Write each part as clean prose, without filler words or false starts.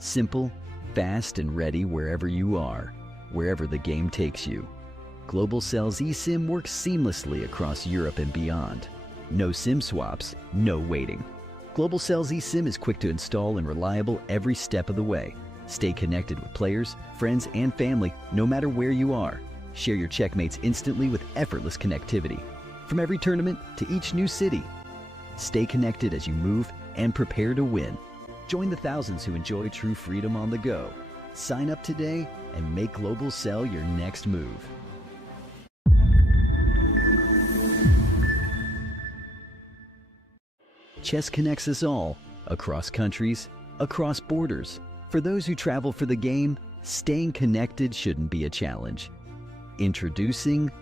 Simple, fast, and ready wherever you are, wherever the game takes you. Globalcell's eSIM works seamlessly across Europe and beyond. No SIM swaps, no waiting. Globalcell's eSIM is quick to install and reliable every step of the way. Stay connected with players, friends, and family no matter where you are. Share your checkmates instantly with effortless connectivity. From every tournament to each new city. Stay connected as you move and prepare to win. Join the thousands who enjoy true freedom on the go. Sign up today and make Globalcell your next move. Chess connects us all, across countries, across borders. For those who travel for the game, staying connected shouldn't be a challenge. Introducing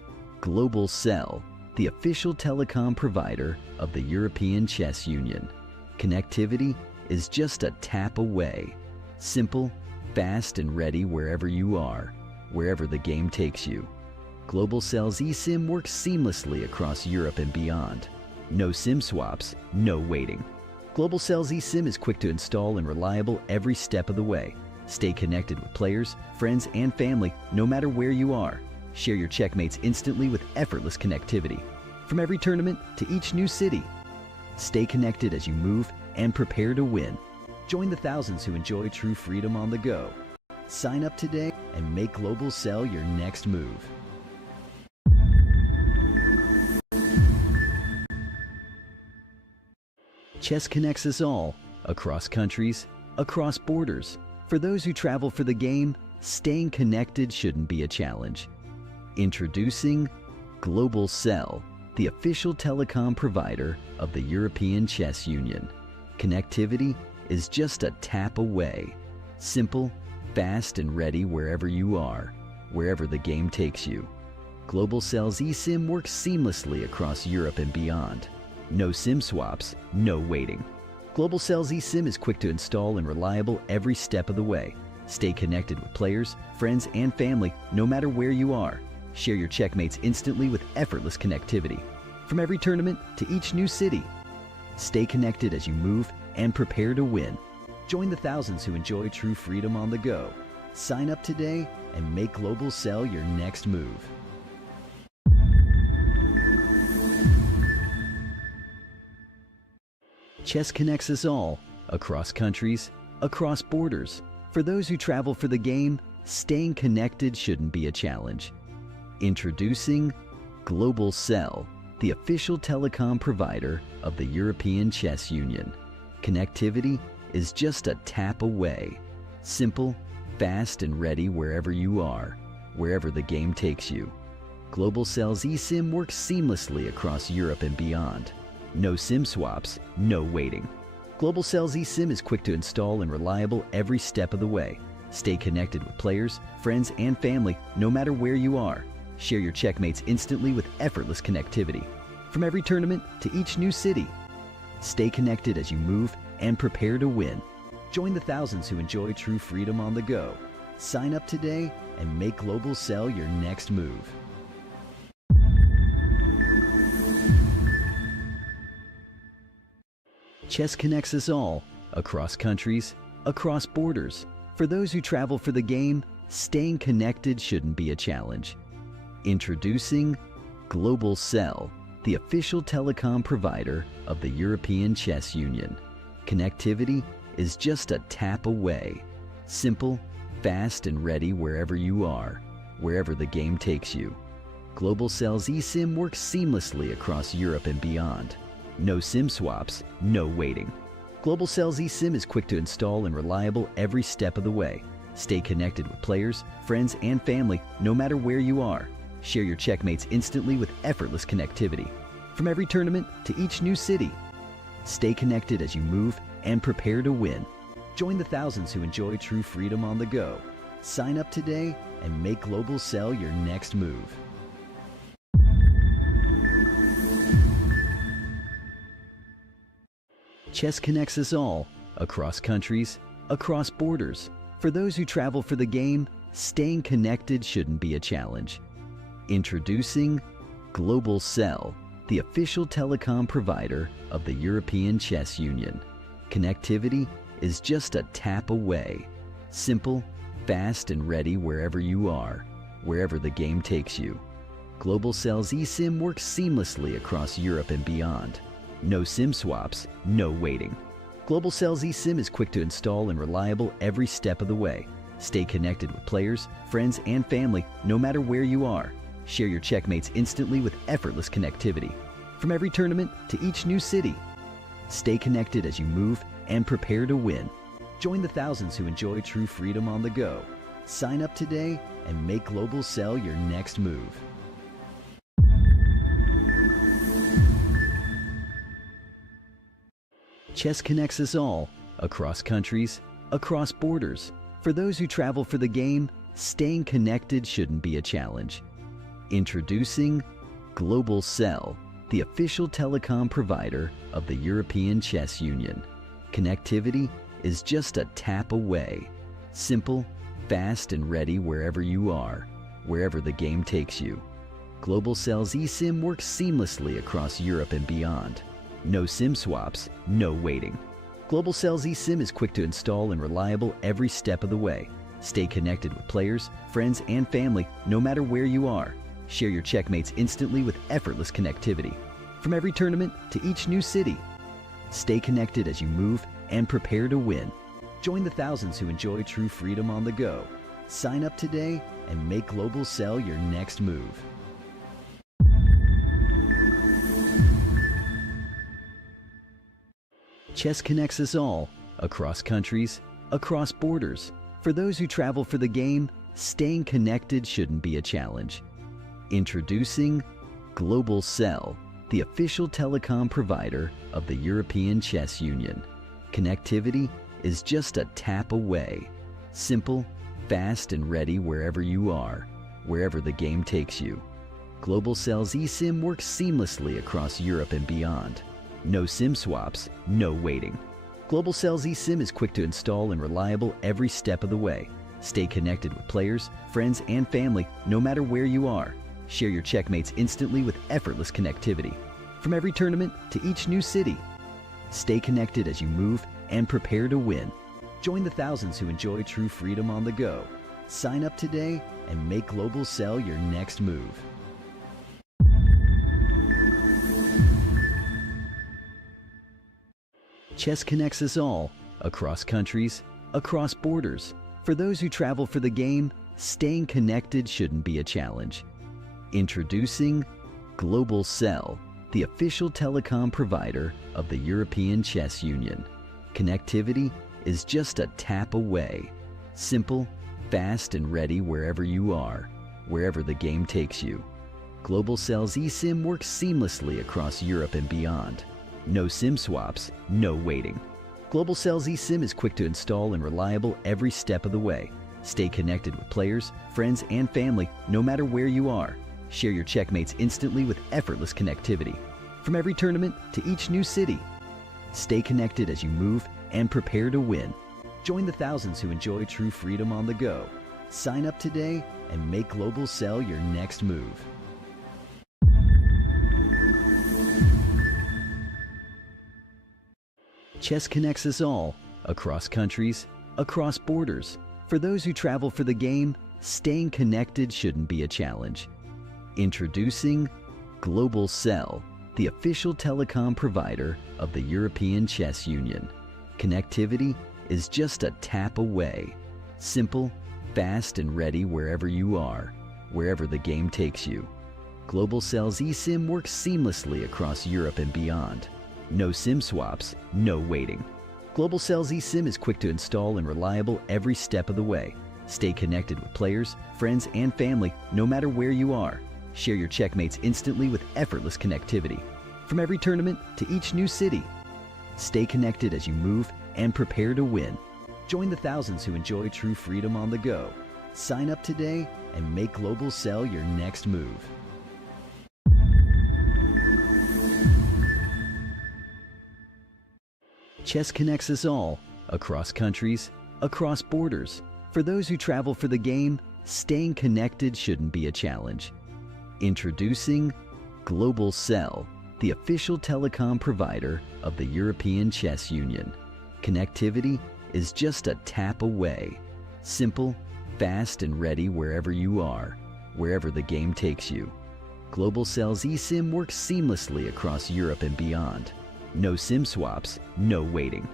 Globalcell, the official telecom provider of the European Chess Union. Connectivity is just a tap away. Simple, fast, and ready wherever you are, wherever the game takes you. Globalcell's eSIM works seamlessly across Europe and beyond. No SIM swaps, no waiting. Globalcell's eSIM is quick to install and reliable every step of the way. Stay connected with players, friends, and family no matter where you are. Share your checkmates instantly with effortless connectivity. From every tournament to each new city. Stay connected as you move and prepare to win. Join the thousands who enjoy true freedom on the go. Sign up today and make Globalcell your next move. Chess connects us all, across countries, across borders. For those who travel for the game, staying connected shouldn't be a challenge. Introducing Globalcell, the official telecom provider of the European Chess Union. Connectivity is just a tap away. Simple, fast, and ready wherever you are, wherever the game takes you. Globalcell's eSIM works seamlessly across Europe and beyond. No SIM swaps, no waiting. Globalcell's eSIM is quick to install and reliable every step of the way. Stay connected with players, friends, and family no matter where you are. Share your checkmates instantly with effortless connectivity. From every tournament to each new city. Stay connected as you move and prepare to win. Join the thousands who enjoy true freedom on the go. Sign up today and make Globalcell your next move. Chess connects us all, across countries, across borders. For those who travel for the game, staying connected shouldn't be a challenge. Introducing Globalcell, the official telecom provider of the European Chess Union. Connectivity is just a tap away. Simple, fast, and ready wherever you are, wherever the game takes you. Globalcell's eSIM works seamlessly across Europe and beyond. No SIM swaps, no waiting. Globalcell's eSIM is quick to install and reliable every step of the way. Stay connected with players, friends, and family no matter where you are. Share your checkmates instantly with effortless connectivity. From every tournament to each new city. Stay connected as you move and prepare to win. Join the thousands who enjoy true freedom on the go. Sign up today and make Globalcell your next move. Chess connects us all, across countries, across borders. For those who travel for the game, staying connected shouldn't be a challenge. Introducing Globalcell, the official telecom provider of the European Chess Union. Connectivity is just a tap away. Simple, fast, and ready wherever you are, wherever the game takes you. Globalcell's eSIM works seamlessly across Europe and beyond. No SIM swaps, no waiting. Globalcell's eSIM is quick to install and reliable every step of the way. Stay connected with players, friends, and family no matter where you are. Share your checkmates instantly with effortless connectivity. From every tournament to each new city. Stay connected as you move and prepare to win. Join the thousands who enjoy true freedom on the go. Sign up today and make Globalcell your next move. Chess connects us all, across countries, across borders. For those who travel for the game, staying connected shouldn't be a challenge. Introducing Globalcell, the official telecom provider of the European Chess Union. Connectivity is just a tap away. Simple, fast, and ready wherever you are, wherever the game takes you. Global Cell's eSIM works seamlessly across Europe and beyond. No SIM swaps, no waiting. Global Cell's eSIM is quick to install and reliable every step of the way. Stay connected with players, friends, and family no matter where you are. Share your checkmates instantly with effortless connectivity. From every tournament to each new city. Stay connected as you move and prepare to win. Join the thousands who enjoy true freedom on the go. Sign up today and make Global Cell your next move. Chess connects us all, across countries, across borders. For those who travel for the game, staying connected shouldn't be a challenge. Introducing Global Cell, the official telecom provider of the European Chess Union. Connectivity is just a tap away. Simple, fast, and ready wherever you are, wherever the game takes you. Global Cell's eSIM works seamlessly across Europe and beyond. No SIM swaps, no waiting. Global Cell's eSIM is quick to install and reliable every step of the way. Stay connected with players, friends, and family no matter where you are. Share your checkmates instantly with effortless connectivity. From every tournament to each new city. Stay connected as you move and prepare to win. Join the thousands who enjoy true freedom on the go. Sign up today and make Global Cell your next move. Chess connects us all, across countries, across borders. For those who travel for the game, staying connected shouldn't be a challenge. Introducing Global Cell, the official telecom provider of the European Chess Union. Connectivity is just a tap away. Simple, fast, and ready wherever you are, wherever the game takes you. Global Cell's eSIM works seamlessly across Europe and beyond. No SIM swaps, no waiting. Global Cell's eSIM is quick to install and reliable every step of the way. Stay connected with players, friends, and family no matter where you are. Share your checkmates instantly with effortless connectivity. From every tournament to each new city. Stay connected as you move and prepare to win. Join the thousands who enjoy true freedom on the go. Sign up today and make Global Cell your next move. Chess connects us all, across countries, across borders. For those who travel for the game, staying connected shouldn't be a challenge. Introducing Global Cell, the official telecom provider of the European Chess Union. Connectivity is just a tap away. Simple, fast, and ready wherever you are, wherever the game takes you. Global Cell's eSIM works seamlessly across Europe and beyond. No SIM swaps, no waiting. Global Cell's eSIM is quick to install and reliable every step of the way. Stay connected with players, friends, and family no matter where you are. Share your checkmates instantly with effortless connectivity. From every tournament to each new city. Stay connected as you move and prepare to win. Join the thousands who enjoy true freedom on the go. Sign up today and make Global Cell your next move. Chess connects us all, across countries, across borders. For those who travel for the game, staying connected shouldn't be a challenge. Introducing Global Cell, the official telecom provider of the European Chess Union. Connectivity is just a tap away. Simple, fast, and ready wherever you are, wherever the game takes you. Global Cell's eSIM works seamlessly across Europe and beyond. No SIM swaps, no waiting. Global Cell's eSIM is quick to install and reliable every step of the way. Stay connected with players, friends, and family no matter where you are. Share your checkmates instantly with effortless connectivity. From every tournament to each new city. Stay connected as you move and prepare to win. Join the thousands who enjoy true freedom on the go. Sign up today and make Global Cell your next move. Chess connects us all, across countries, across borders. For those who travel for the game, staying connected shouldn't be a challenge. Introducing Global Cell, the official telecom provider of the European Chess Union. Connectivity is just a tap away. Simple, fast, and ready wherever you are, wherever the game takes you. Globalcell's eSIM works seamlessly across Europe and beyond. No SIM swaps, no waiting.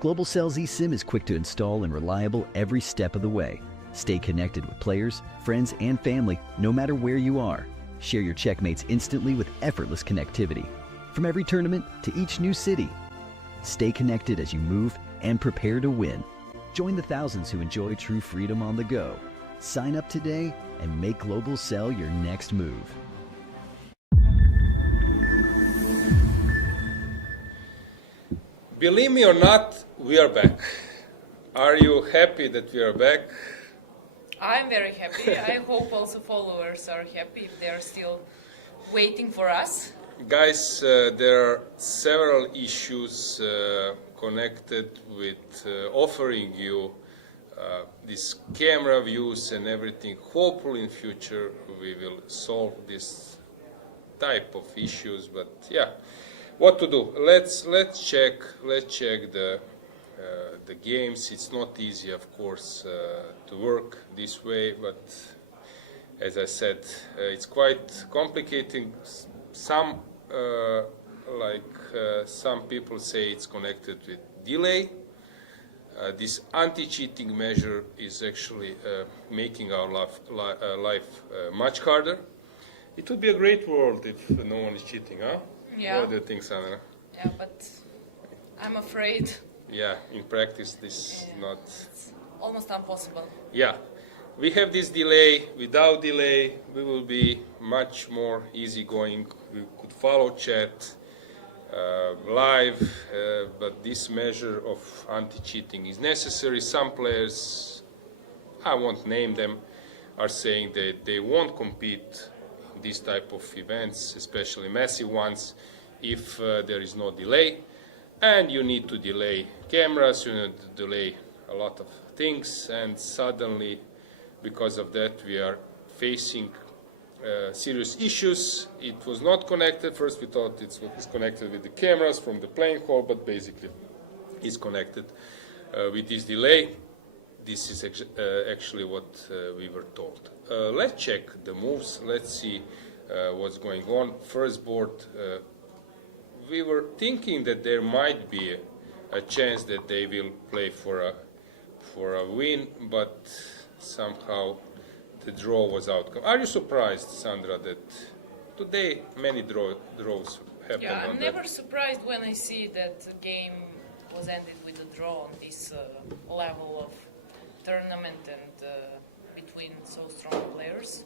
Globalcell's eSIM is quick to install and reliable every step of the way. Stay connected with players, friends, and family no matter where you are. Share your checkmates instantly with effortless connectivity. From every tournament to each new city. Stay connected as you move and prepare to win. Join the thousands who enjoy true freedom on the go. Sign up today and make Globalcell your next move. Believe me or not, we are back. Are you happy that we are back? I'm very happy. I hope also followers are happy if they are still waiting for us. Guys, there are several issues connected with offering you these camera views and everything. Hopefully in future we will solve this type of issues, but yeah, what to do? Let's check the games. It's not easy, of course, to work this way, but as I said, it's quite complicated. Some some people say it's connected with delay. This anti-cheating measure is actually making our life much harder. It would be a great world if no one is cheating, huh? Yeah. What do you think, Sandra? Yeah, but I'm afraid. Yeah, in practice this is not... It's almost impossible. Yeah. We have this delay. Without delay, we will be much more easygoing. We could follow chat live, but this measure of anti-cheating is necessary. Some players, I won't name them, are saying that they won't compete in this type of events, especially massive ones, if there is no delay. And you need to delay cameras, you need to delay a lot of things, and suddenly, because of that, we are facing serious issues. It was not connected. First we thought it's connected with the cameras from the playing hall, but basically it's connected with this delay. This is actually what we were told. Let's check the moves. Let's see what's going on. First board, we were thinking that there might be a chance that they will play for a win, but somehow the draw was outcome. Are you surprised, Sandra, that today many draws happened? Yeah, I'm never surprised when I see that the game was ended with a draw on this level of tournament and between so strong players.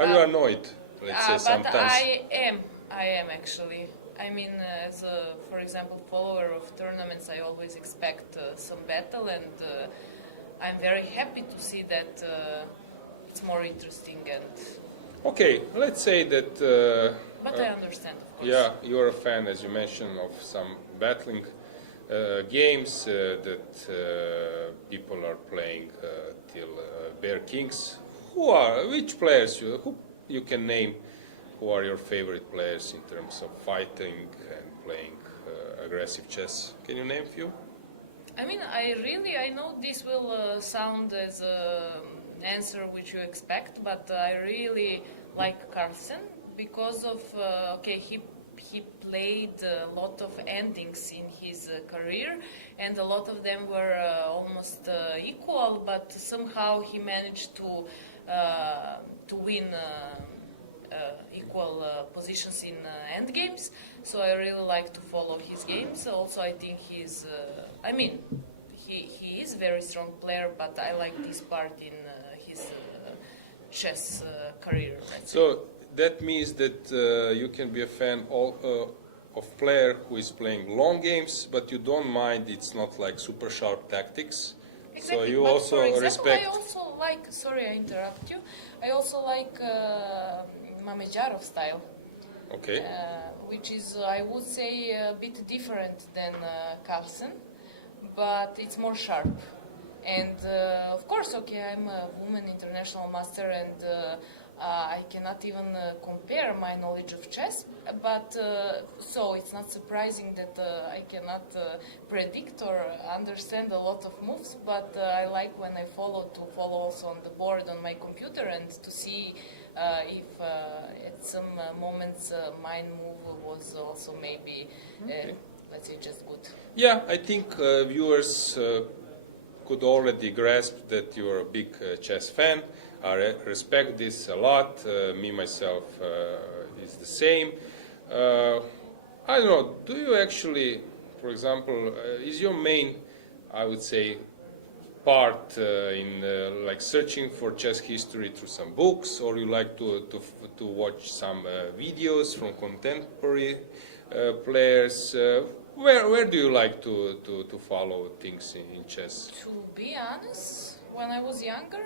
Are you annoyed, let's say, sometimes? But I am actually. I mean, as a, for example, follower of tournaments, I always expect some battle, and I'm very happy to see that it's more interesting. And okay, let's say that. But I understand, of course. Yeah, you're a fan, as you mentioned, of some battling games that people are playing till Bear Kings. Which players who you can name? Who are your favorite players in terms of fighting and playing aggressive chess? Can you name a few? I mean, I know this will sound as an answer which you expect, but I really like Carlsen because of, he played a lot of endings in his career, and a lot of them were almost equal, but somehow he managed to win equal positions in endgames, so I really like to follow his games. Also, I think he's, he is a very strong player, but I like this part in his chess career. So that means that you can be a fan of player who is playing long games, but you don't mind it's not like super sharp tactics. Exactly. So you but also for example, respect. I also like. Sorry, I interrupt you. I also like Mamedyarov style. Okay. Which is, I would say, a bit different than Carlsen, but it's more sharp. And of course, I'm a woman international master, and I cannot even compare my knowledge of chess, but so it's not surprising that I cannot predict or understand a lot of moves, but I like when I follow also on the board on my computer and to see if at some moments my move was also maybe, let's say, just good. Yeah, I think viewers could already grasp that you're a big chess fan. I respect this a lot. Me, myself, is the same. I don't know, do you actually, for example, is your main, I would say, part in like searching for chess history through some books, or you like to watch some videos from contemporary players? Where do you like to follow things in chess? To be honest, when I was younger,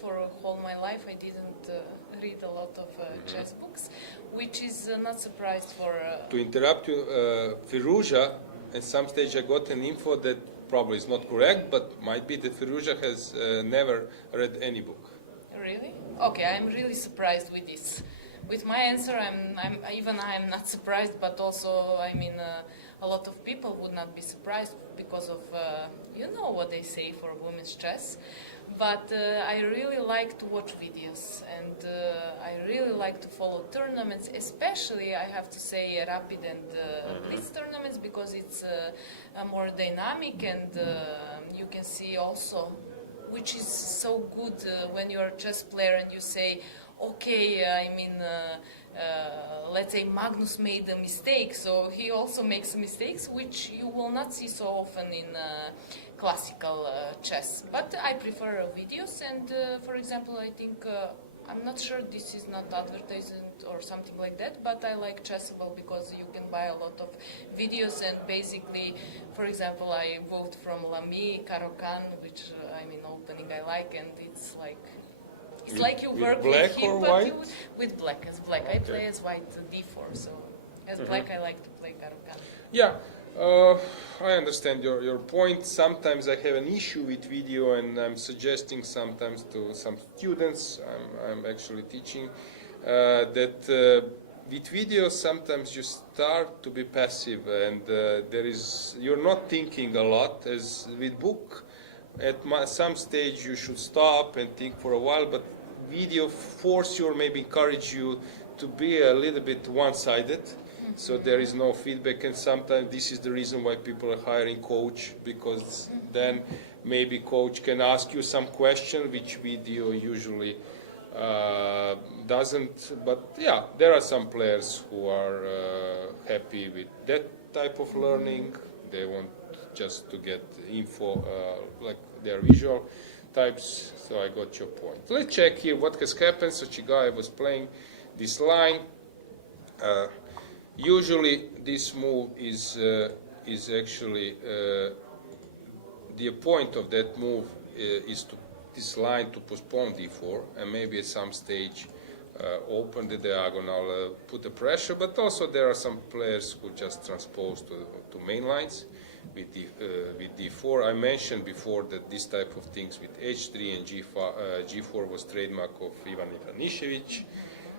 for all my life I didn't read a lot of chess books, which is not surprised for... To interrupt you, Firouzja, at some stage I got an info that probably is not correct, but might be that Firouzja has never read any book. Really? Okay, I'm really surprised with this. With my answer, I'm not surprised, but also, I mean, a lot of people would not be surprised because of, you know what they say for women's chess. But I really like to watch videos, and I really like to follow tournaments, especially, I have to say, rapid and blitz tournaments, because it's more dynamic, and you can see also, which is so good when you're a chess player and you say, okay, I mean, let's say Magnus made a mistake, so he also makes mistakes, which you will not see so often in classical chess. But I prefer videos, and for example, I think, I'm not sure this is not advertisement or something like that, but I like Chessable because you can buy a lot of videos, and basically, for example, I vote from Lamy, Caro-Kann, which I mean, opening I like, and it's like you work with him, but with black, as black. Okay. I play as white d4, so as black I like to play Caro-Kann. Yeah, I understand your point. Sometimes I have an issue with video, and I'm suggesting sometimes to some students, I'm actually teaching, that with video sometimes you start to be passive, and you're not thinking a lot, as with book. At some stage you should stop and think for a while, but video force you or maybe encourage you to be a little bit one-sided, so there is no feedback, and sometimes this is the reason why people are hiring coach, because then maybe coach can ask you some question which video usually doesn't. But yeah, there are some players who are happy with that type of learning. They want just to get info, like their visual types. So I got your point. Let's check here what has happened. So Chigai was playing this line. Usually this move is actually the point of that move is to this line to postpone d4, and maybe at some stage open the diagonal, put the pressure. But also there are some players who just transpose to main lines with d4. I mentioned before that this type of things with h3 and g4 was trademark of Ivan Ivanišević.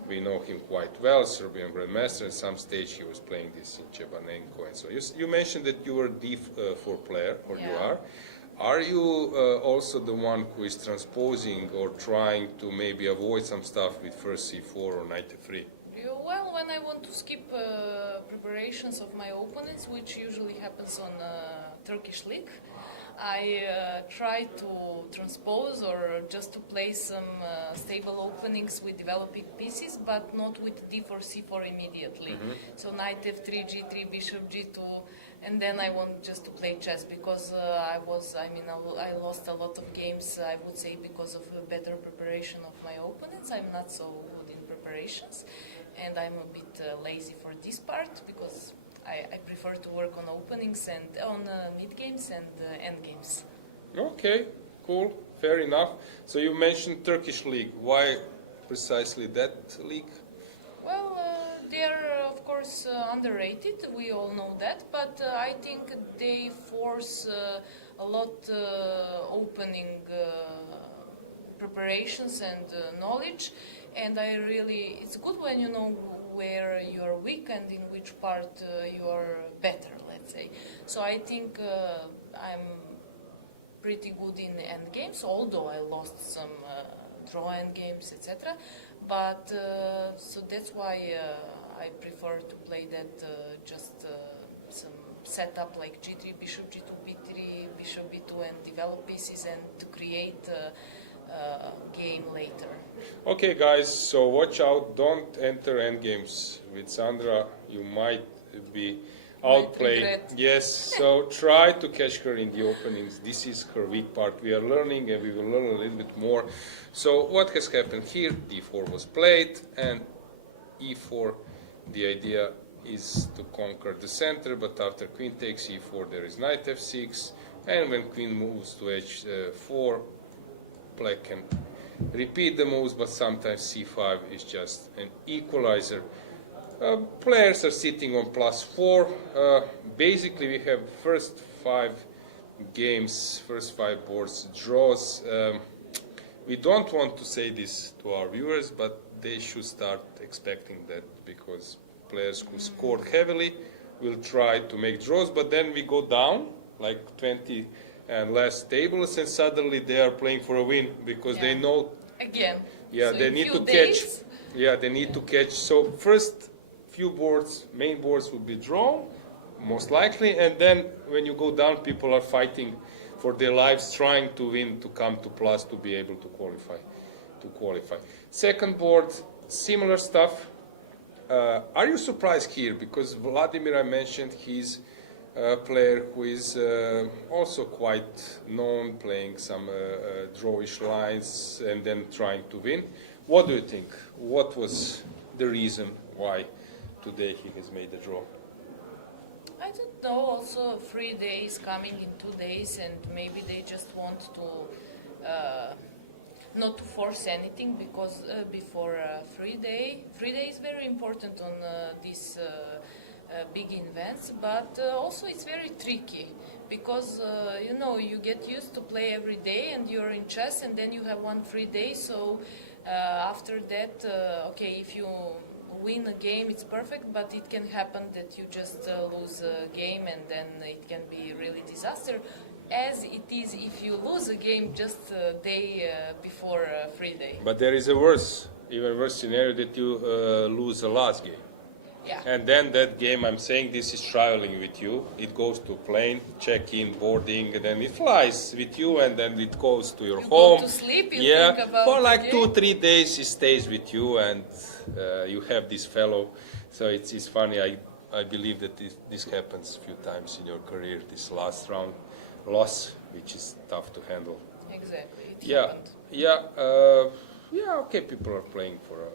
We know him quite well, Serbian Grandmaster. At some stage he was playing this in Chebanenko. And so you mentioned that you were a d4 player, or you are. Are you also the one who is transposing or trying to maybe avoid some stuff with first c4 or knight f3? Well, when I want to skip preparations of my opponents, which usually happens on Turkish league, I try to transpose or just to play some stable openings with developing pieces, but not with d4, c4 immediately. So knight f3, g3, bishop g2, and then I want just to play chess, because I lost a lot of games, I would say, because of better preparation of my opponents. I'm not so good in preparations, and I'm a bit lazy for this part, because I prefer to work on openings and on mid games and end games. Okay, cool, fair enough. So you mentioned Turkish league. Why precisely that league? Well, they are of course underrated. We all know that, but I think they force a lot opening preparations and knowledge, and it's good when you know where you're weak and in which part you are better, let's say. So I think I'm pretty good in endgames, although I lost some draw endgames, etc. But so that's why I prefer to play that some setup like g3, bishop g2, b3, bishop b2, and develop pieces and to create game later. Okay, guys, so watch out, don't enter endgames with Sandra, you might be outplayed. Yes, so try to catch her in the openings. This is her weak part. We are learning and we will learn a little bit more. So what has happened here? d4 was played and e4, the idea is to conquer the center, but after queen takes e4 there is knight f6, and when queen moves to h4, black can repeat the moves, but sometimes c5 is just an equalizer. Players are sitting on +4. Basically we have first 5 games, first 5 boards draws. We don't want to say this to our viewers, but they should start expecting that, because players who scored heavily will try to make draws, but then we go down like 20 and less tables, and suddenly they are playing for a win because they know again. Yeah, so they need to catch. Yeah, they need to catch. So first few boards, main boards will be drawn, most likely, and then when you go down, people are fighting for their lives, trying to win, to come to plus, to be able to qualify. Second board, similar stuff. Are you surprised here? Because Vladimir, I mentioned, he's a player who is also quite known, playing some drawish lines and then trying to win. What do you think? What was the reason why today he has made a draw? I don't know. Also, 3 days coming in 2 days, and maybe they just want to not to force anything, because before 3 day is very important on these big events, but also it's very tricky, because you know, you get used to play every day and you're in chess, and then you have 1 free day, so after that, okay, if you win a game it's perfect, but it can happen that you just lose a game, and then it can be really disaster, as it is if you lose a game just a day before free day. But there is a even worse scenario, that you lose the last game. Yeah. And then that game, I'm saying this is traveling with you. It goes to plane, check-in, boarding, and then it flies with you, and then it goes to your home. Go to sleep, you think about for like the game. 2-3 days it stays with you, and you have this fellow. So it's funny. I believe that this happens a few times in your career, this last round loss, which is tough to handle. Exactly. It happened. Yeah, okay, people are playing for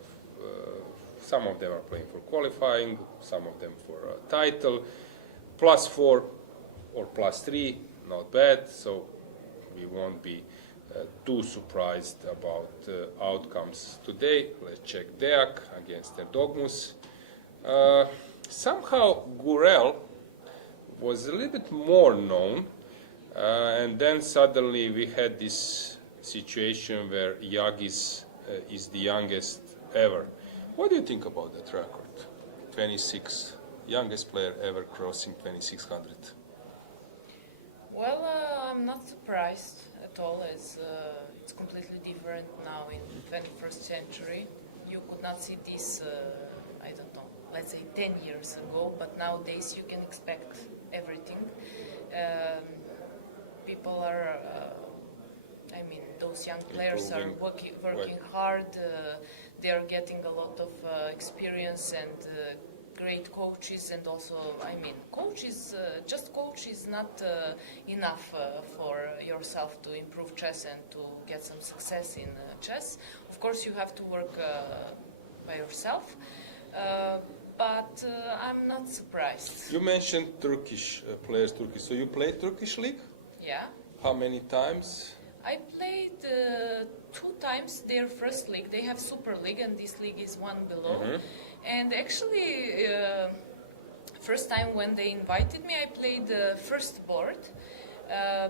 some of them are playing for qualifying, some of them for a title. +4 or +3, not bad, so we won't be too surprised about outcomes today. Let's check Deak against Erdogmus. Somehow Gurel was a little bit more known, and then suddenly we had this situation where Yagis is the youngest ever. What do you think about that record? 26, youngest player ever crossing 2600. Well, I'm not surprised at all, as it's completely different now in the 21st century. You could not see this, I don't know, let's say 10 years ago, but nowadays you can expect everything. People are, those young players are working hard, they are getting a lot of experience and great coaches, and also, coaches, just coach is not enough for yourself to improve chess and to get some success in chess. Of course, you have to work by yourself, but I'm not surprised. You mentioned Turkish players, so you played Turkish league? Yeah. How many times? I played 2 times their first league. They have Super League, and this league is one below. Mm-hmm. And actually, first time when they invited me, I played the first board.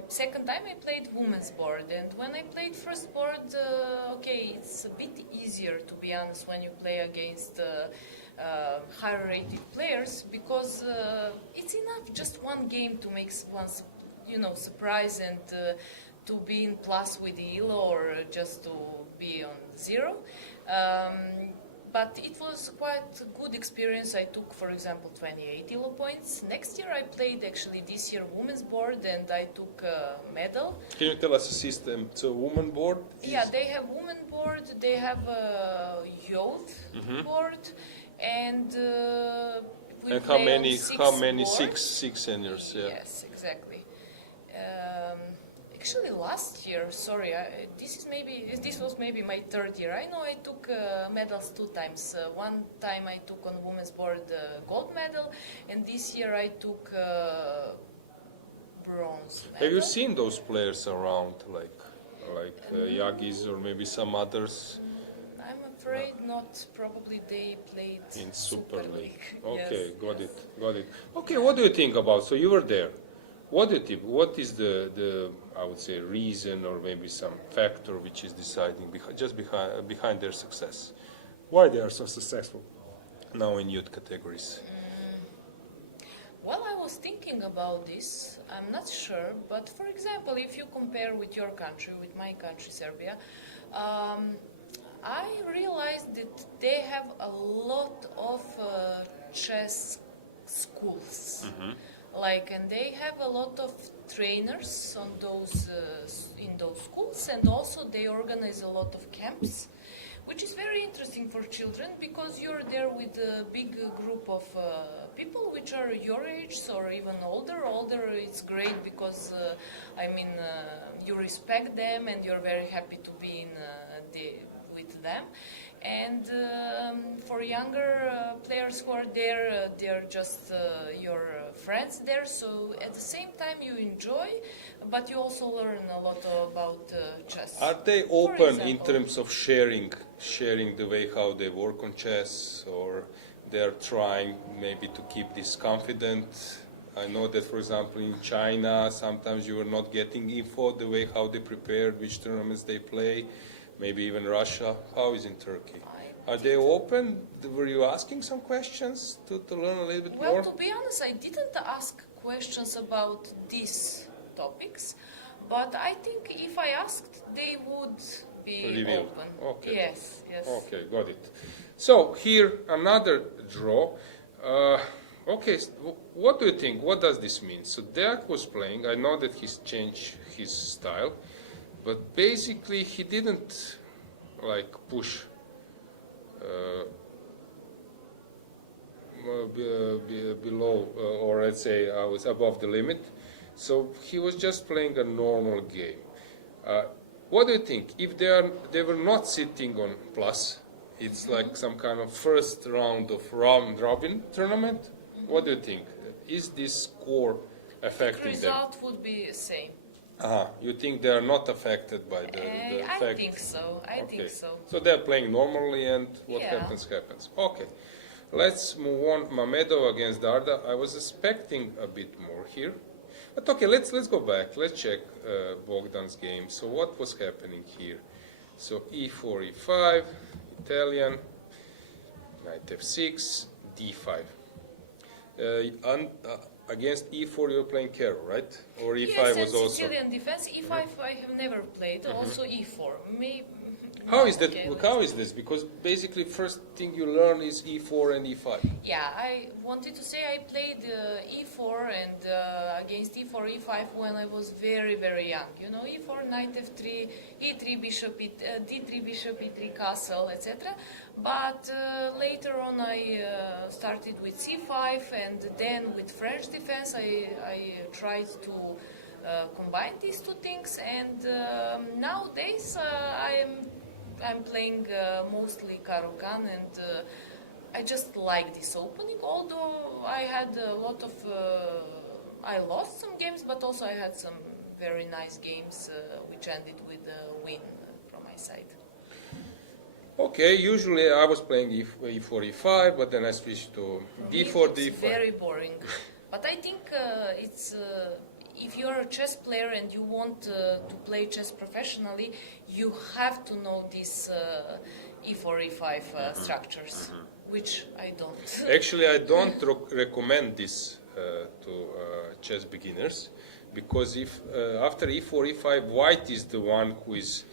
Second time I played women's board, and when I played first board, okay, it's a bit easier, to be honest, when you play against higher rated players, because it's enough just one game to make one, surprise, and to be in plus with the ELO, or just to be on zero. But it was quite a good experience. I took, for example, 28 ELO points. Next year I played, actually this year, women's board, and I took a medal. Can you tell us the system? So women board? Yeah, they have women board, they have a youth board, and we and play how on many boards. six seniors? Yeah. Yes, exactly. Actually, last year, sorry, this was maybe my third year. I know I took medals 2 times. One time I took on women's board gold medal, and this year I took bronze medal. Have you seen those players around, like Yagis or maybe some others? I'm afraid not. Probably they played In Super League. Yes, Okay, got yes. it. Okay, what do you think about? So you were there. What do you think? What is the I would say reason, or maybe some factor which is deciding behind their success? Why they are so successful now in youth categories? Well, I was thinking about this. I'm not sure, but for example, if you compare with your country, with my country, Serbia, I realized that they have a lot of chess schools. And they have a lot of trainers on those in those schools, and also they organize a lot of camps, which is very interesting for children, because you're there with a big group of people which are your age or even older. Older, it's great because you respect them and you're very happy to be with them. And for younger players who are there, they're just your friends there. So at the same time you enjoy, but you also learn a lot about chess. Are they open in terms of sharing the way how they work on chess, or they're trying maybe to keep this confident? I know that, for example, in China, sometimes you are not getting info the way how they prepared, which tournaments they play. Maybe even Russia. How is in Turkey? Are they open? Were you asking some questions to learn a little bit more? Well, to be honest, I didn't ask questions about these topics, but I think if I asked, they would be Revealed. open. Okay. Yes. Okay, got it. So here another draw. Okay, what do you think? What does this mean? So Deak was playing. I know that he's changed his style, but basically he didn't push below, or let's say I was above the limit. So he was just playing a normal game. What do you think? If they were not sitting on plus, it's like some kind of first round of round robin tournament. What do you think? Is this score affecting The them? result would be the same. You think they are not affected by the fact? I think so. I think so. So they're playing normally, and what Yeah. happens. Okay, let's move on. Mamedov against Darda. I was expecting a bit more here, but okay, let's go back. Let's check Bogdan's game. So what was happening here? So e4, e5, Italian, knight f6, d5. Against e4 you're playing Carol, right? Or e5 Yes, was and also... Sicilian defense. E5 I have never played. Also e4. How is that? Okay, How is this? Because basically first thing you learn is e4 and e5. Yeah, I wanted to say I played e4 and against e4, e5 when I was very, very young. You know, e4, knight f3, e3, bishop, d3, bishop, e3, castle, etc. But later on I started with c5, and then with French defense I tried to combine these two things, and nowadays I'm playing mostly Caro-Kann, and I just like this opening, although I had a lot of... I lost some games, but also I had some very nice games which ended with a win from my side. Okay, usually I was playing e4, e5, but then I switched to d4, It's d5. very boring. But I think it's if you are a chess player and you want to play chess professionally, you have to know these e4, e5 structures, which I don't. Actually, I don't recommend this to chess beginners, because if after e4, e5, white is the one who is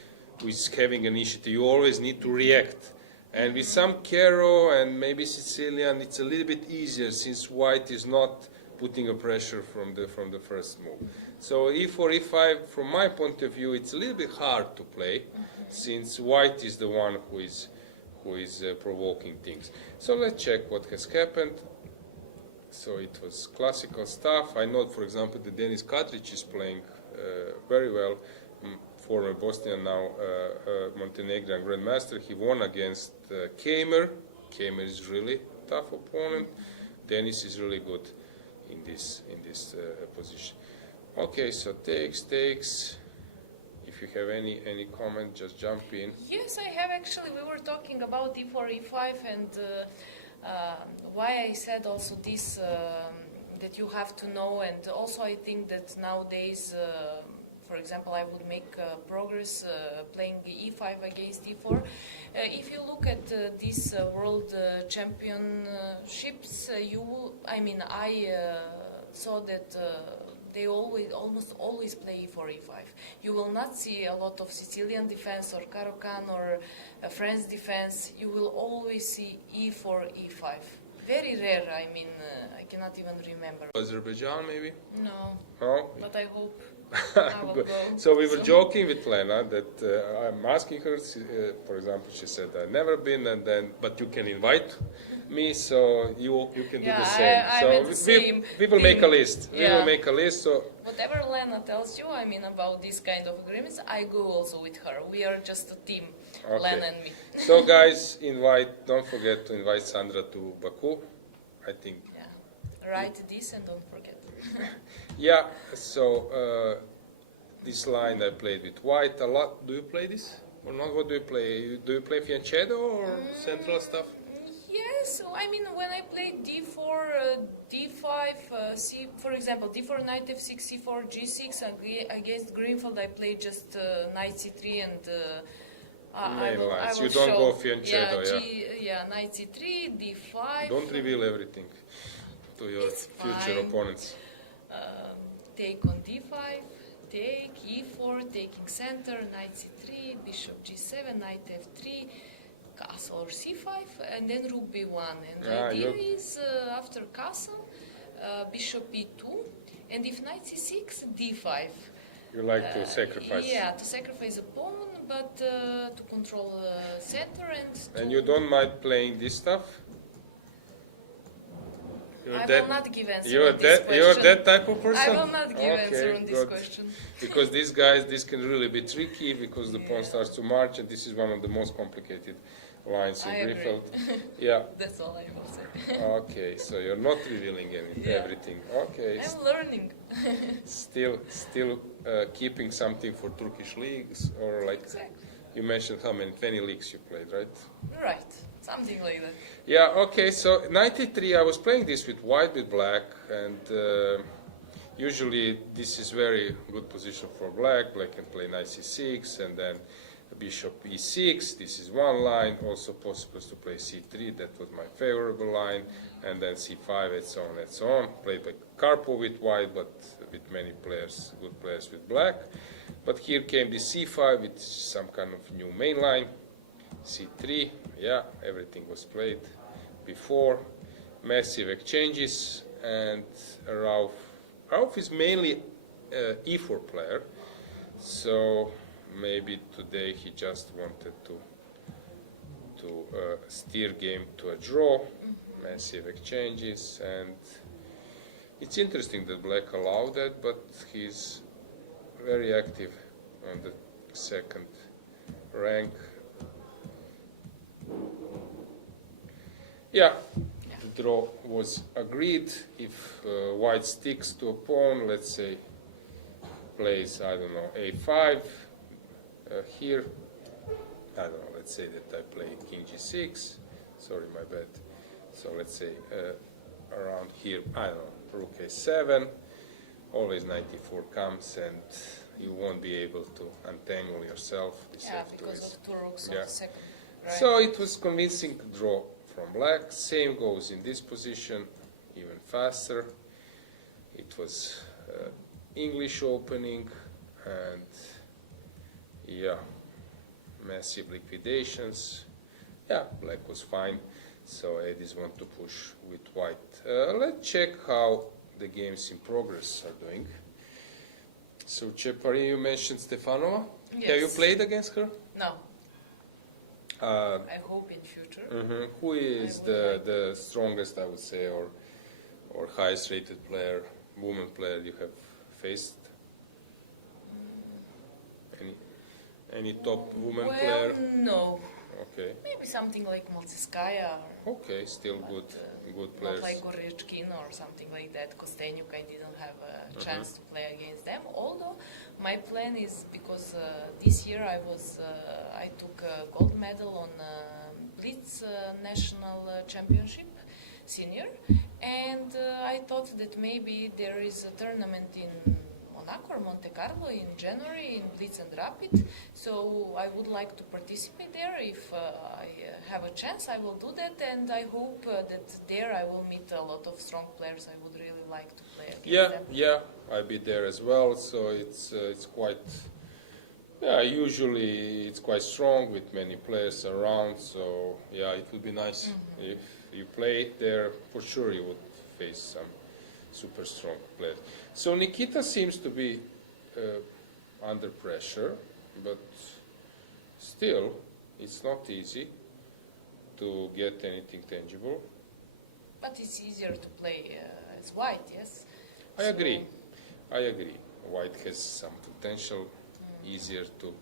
having initiative, you always need to react. And with some Caro and maybe Sicilian, it's a little bit easier since white is not putting a pressure from the first move. So e4, e5, from my point of view, it's a little bit hard to play, since white is the one who is provoking things. So let's check what has happened. So it was classical stuff. I know, for example, that Denis Kadrić is playing very well. Former Bosnian, now Montenegrin Grandmaster. He won against Kamer. Kamer is really tough opponent. Denis is really good in this position. Okay, so takes. If you have any comment, just jump in. Yes, I have actually. We were talking about e4, e5, and why I said also this that you have to know, and also I think that nowadays. For example, I would make progress playing e5 against e4. If you look at these world championships, I saw that they almost always play e4, e5. You will not see a lot of Sicilian defense or Caro-Kann or French defense. You will always see e4, e5. Very rare, I cannot even remember. Azerbaijan, maybe? No, Oh? but I hope. I will go. So we were joking with Lena that I'm asking her, for example, she said, I've never been, but you can invite me, so you can do the same. I'm the same we will make a list. We will make a list. So whatever Lena tells you, about these kind of agreements, I go also with her. We are just a team, okay. Lena and me. So guys, don't forget to invite Sandra to Baku, I think. Yeah, write this and don't forget. Yeah, so this line I played with white a lot. Do you play this or not? What do you play? Do you play fianchetto or central stuff? Yes, when I play d4, d5, for example, d4, knight f6, c4, g6 against Greenfield, I play just knight c3 and I will you don't show, go fianchetto, knight c3, d5. Don't reveal everything to your future opponents. Take on d5, take e4, taking center, knight c3, bishop g7, knight f3, castle or c5, and then rook b1. And the idea is after castle, bishop e2, and if knight c6, d5. You like to sacrifice? Yeah, to sacrifice a pawn, but to control center and you don't mind playing this stuff? I will not give answer on this question. You're that type of person? I will not give answer on this question. Because these guys, this can really be tricky because the pawn starts to march, and this is one of the most complicated lines in Greenfield. Yeah. That's all I will say. Okay, so you're not revealing everything. Okay. I'm learning. still keeping something for Turkish leagues, or like you mentioned how many 20 leagues you played, right? Right. Something like that. Yeah, okay, so 93, I was playing this with white, with black, and usually this is very good position for black. Black can play knight c6, and then bishop e6, this is one line, also possible to play c3, that was my favorable line, and then c5, and so on and so on. Played by Karpov with white, but with many players, good players with black. But here came the c5, with some kind of new main line. c3, yeah, everything was played before. Massive exchanges, and Rauf is mainly e4 player, so maybe today he just wanted to steer game to a draw. Massive exchanges, and it's interesting that black allowed that, but he's very active on the second rank. Yeah, the draw was agreed. If white sticks to a pawn, let's say plays, I don't know, a5 here. I don't know, let's say that I play king g6. Sorry, my bad. So let's say around here, I don't know, rook a7. always 94 comes and you won't be able to untangle yourself. This Yeah, F2 because is, of two rooks yeah. on the second. Right. So it was convincing draw from black. Same goes in this position, even faster. It was English opening and yeah, massive liquidations. Yeah, black was fine. So Edis want to push with white. Let's check how the games in progress are doing. So Cepari, you mentioned Stefanova. Yes. Have you played against her? No. I hope in future. Who is the strongest, I would say, or highest rated player, woman player you have faced? Any top woman player? No. Okay. Maybe something like Motsiskaya. Okay, still good players. Not like Gorechkin or something like that. Kostenyuk, I didn't have a chance to play against them. Although my plan is, because this year I took a gold medal on Blitz National Championship Senior, and I thought that maybe there is a tournament in Monaco or Monte Carlo in January in Blitz and Rapid, so I would like to participate there. If I have a chance, I will do that, and I hope that there I will meet a lot of strong players. I would really like to play against them. Yeah, I'll be there as well. So it's quite. Yeah, usually it's quite strong with many players around. So yeah, it would be nice if you play there. For sure, you would face some super strong players. So Nikita seems to be under pressure, but still, it's not easy to get anything tangible. But it's easier to play as white, yes? I agree. White has some potential, easier to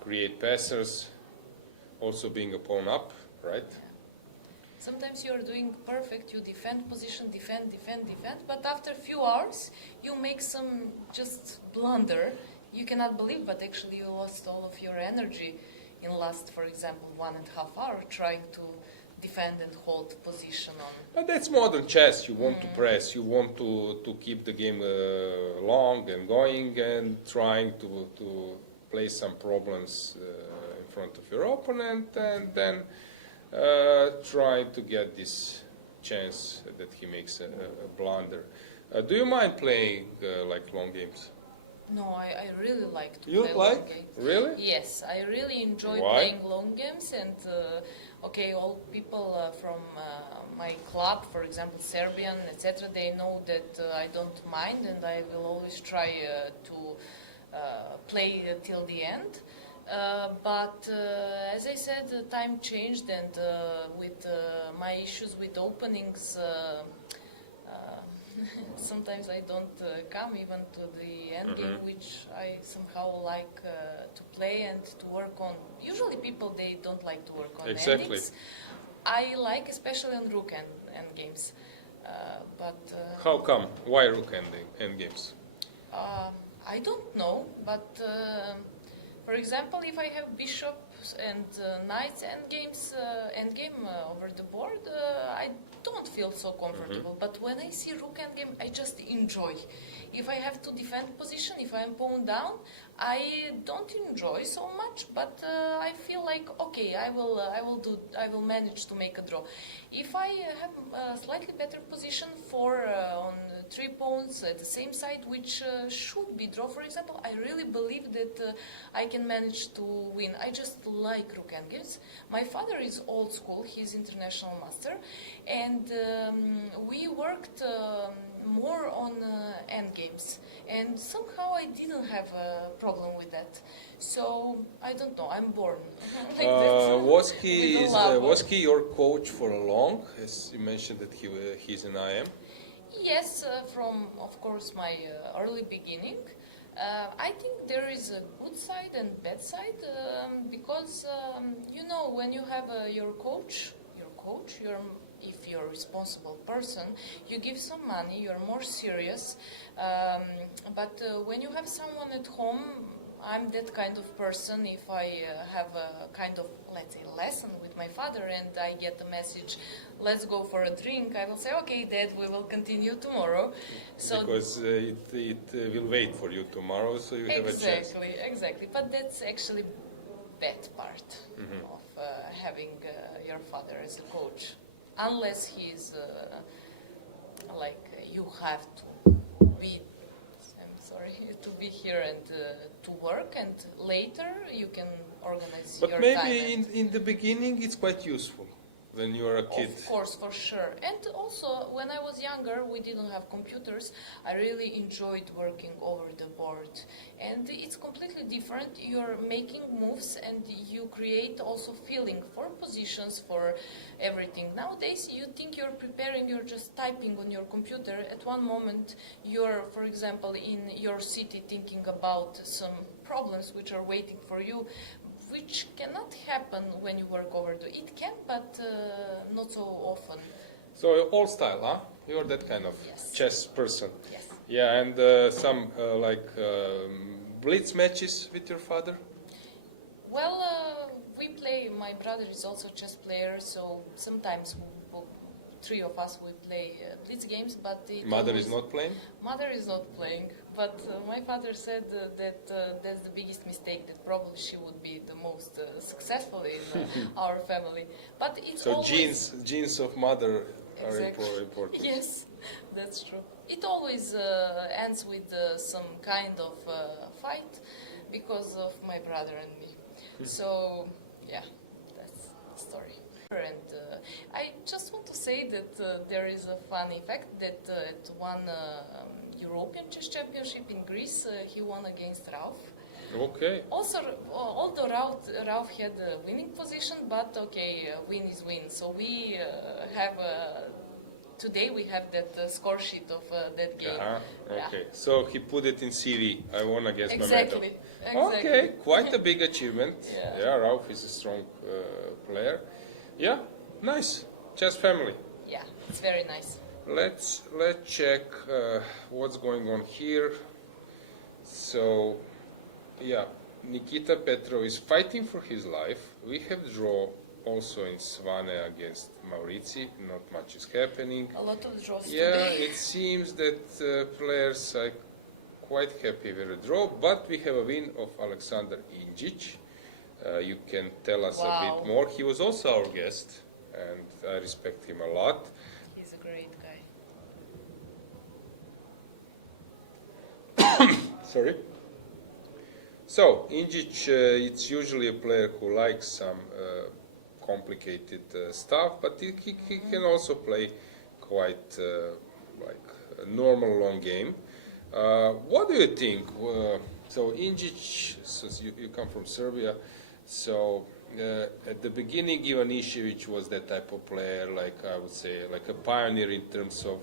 create passers, also being a pawn up, right? Sometimes you're doing perfect, you defend position, defend, but after a few hours you make some just blunder. You cannot believe, but actually you lost all of your energy in last, for example, 1.5 hours trying to defend and hold position on. But that's modern chess. You want to press, you want to keep the game long and going and trying to play some problems in front of your opponent, and then trying to get this chance that he makes a blunder. Do you mind playing like long games? No, I really like to You play like? long games. Really? Yes, I really enjoy Why? playing long games, and all people from my club, for example, Serbian, etc., they know that I don't mind, and I will always try to play till the end. But as I said, time changed, and with my issues with openings, sometimes I don't come even to the endgame, which I somehow like to play and to work on. Usually people, they don't like to work on endings. I like especially on rook endgames. How come? Why rook endgames? I don't know, but for example, if I have bishops and knights endgame over the board, I don't feel so comfortable. But when I see rook endgame, I just enjoy. If I have to defend position, if I'm pawn down, I don't enjoy so much. But I feel like okay, I will manage to make a draw. If I have a slightly better position for on 3 pawns at the same side, which should be draw, for example, I really believe that I can manage to win. I just like rook endgames. My father is old school; he's international master, and we worked more on endgames, and somehow I didn't have a problem with that. So I don't know. I'm born like that. Was he your coach for a long? As you mentioned that he's an IM. Yes, from of course my early beginning. I think there is a good side and bad side because when you have your coach, if you're a responsible person, you give some money, you're more serious. But when you have someone at home, I'm that kind of person. If I have a kind of, let's say, lesson with my father and I get a message, let's go for a drink, I will say, okay, Dad, we will continue tomorrow. So because it will wait for you tomorrow, so you have a chance. Exactly. But that's actually bad part of having your father as a coach. Unless he's like, you have to be, I'm sorry, to be here and to work, and later you can organize But your maybe time. in the beginning it's quite useful when you are a kid. Of course, for sure. And also, when I was younger, we didn't have computers. I really enjoyed working over the board. And it's completely different. You're making moves and you create also feeling for positions, for everything. Nowadays, you think you're preparing, you're just typing on your computer. At one moment, you're, for example, in your city thinking about some problems which are waiting for you, which cannot happen when you work over the... It can, but not so often. So all style, huh? You're that kind of Yes. chess person. Yes. Yeah, and some blitz matches with your father? Well, we play, my brother is also a chess player, so sometimes three of us we play blitz games, but Mother is not playing? Mother is not playing, but my father said that that's the biggest mistake, that probably she would be the most successful in our family. But it's So always... genes of mother are Exactly. important. Yes, that's true. It always ends with some kind of fight because of my brother and me. So, yeah, that's the story. And I just want to say that there is a funny fact that at one European Chess Championship in Greece, he won against Ralph. Okay. Also, although Ralph had a winning position, but okay, win is win. So we have today we have that score sheet of that game. Okay, so he put it in CV. I won against Exactly. Mehmetov. Okay, quite a big achievement. Yeah. Ralph is a strong player. Yeah, nice. Chess family. Yeah, it's very nice. Let's check what's going on here. So, yeah, Nikita Petrov is fighting for his life. We have draw also in Svane against Maurizi. Not much is happening. A lot of draws Yeah, today. it seems that players are quite happy with a draw, but we have a win of Alexander Injic. You can tell us a bit more. He was also our guest, and I respect him a lot. He's a great guy. Sorry. So, Injic, it's usually a player who likes some complicated stuff, but he can also play quite like a normal long game. What do you think? So, Injic, so you come from Serbia, so at the beginning, Ivan Išević was that type of player, like I would say, like a pioneer in terms of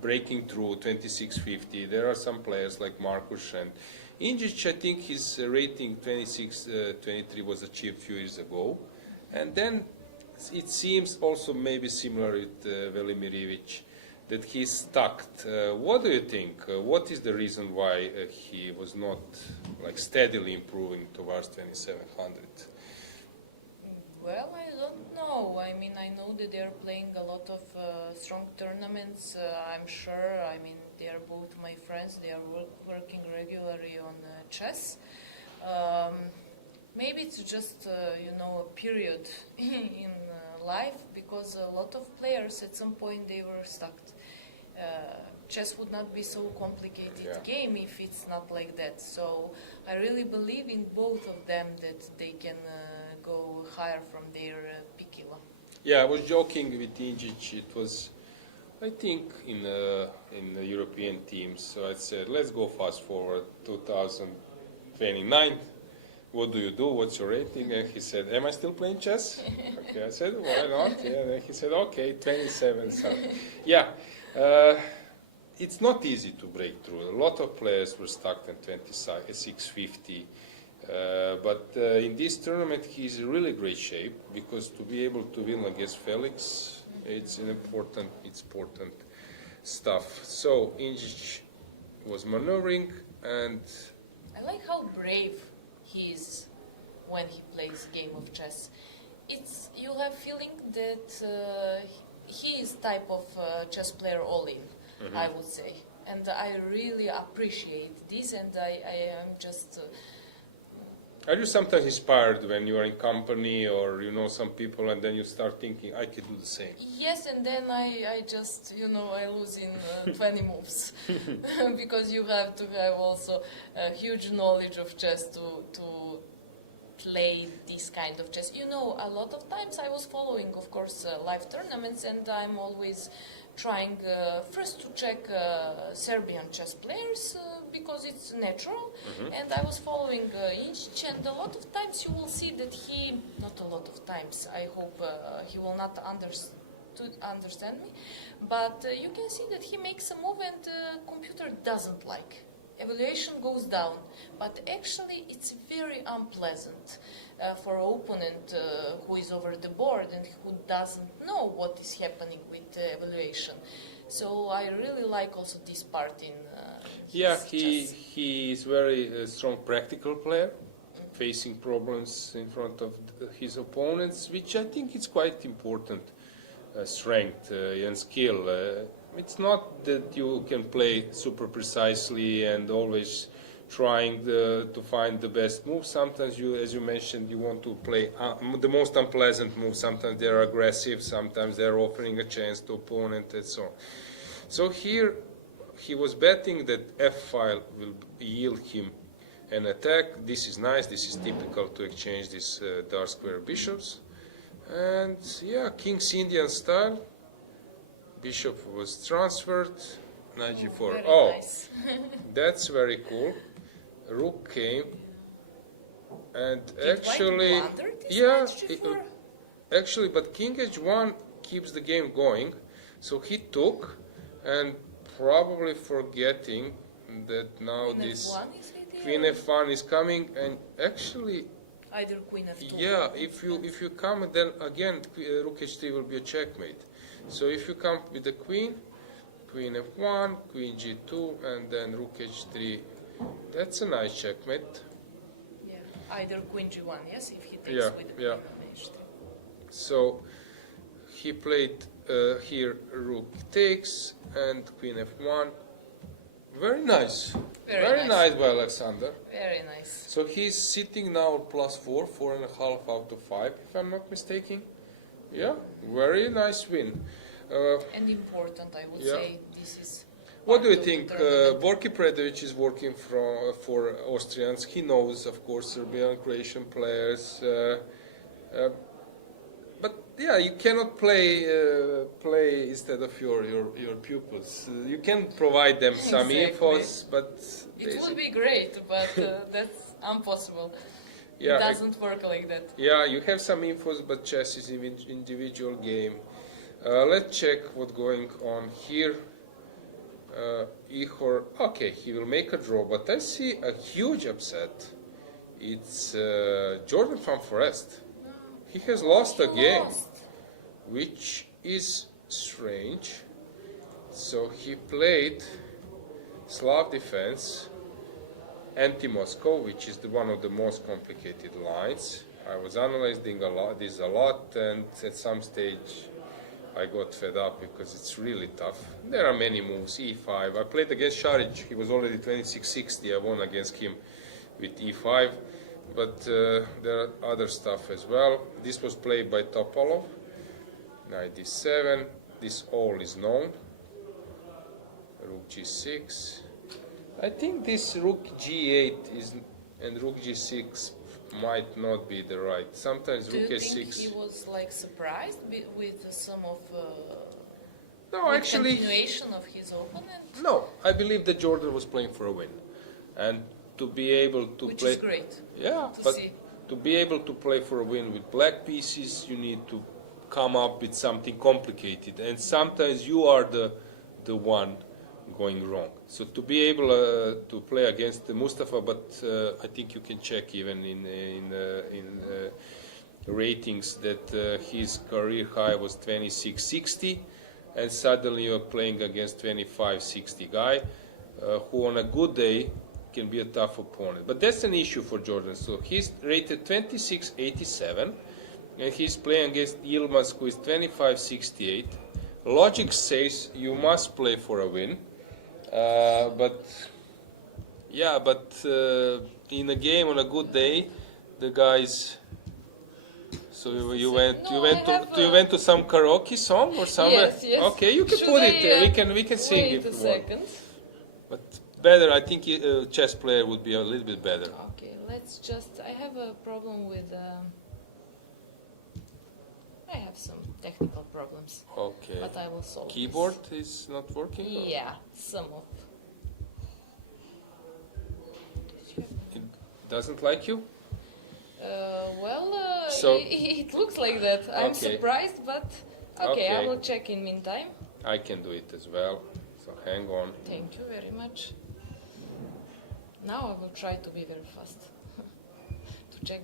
breaking through 2650. There are some players like Markuš and Injic. I think his rating 26-23 was achieved a few years ago, and then it seems also maybe similar with Velimir Ivić, that he's stuck. What do you think? What is the reason why he was not like steadily improving towards 2700? Well, I don't know. I mean, I know that they're playing a lot of strong tournaments. I'm sure. I mean, they are both my friends. They are working regularly on chess. Maybe it's just a period in life, because a lot of players at some point they were stuck. Chess would not be so complicated game if it's not like that. So I really believe in both of them, that they can go higher from their pikila. Yeah, I was joking with Injic. It was, I think, in the European teams. So I said, let's go fast forward 2029. What do you do? What's your rating? And he said, am I still playing chess? Okay, I said, why not? Yeah, then he said, okay, 27. So, yeah, it's not easy to break through. A lot of players were stuck at 2650. But in this tournament, he's in really great shape, because to be able to win against Felix, it's important stuff. So Injic was maneuvering, and I like how brave he is when he plays game of chess. You have feeling that he is type of chess player all in, I would say. And I really appreciate this, and I am just... Are you sometimes inspired when you are in company or you know some people and then you start thinking, I could do the same? Yes, and then I just, I lose in 20 moves. Because you have to have also a huge knowledge of chess to play this kind of chess. A lot of times I was following, of course, live tournaments, and I'm always trying first to check Serbian chess players because it's natural, and I was following Inčić, and a lot of times you will see that not a lot of times, I hope he will not understand me, but you can see that he makes a move and the computer doesn't like. Evaluation goes down, but actually it's very unpleasant for an opponent who is over the board and who doesn't know what is happening with evaluation. So I really like also this part in he is very strong practical player, facing problems in front of his opponents, which I think is quite important strength and skill. It's not that you can play super precisely and always trying to find the best move. Sometimes as you mentioned, you want to play the most unpleasant move. Sometimes they're aggressive, sometimes they're offering a chance to opponent and so on. So here he was betting that f-file will yield him an attack. This is nice, this is typical to exchange these dark square bishops. And yeah, King's Indian style. Bishop was transferred, knight g4. Nice. That's very cool. Rook came, and actually, but King h1 keeps the game going. So he took, and probably forgetting that now this Queen f1 is coming, and actually. Either Queen f2. Yeah, if you come, then again Rook h3 will be a checkmate. So if you come with the Queen f1, Queen g2, and then Rook h3, that's a nice checkmate. Yeah, either Queen g1, yes, if he takes with the Queen on h3. So he played here Rook takes and Queen f1. Very nice. Very nice by Alexander. Very nice. So he's sitting now at +4, 4.5 out of 5, if I'm not mistaken. Yeah, very nice win. And important, I would say. This is. What do you think? Borki Predovic is working for Austrians. He knows, of course, Serbian and Croatian players. But yeah, you cannot play instead of your pupils. You can provide them some infos, but it would be great, but that's impossible. Yeah, it doesn't work like that. Yeah, you have some infos, but chess is an individual game. Let's check what's going on here. Ihor, okay, he will make a draw, but I see a huge upset. It's Jordan van Forest. He has lost a game, which is strange. So he played Slav defense, anti-Moscow, which is one of the most complicated lines. I was analyzing this a lot, and at some stage I got fed up because it's really tough. There are many moves, e5. I played against Šarić, he was already 26-60, I won against him with e5. But there are other stuff as well. This was played by Topalov. Knight d7. This all is known. Rook g6. I think this rook g8 and rook g6 might not be the right. Sometimes rook do you h6. think he was surprised with some of continuation of his opponent? No, I believe that Jordan was playing for a win, and to be able to Which play. is great. Yeah, but to be able to play for a win with black pieces, you need to come up with something complicated, and sometimes you are the one going wrong. So to be able to play against Mustafa, but I think you can check even in ratings that his career high was 26-60, and suddenly you're playing against 25-60 guy who on a good day can be a tough opponent. But that's an issue for Jordan. So he's rated 2687, and he's playing against Yilmaz, who is 2568. Logic says you must play for a win, but in a game on a good day, the guys. So you went to some karaoke song or somewhere? Yes, yes. Okay, you can Should put I, it. We can sing wait if a you second. want. But better, I think a chess player would be a little bit better. Okay, let's just. I have a problem with. I have some technical problems. Okay. But I will solve. Keyboard is not working? This. Yeah, some of. It doesn't like you? So it looks like that. I'm Okay. surprised, but okay, I Okay. will check in meantime. I can do it as well. So hang on. Thank you very much. Now I will try to be very fast to check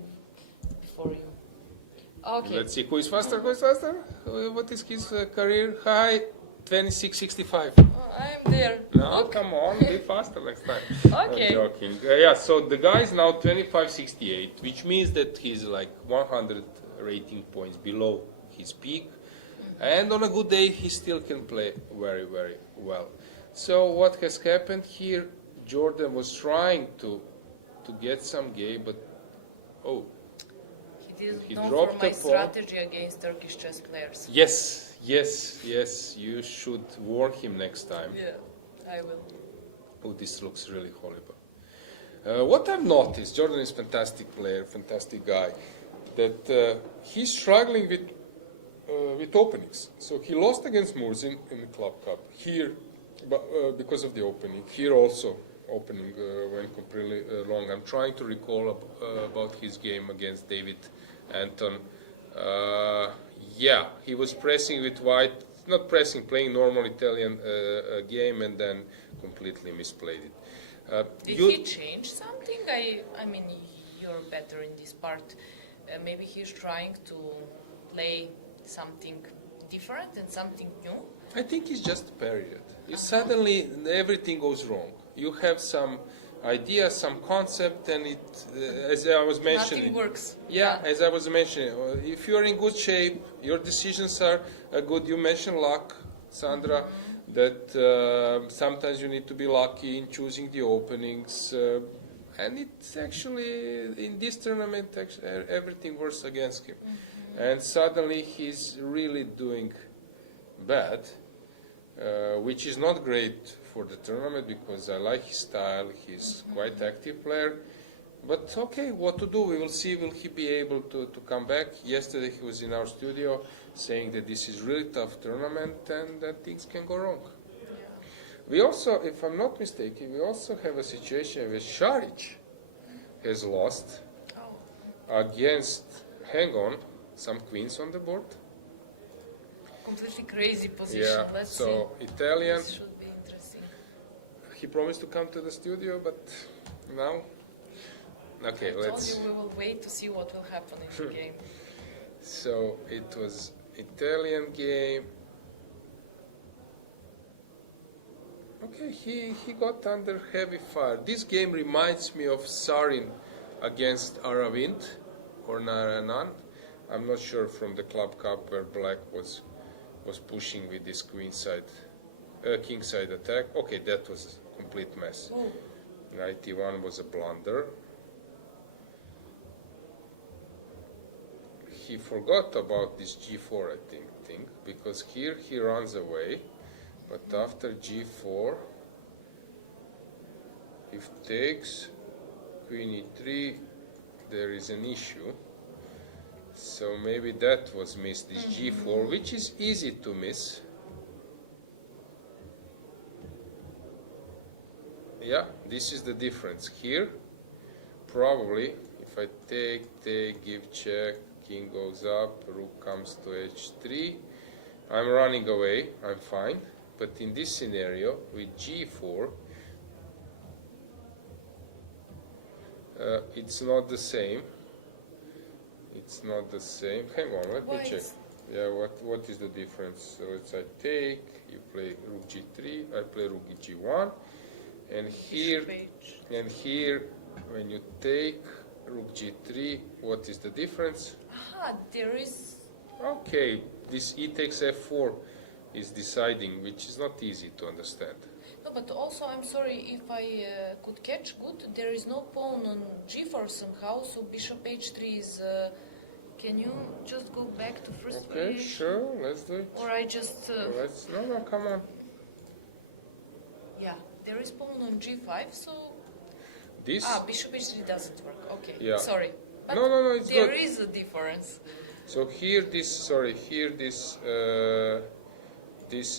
before you. Okay. Let's see who is faster. What is his career high? 2665. I'm there. No, Look. come on, be faster next time. Okay. I'm joking. Yeah, so the guy is now 2568, which means that he's like 100 rating points below his peak. And on a good day, he still can play very, very well. So what has happened here? Jordan was trying to get some game, but He He known dropped for my the pawn. strategy against Turkish chess players. Yes, you should warn him next time. Yeah, I will. Oh, this looks really horrible. What I've noticed, Jordan is a fantastic player, fantastic guy, that he's struggling with openings. So he lost against Murzin in the Club Cup. Here, because of the opening. Here also, opening went completely wrong. I'm trying to recall about his game against David Anton. Yeah, he was pressing with white, not pressing, playing normal Italian game, and then completely misplayed it. Did he change something? I mean, you're better in this part. Maybe he's trying to play something different and something new? I think it's just a period. Suddenly everything goes wrong. You have some idea, some concept, and it, as I was mentioning, nothing works. Yeah, as I was mentioning, if you are in good shape, your decisions are good. You mentioned luck, Sandra, that sometimes you need to be lucky in choosing the openings, and it's actually in this tournament, actually, everything works against him, and suddenly he's really doing bad, which is not great for the tournament because I like his style. He's quite active player. But okay, what to do? We will see. Will he be able to come back? Yesterday he was in our studio saying that this is really tough tournament and that things can go wrong. Yeah. We also, if I'm not mistaken, we also have a situation where Šarić has lost against, hang on, some queens on the board. Completely crazy position. Yeah, Let's so see. Italian. This should be interesting. He promised to come to the studio, but now. Okay, I let's. told you we will wait to see what will happen in the game. So it was Italian game. Okay, he got under heavy fire. This game reminds me of Sarin against Aravind or Narayanan. I'm not sure, from the Club Cup where Black was pushing with this kingside attack. Okay, that was a complete mess. 91 was a blunder. He forgot about this g4, I think, because here he runs away, but after g4, if takes, queen e3, there is an issue. So maybe that was missed, this g4, which is easy to miss. Yeah, this is the difference. Here, probably, if I take, give check, king goes up, rook comes to h3, I'm running away, I'm fine. But in this scenario, with g4, it's not the same. It's not the same. Hang on, let me check. Yeah, what is the difference? So it's I take, you play rook g3, I play rook g1, And here, Bishop when you take rook g3, what is the difference? Aha, there is. Okay, this e takes f4 is deciding, which is not easy to understand. No, but also I'm sorry if I could catch good. There is no pawn on g4 somehow, so bishop h3 is. Can you just go back to first Okay, variation? sure, let's do it. Or I just. No, come on. Yeah, there is pawn on g5, so. This? Bishop h3 doesn't work. Okay, Yeah. sorry. But No, it's there good. is a difference. So here this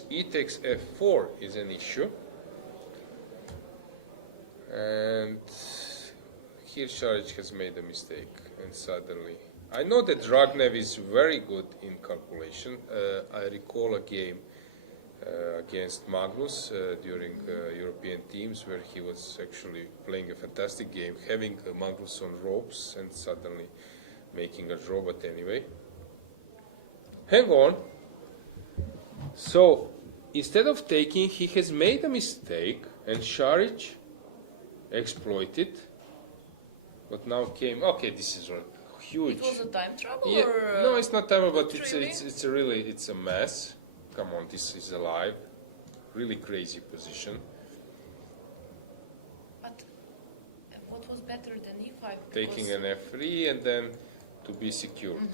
e takes f4 is an issue. And here Šarić has made a mistake, and suddenly I know that Dragnev is very good in calculation. I recall a game against Magnus during European teams where he was actually playing a fantastic game, having Magnus on ropes and suddenly making a draw, but anyway. Hang on. So, instead of taking, he has made a mistake, and Šarić exploited. But now came. Okay, this is huge. It was a time trouble, Yeah, or no, it's not time, but really? it's a mess. Come on, this is alive. Really crazy position. But what was better than e5? Taking an f3 and then to be secured.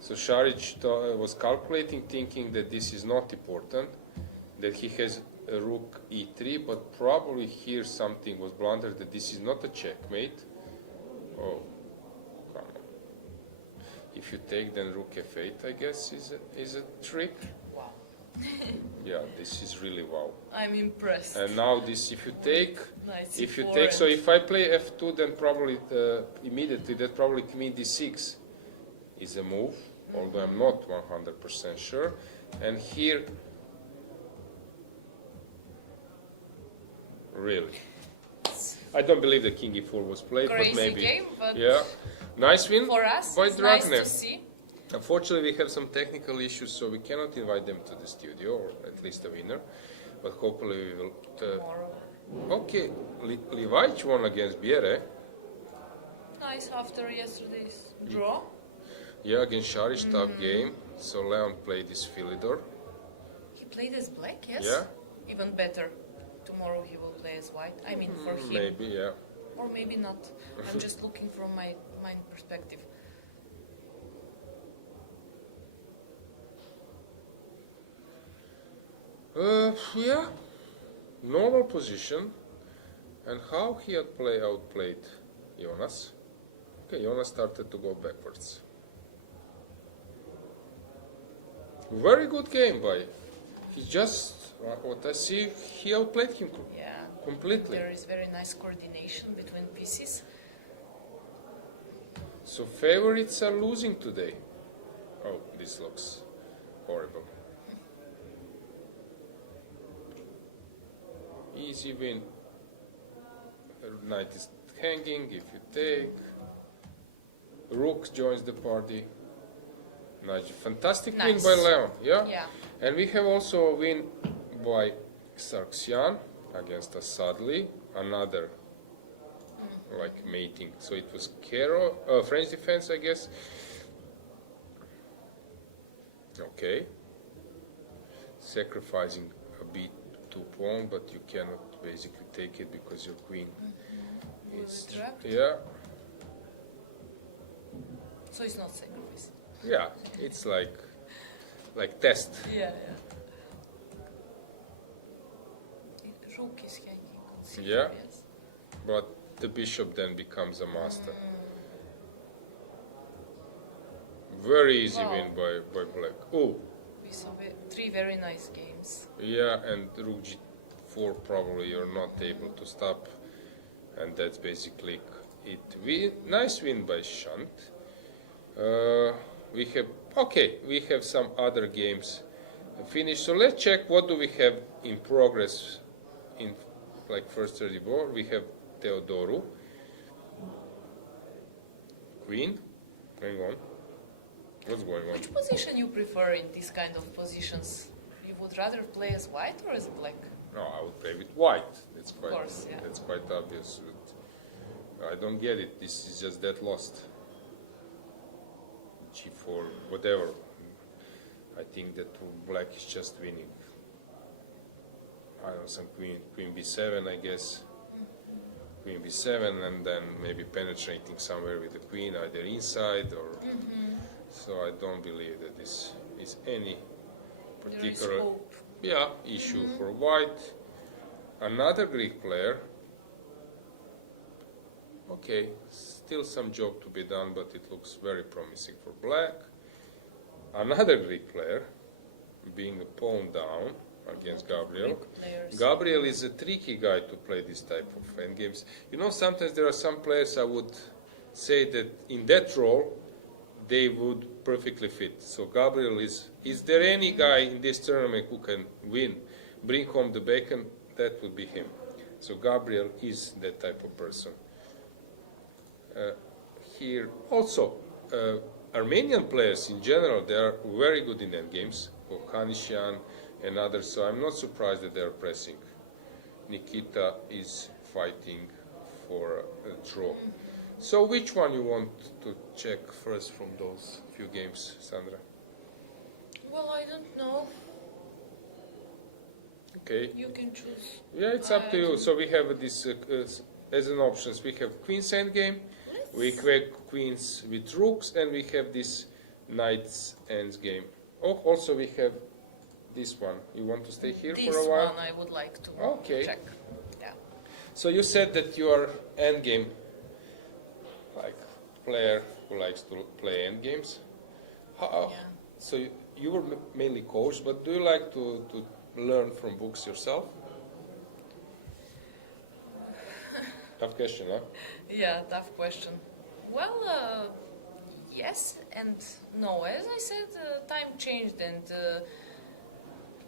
So Šarić was calculating, thinking that this is not important, that he has a rook e3, but probably here something was blundered, that this is not a checkmate. Oh, come on. If you take, then rook f8, I guess, is a trick. Wow. Yeah, this is really wow. I'm impressed. And now this, if you take, Nice if you e4 take, so and- if I play f2, then probably immediately that probably queen d6 is a move, although I'm not 100% sure. And here, really, I don't believe that king e4 was played, Crazy but maybe. game, but Yeah, nice win for us, by it's nice Dragnev. to see. Unfortunately, we have some technical issues, so we cannot invite them to the studio, or at least a winner. But hopefully we will. Tomorrow. Okay, Livajic won against Bjere. Nice after yesterday's draw. Yeah, against Šarić, tough game. So Leon played this Philidor. He played as black, yes? Yeah. Even better. Tomorrow he will play as white. I mean, for him. Maybe, yeah. Or maybe not. I'm just looking from my mind perspective. Yeah, normal position. And how he outplayed Jonas. Okay, Jonas started to go backwards. Very good game by. He just, what I see, he outplayed him Yeah. completely. There is very nice coordination between pieces. So favorites are losing today. Oh, this looks horrible. Easy win. Knight is hanging if you take. Rook joins the party. Nice. Fantastic win Nice. by Leon. Yeah? Yeah. And we have also a win by Sargsyan against Asadli. Another like mating. So it was Kero, French defense, I guess. Okay. Sacrificing a b2 pawn, but you cannot basically take it because your queen is. trapped. Yeah. So it's not sacrifice. Yeah. It's like test. Yeah, yeah. Rook is hanging on c4, Yeah. yes? But the bishop then becomes a master. Very easy Wow. win by black. Oh, We saw three very nice games. yeah, and rook g4 probably you're not able to stop, and that's basically it. Nice win by Shant. We have some other games finished. So let's check what do we have in progress in like first 34. We have Teodoru. Queen. Hang on. What's going on? Which position you prefer in these kind of positions? You would rather play as white or as black? No, I would play with white. That's quite, course, yeah. that's quite obvious. But I don't get it. This is just that lost. G4, whatever. I think that black is just winning. I don't know, some queen b7, I guess. Queen b7, and then maybe penetrating somewhere with the queen, either inside or. So I don't believe that this is any particular issue for white. Another Greek player. Okay, still some job to be done, but it looks very promising for black. Another Greek player, being a pawn down against Gabriel. Gabriel is a tricky guy to play this type of endgames. You know, sometimes there are some players I would say that in that role they would perfectly fit. So Gabriel is there any guy in this tournament who can win, bring home the bacon? That would be him. So Gabriel is that type of person. Here also, Armenian players in general, they are very good in endgames. Okhanisyan and others, so I'm not surprised that they are pressing. Nikita is fighting for a draw. So which one you want to check first from those few games, Sandra? Well, I don't know. Okay. You can choose. Yeah, it's up to you. So we have this as an options. We have Queen's Endgame, we have Queens with Rooks, and we have this Knight's Endgame. Oh, also we have this one. You want to stay here for a while? This one I would like to check. Yeah. So you said that you are endgame, like player who likes to play endgames. How? Yeah. So you were mainly coached, but do you like to learn from books yourself? Tough question, huh? Yeah, tough question. Well, yes and no. As I said, time changed, and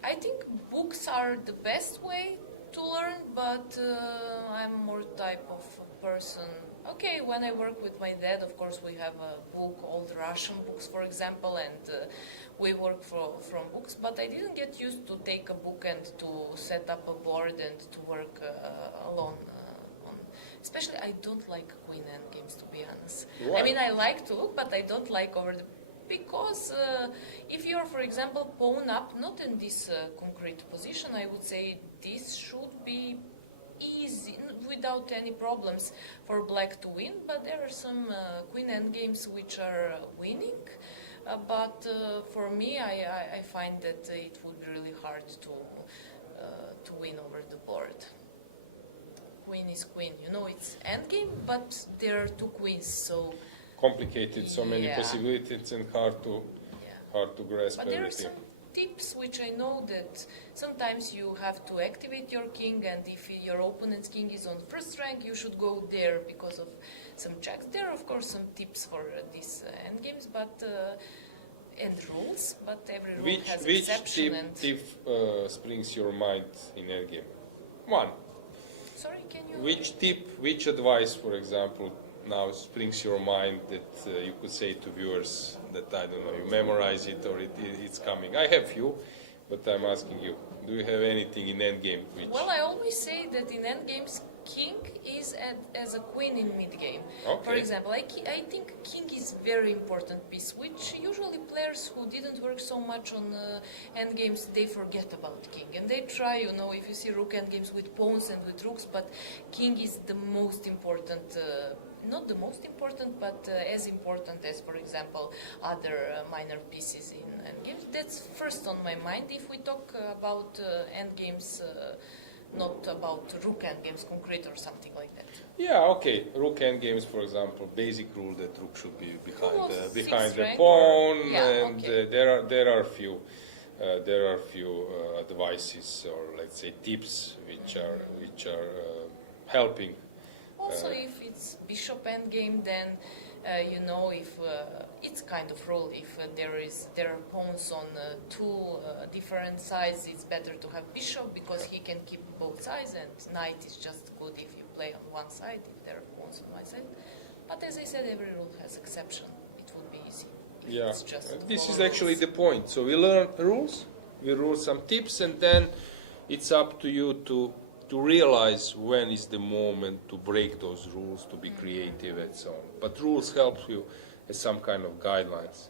I think books are the best way to learn, but I'm more type of person. Okay, when I work with my dad, of course, we have a book, old Russian books, for example, and we work from books, but I didn't get used to take a book and to set up a board and to work alone. Especially, I don't like queen endgames, to be honest. Why? I mean, I like to look, but I don't like over the... Because if you're, for example, pawn up, not in this concrete position, I would say this should be easy, without any problems for black to win, but there are some queen endgames which are winning. But for me, I find that it would be really hard to win over the board. Queen is queen, you know, it's endgame, but there are two queens, so complicated, so many possibilities, and hard to grasp but there everything. are some tips which I know that sometimes you have to activate your king, and if your opponent's king is on first rank, you should go there because of some checks. There are of course some tips for these endgames, but and rules, but every rule has exception. Which tip springs your mind in endgame? One. Sorry, can you? Which tip, which advice, for example, now springs your mind that you could say to viewers that, I don't know, you memorize it or it's coming? I have few, but I'm asking you, do you have anything in endgame which... Well, I always say that in endgames, king is as a queen in mid-game. Okay. For example, I think king is very important piece, which usually players who didn't work so much on endgames, they forget about king. And they try, you know, if you see rook endgames with pawns and with rooks, but king is the most important, not the most important, but as important as, for example, other minor pieces in endgames. That's first on my mind. If we talk about endgames, not about rook endgames concrete or something like that. Yeah, okay. Rook endgames, for example, basic rule that rook should be behind the rank pawn, or, yeah, and okay. there are few advices or let's say tips which are helping. Also, if it's bishop endgame, then you know, if it's kind of rule. If there are pawns on two different sides, it's better to have bishop because he can keep both sides, and knight is just good if you play on one side. If there are pawns on one side, but as I said, every rule has exception. It would be easy. Yeah, It's just this is follow actually rules. the point. So we learn rules, we rule some tips, and then it's up to you to realize when is the moment to break those rules, to be creative and so on. But rules help you as some kind of guidelines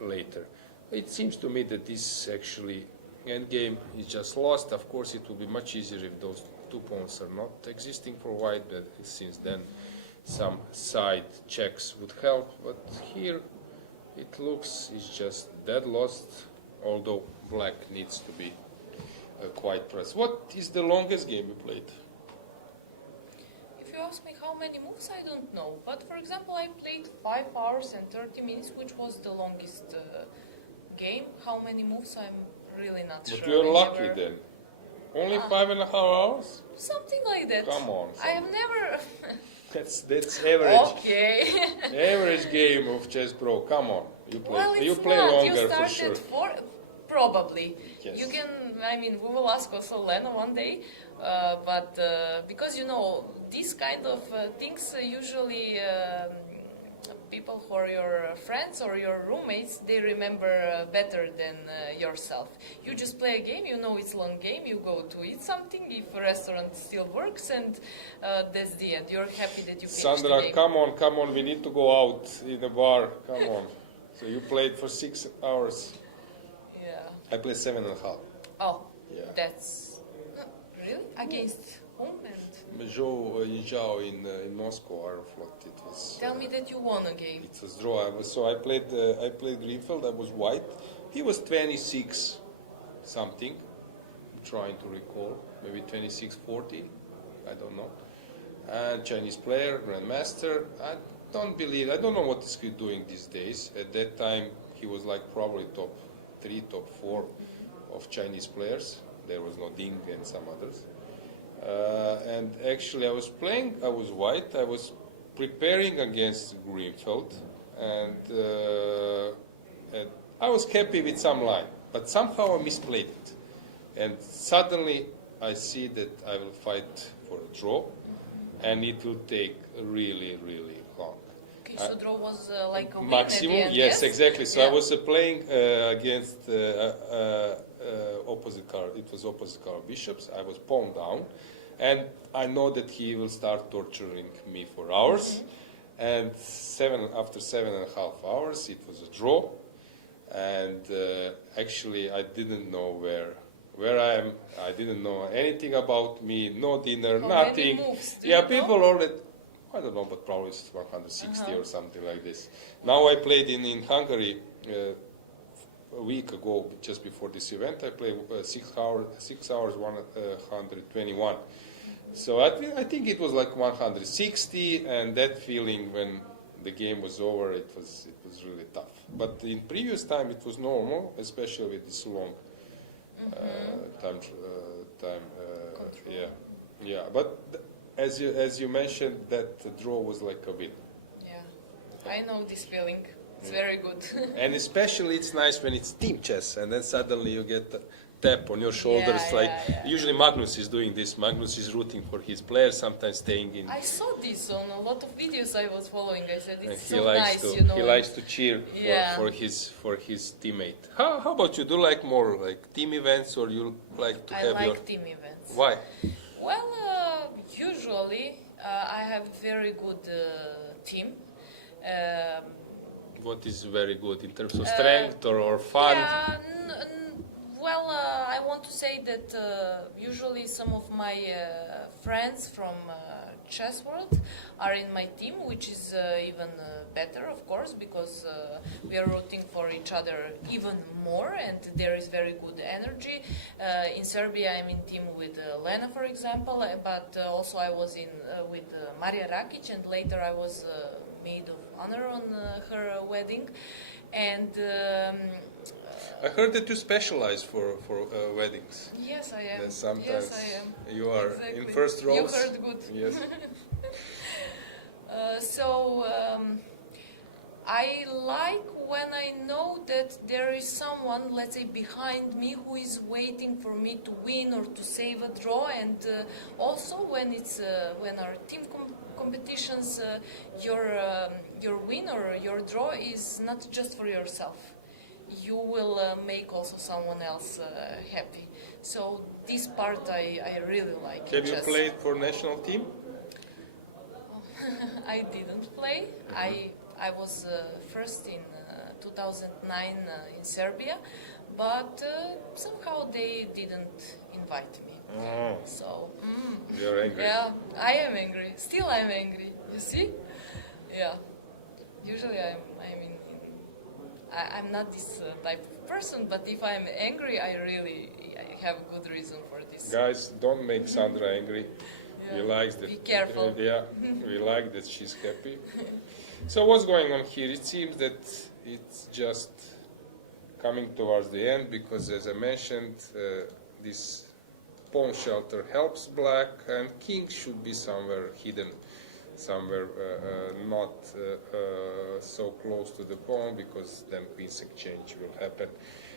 later. It seems to me that this actually endgame is just lost. Of course, it will be much easier if those 2 pawns are not existing for white, but since then some side checks would help. But here it looks it's just dead lost, although black needs to be quite pressed. What is the longest game you played? If you ask me how many moves, I don't know. But for example, I played 5 hours and 30 minutes, which was the longest game. How many moves, I'm really not sure. But you're lucky then. Only 5.5 hours? Something like that. Come on. I have never... That's average. Okay. Average game of Chess Pro. Come on. You play, Well, it's you play not. longer You for started sure. probably. Yes. You can, I mean, we will ask also Lena one day, but because, you know, these kind of things usually people who are your friends or your roommates, they remember better than yourself. You just play a game, you know it's long game, you go to eat something, if a restaurant still works, and that's the end. You're happy that you finished Sandra, the game. come on, we need to go out in a bar. Come on. So you played for 6 hours. Yeah. I played 7.5. Oh, Yeah. that's... Really? Against whom? And Zhou Yizhao in Moscow, Aeroflot. It was. tell me that you won a game. It was draw. I played Greenfeld. I was white. He was 26 something. I'm trying to recall. Maybe 26-40. I don't know. And Chinese player, Grandmaster. I don't know what he's doing these days. At that time, he was like probably top 3, top 4 of Chinese players. There was no Ding and some others. And actually, I was white. I was preparing against Greenfeld, and I was happy with some line, but somehow I misplayed it. And suddenly, I see that I will fight for a draw, and it will take really, really long. Okay, so draw was like a win Maximum, at the end, yes, exactly. So Yeah. I was playing against opposite color. It was opposite color bishops. I was pawn down, and I know that he will start torturing me for hours. And after 7.5 hours, it was a draw. And actually, I didn't know where I am. I didn't know anything about me. No dinner, How nothing. many moves do Yeah, you people know? already. I don't know, but probably it's 160 or something like this. Now I played in Hungary a week ago, just before this event. I played 6 hours 121. So I think it was like 160, and that feeling when the game was over, it was really tough. But in previous time, it was normal, especially with this long time. Yeah. But as you mentioned, that draw was like a win. Yeah, I know this feeling. It's very good. And especially it's nice when it's team chess, and then suddenly you get a tap on your shoulders. Yeah. Usually Magnus is doing this. Magnus is rooting for his players, sometimes staying in. I saw this on a lot of videos I was following. I said And it's so nice, you know. He likes to cheer Yeah. for his teammate. How about you? Do you like more like team events, or you like to I have like your? team events. Why? Well, usually I have very good team. What is very good in terms of strength or fun? Yeah, well, I want to say that usually some of my friends from chess world are in my team, which is even better, of course, because we are rooting for each other even more, and there is very good energy. In Serbia, I'm in team with Lena, for example, but also I was in with Marija Rakic, and later I was maid of honor on her wedding. And I heard that you specialize for weddings. yes, I am. And sometimes yes, I am. you are Exactly. in first rows. You heard good. Yes. I like when I know that there is someone, let's say, behind me who is waiting for me to win or to save a draw, and also when it's when our team competitions, your win or your draw is not just for yourself. You will make also someone else happy. So this part I really like. Have you chess. played for national team? I didn't play. I was first in 2009 in Serbia, but somehow they didn't invite me. Oh, So you're angry. yeah, I am angry. Still, I'm angry. You see? Yeah. Usually, I'm not this type of person, but if I'm angry, I have a good reason for this. Guys, don't make Sandra angry. Yeah. We like that. Be careful. Yeah, we like that she's happy. So what's going on here? It seems that it's just coming towards the end because, as I mentioned, this pawn shelter helps black, and king should be somewhere hidden, somewhere not so close to the pawn, because then queen's exchange will happen.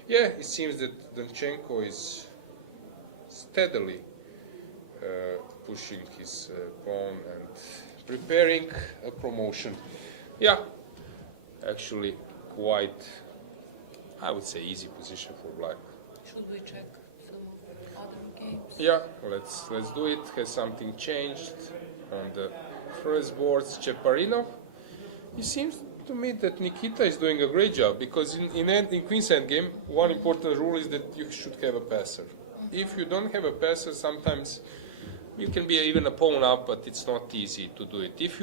Yeah, it seems that Danchenko is steadily pushing his pawn and preparing a promotion. Yeah, actually quite, I would say, easy position for black. Should we check some other games? Yeah, let's do it. Has something changed on the first boards? Cheparinov. It seems to me that Nikita is doing a great job, because in Queen's Endgame, one important rule is that you should have a passer. If you don't have a passer, sometimes you can be even a pawn up, but it's not easy to do it. If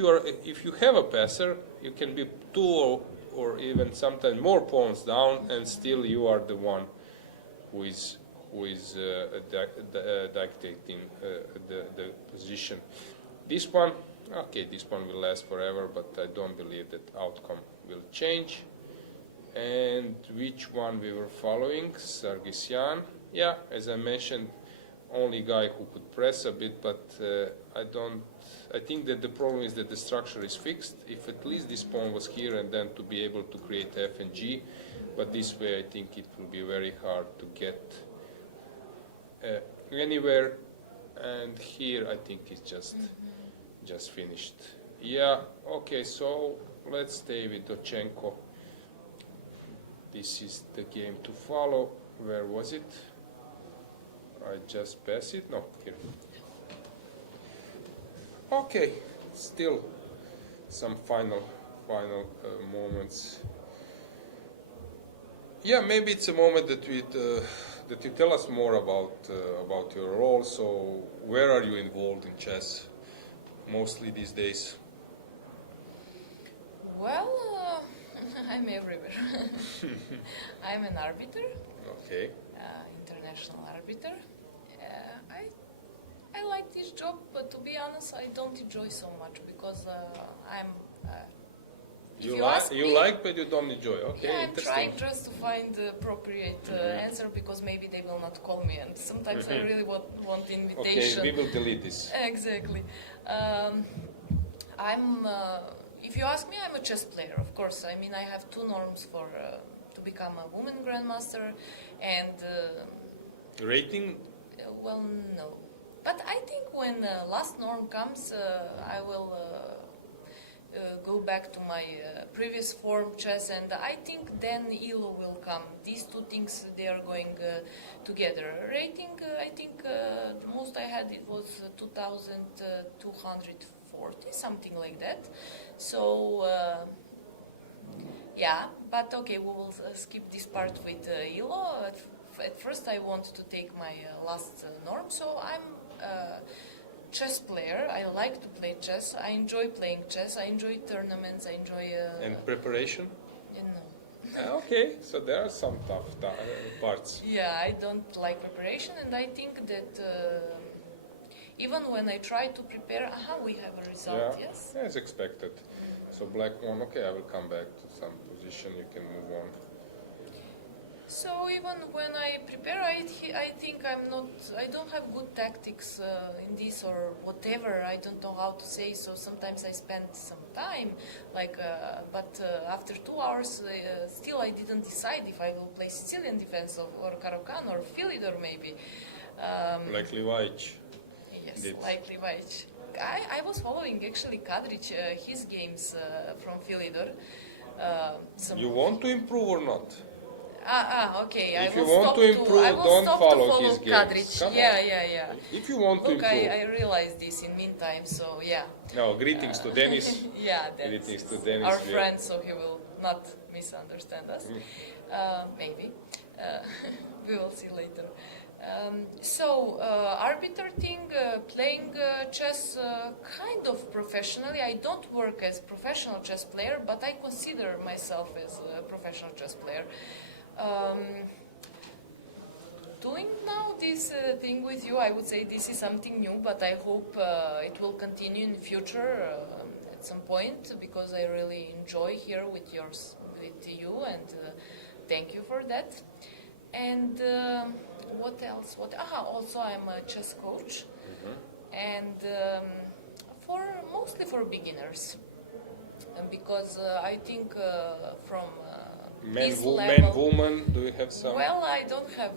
you have a passer, you can be two or even sometimes more pawns down, and still you are the one who is dictating the position. This one will last forever, but I don't believe that outcome will change. And which one we were following? Sargsyan. Yeah, as I mentioned, only guy who could press a bit, but I think that the problem is that the structure is fixed. If at least this pawn was here, and then to be able to create F and G, but this way I think it will be very hard to get anywhere. And here I think it's just finished. Yeah, okay, so let's stay with Danchenko. This is the game to follow. Where was it? I just passed it? No, here. Okay, still some final moments. Yeah, maybe it's a moment that you tell us more about your role. So, where are you involved in chess mostly these days? Well, I'm everywhere. I'm an arbiter. Okay. International arbiter. I like this job, but to be honest, I don't enjoy so much, because I'm. You like, but you don't enjoy. Okay, yeah, I'm interesting. trying just to find the appropriate answer, because maybe they will not call me, and sometimes I really want invitation. Okay, we will delete this. Exactly. If you ask me, I'm a chess player, of course. I mean, I have 2 norms for to become a Women Grandmaster, and Rating? well, no. But I think when last norm comes, I will go back to my previous form chess, and I think then ELO will come. These 2 things, they are going together. Rating, I think the most I had, it was 2,240, something like that. So yeah, but okay, we will skip this part with ELO. At first I want to take my last norm, so I'm a chess player. I like to play chess. I enjoy playing chess. I enjoy tournaments. I enjoy... And preparation? No. Okay, so there are some tough parts. Yeah, I don't like preparation, and I think that even when I try to prepare, we have a result, yes? As expected. So black one, okay, I will come back to some position, you can move on. So even when I prepare, I think I don't have good tactics in this or whatever. I don't know how to say. So sometimes I spend some time, but after 2 hours, still I didn't decide if I will play Sicilian defense or Caro-Kann or Philidor maybe. Like Livajic. Yes, like Livajic. I was following actually Kadric, his games from Philidor. You want to improve or not? Okay. If I you will want stop to improve, I will don't stop follow to follow his games. Kadric. Come Yeah, on. yeah. If you want to Look, improve. I realized this in meantime, so yeah. No, greetings to Dennis. Yeah, Greetings that's to Dennis. our friend, so he will not misunderstand us. Maybe. We will see later. Arbiter thing, playing chess kind of professionally. I don't work as professional chess player, but I consider myself as a professional chess player. Doing now this thing with you, I would say this is something new, but I hope it will continue in the future at some point, because I really enjoy here with you, and thank you for that. And what else? Also I'm a chess coach, and mostly for beginners, because I think from this level, woman, do you have some? Well, I don't have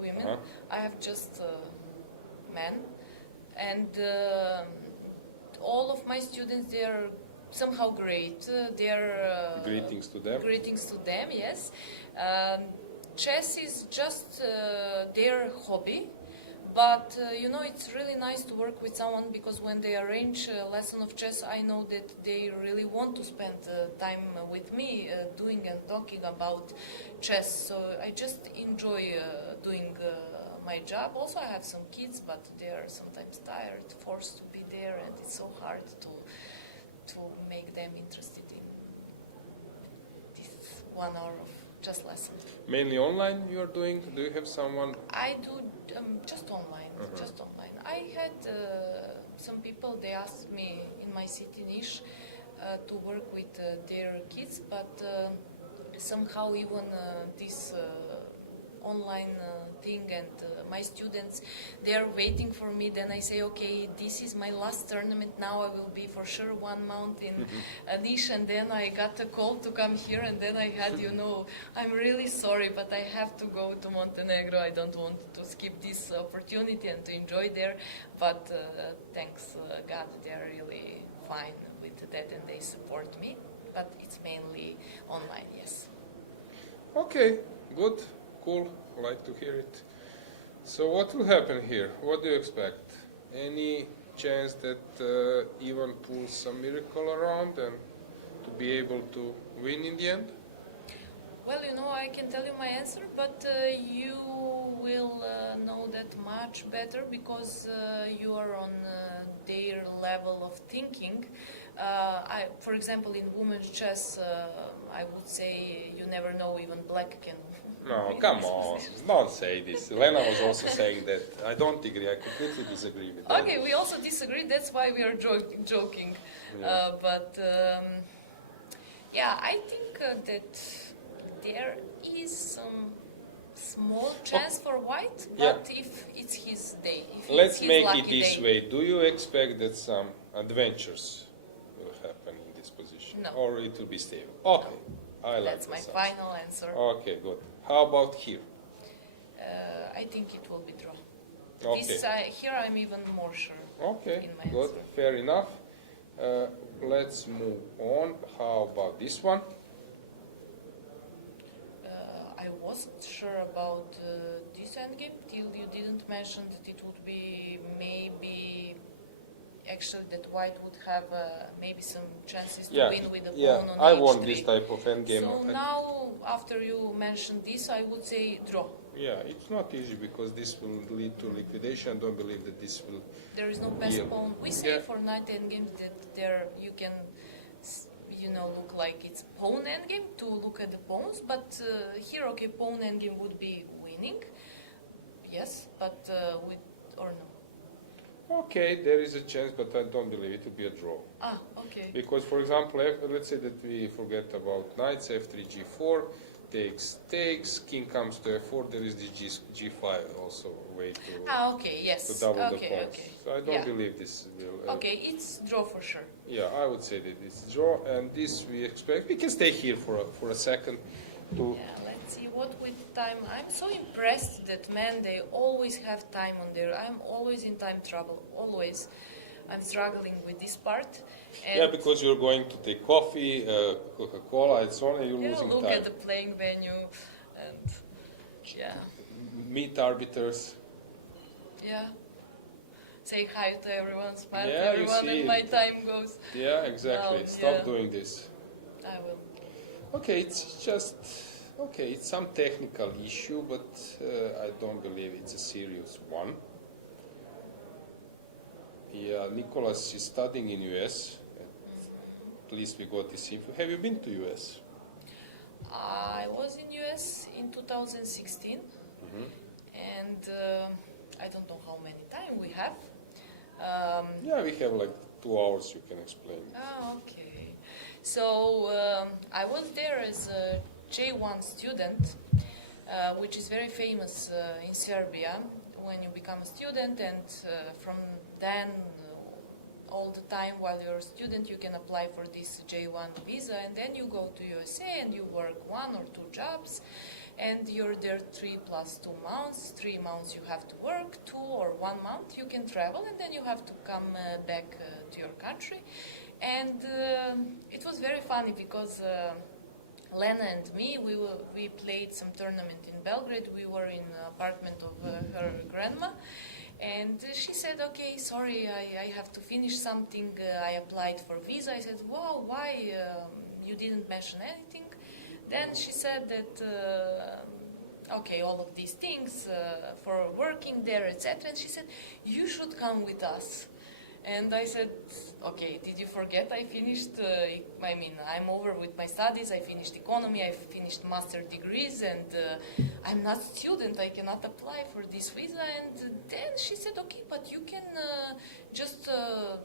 women. I have just men, and all of my students, they are somehow great. They are Greetings to them. Greetings to them. Yes. Chess is just their hobby, but it's really nice to work with someone, because when they arrange a lesson of chess, I know that they really want to spend time with me doing and talking about chess. So I just enjoy doing my job. Also, I have some kids, but they are sometimes tired, forced to be there, and it's so hard to make them interested in this 1 hour of chess lesson. Mainly online you are doing? Do you have someone? I do just online. Just online. I had some people, they asked me in my city niche to work with their kids, but somehow even this online thing, and my students, they are waiting for me. Then I say, okay, this is my last tournament. Now I will be for sure 1 month in a niche, and then I got a call to come here, and then I had, I'm really sorry, but I have to go to Montenegro. I don't want to skip this opportunity and to enjoy there, but thanks God, they are really fine with that, and they support me, but it's mainly online, yes. Okay, good. Cool, like to hear it. So what will happen here? What do you expect? Any chance that Ivan pulls some miracle around and to be able to win in the end? Well, I can tell you my answer, but you will know that much better, because you are on their level of thinking. For example, in women's chess, I would say you never know, even black can. No, come on, don't say this. Lena was also saying that. I don't agree, I completely disagree with that. Okay, we also disagree, that's why we are joking. Yeah. I think that there is some small chance for white, but if it's his day, if Let's it's his make lucky it this day. way. Do you expect that some adventures will happen in this position? No. Or it will be stable? Okay, I like That's my this answer. final answer. Okay, good. How about here? I think it will be draw. Okay. Here I'm even more sure Okay, in my good. answer. Fair enough. Let's move on. How about this one? I wasn't sure about this endgame till you didn't mention that it would be maybe actually that white would have maybe some chances to win with a pawn on I h3. want this type of endgame. So now, after you mentioned this, I would say draw. Yeah, it's not easy because this will lead to liquidation. I don't believe that this will. There is no best Yeah. pawn. We say for knight endgame that there you can, look like it's pawn endgame to look at the pawns, but here, okay, pawn endgame would be winning. Yes, but with or no. Okay, there is a chance, but I don't believe it will be a draw. Okay. Because, for example, let's say that we forget about knights, f3, g4, takes, king comes to f4, there is the g5 also way to, Okay, yes. to double the Okay, pawns. okay. So I don't believe this will... Okay, it's draw for sure. Yeah, I would say that it's draw, and this we expect. We can stay here for a second to... Yeah, let's see what with time. I'm so impressed that men, they always have time on their... I'm always in time trouble, always. I'm struggling with this part. Yeah, because you're going to take coffee, Coca-Cola, and so on, and you're yeah, losing look time. at the playing venue, and yeah, Meet arbiters. yeah. Say hi to everyone, smile Yeah, to you everyone, see and my it. time goes. Yeah, exactly. Down, Stop yeah. doing this. I will. Okay, it's just okay. It's some technical issue, but I don't believe it's a serious one. Yeah, Nicholas is studying in US. At least we got this info. Have you been to US? I was in US in 2016, and I don't know how many time we have. Yeah, we have like 2 hours. You can explain. Oh, okay. So I was there as a J1 student, which is very famous in Serbia when you become a student, and from then all the time while you're a student you can apply for this J1 visa, and then you go to USA and you work 1 or 2 jobs, and you're there 3 plus 2 months. 3 months you have to work, 2 or 1 month you can travel, and then you have to come back to your country. And it was very funny because Lena and me, we played some tournament in Belgrade. We were in the apartment of her grandma, and she said, okay, sorry, I have to finish something. I applied for visa. I said, wow, why? You didn't mention anything. Then she said that, okay, all of these things for working there, etc. And she said, you should come with us. And I said, okay, did you forget I finished, I'm over with my studies, I finished economy, I finished master degrees, and I'm not a student, I cannot apply for this visa. And then she said, okay, but you can just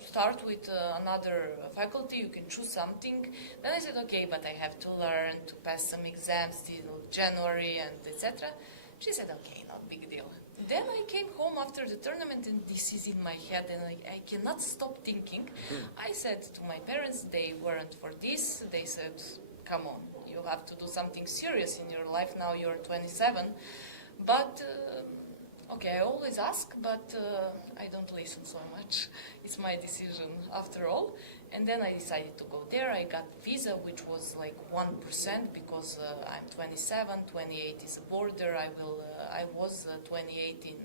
start with another faculty, you can choose something. Then I said, okay, but I have to learn to pass some exams till January and etc. She said, okay, not big deal. Then I came home after the tournament, and this is in my head, and I cannot stop thinking. I said to my parents, they weren't for this. They said, come on, you have to do something serious in your life. Now you're 27. But, okay, I always ask, but I don't listen so much. It's my decision after all. And then I decided to go there. I got visa, which was like 1% because I'm 27, 28 is a border. I was 28 in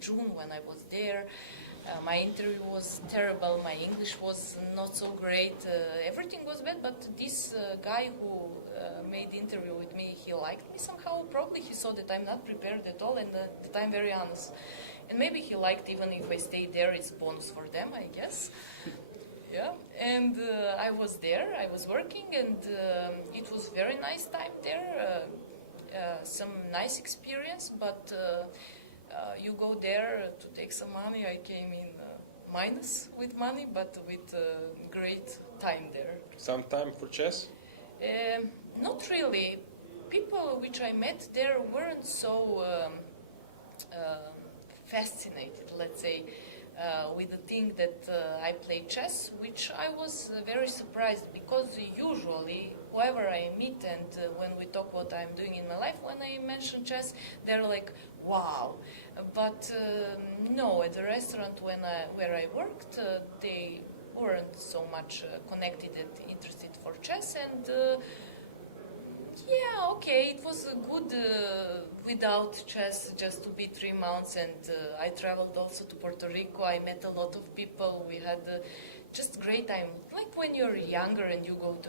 June when I was there. My interview was terrible. My English was not so great. Everything was bad, but this guy who made the interview with me, he liked me somehow. Probably he saw that I'm not prepared at all and that I'm very honest. And maybe he liked even if I stayed there, it's bonus for them, I guess. Yeah, and I was there, I was working, and it was very nice time there, some nice experience, but you go there to take some money. I came in minus with money, but with great time there. Some time for chess? Not really. People which I met there weren't so fascinated, let's say, with the thing that I play chess, which I was very surprised, because usually whoever I meet and when we talk what I'm doing in my life, when I mention chess, they're like, wow. But no, at the restaurant where I worked, they weren't so much connected and interested for chess, and yeah, okay, it was good without chess, just to be 3 months, and I traveled also to Puerto Rico. I met a lot of people. We had just great time, like when you're younger and you go to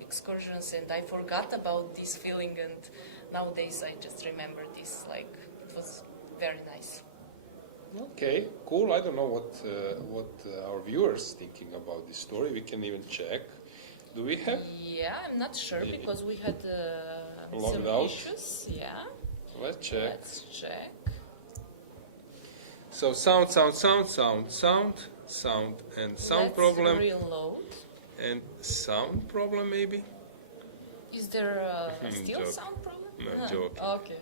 excursions, and I forgot about this feeling, and nowadays I just remember this, like it was very nice. Okay, cool. I don't know what our viewers thinking about this story. We can even check. Do we have? Yeah, I'm not sure because we had some issues. Yeah. Let's check. Let's check. So sound, and sound problem. Let's reload. And sound problem maybe? Is there still sound problem? No, I'm joking. Okay.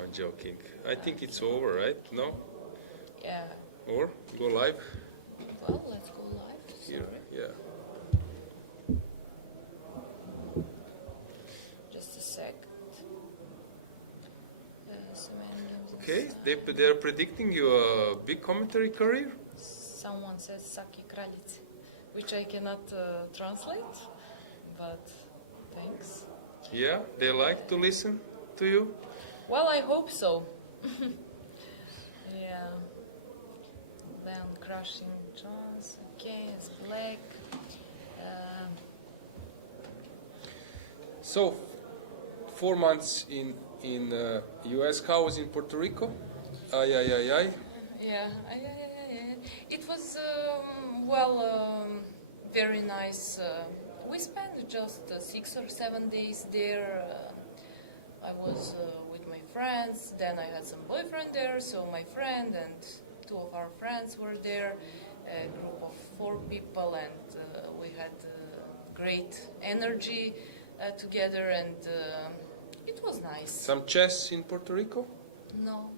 I'm joking. I think it's over, right? No? Yeah. Or go live? Well, let's go live. Here, yeah. Just a sec. Okay, they're predicting you a big commentary career? Someone says Saki Kraljice. which I cannot translate, but thanks. Yeah, they like to listen to you? Well, I hope so. Yeah. Then crushing chance, okay, it's black. So, 4 months in US, how was in Puerto Rico? Ay, ay, ay, ay. Yeah, it was very nice. We spent just 6 or 7 days there. I was with my friends. Then I had some boyfriend there, so my friend and 2 of our friends were there. A group of 4 people, and we had great energy together, and it was nice. Some chess in Puerto Rico? No,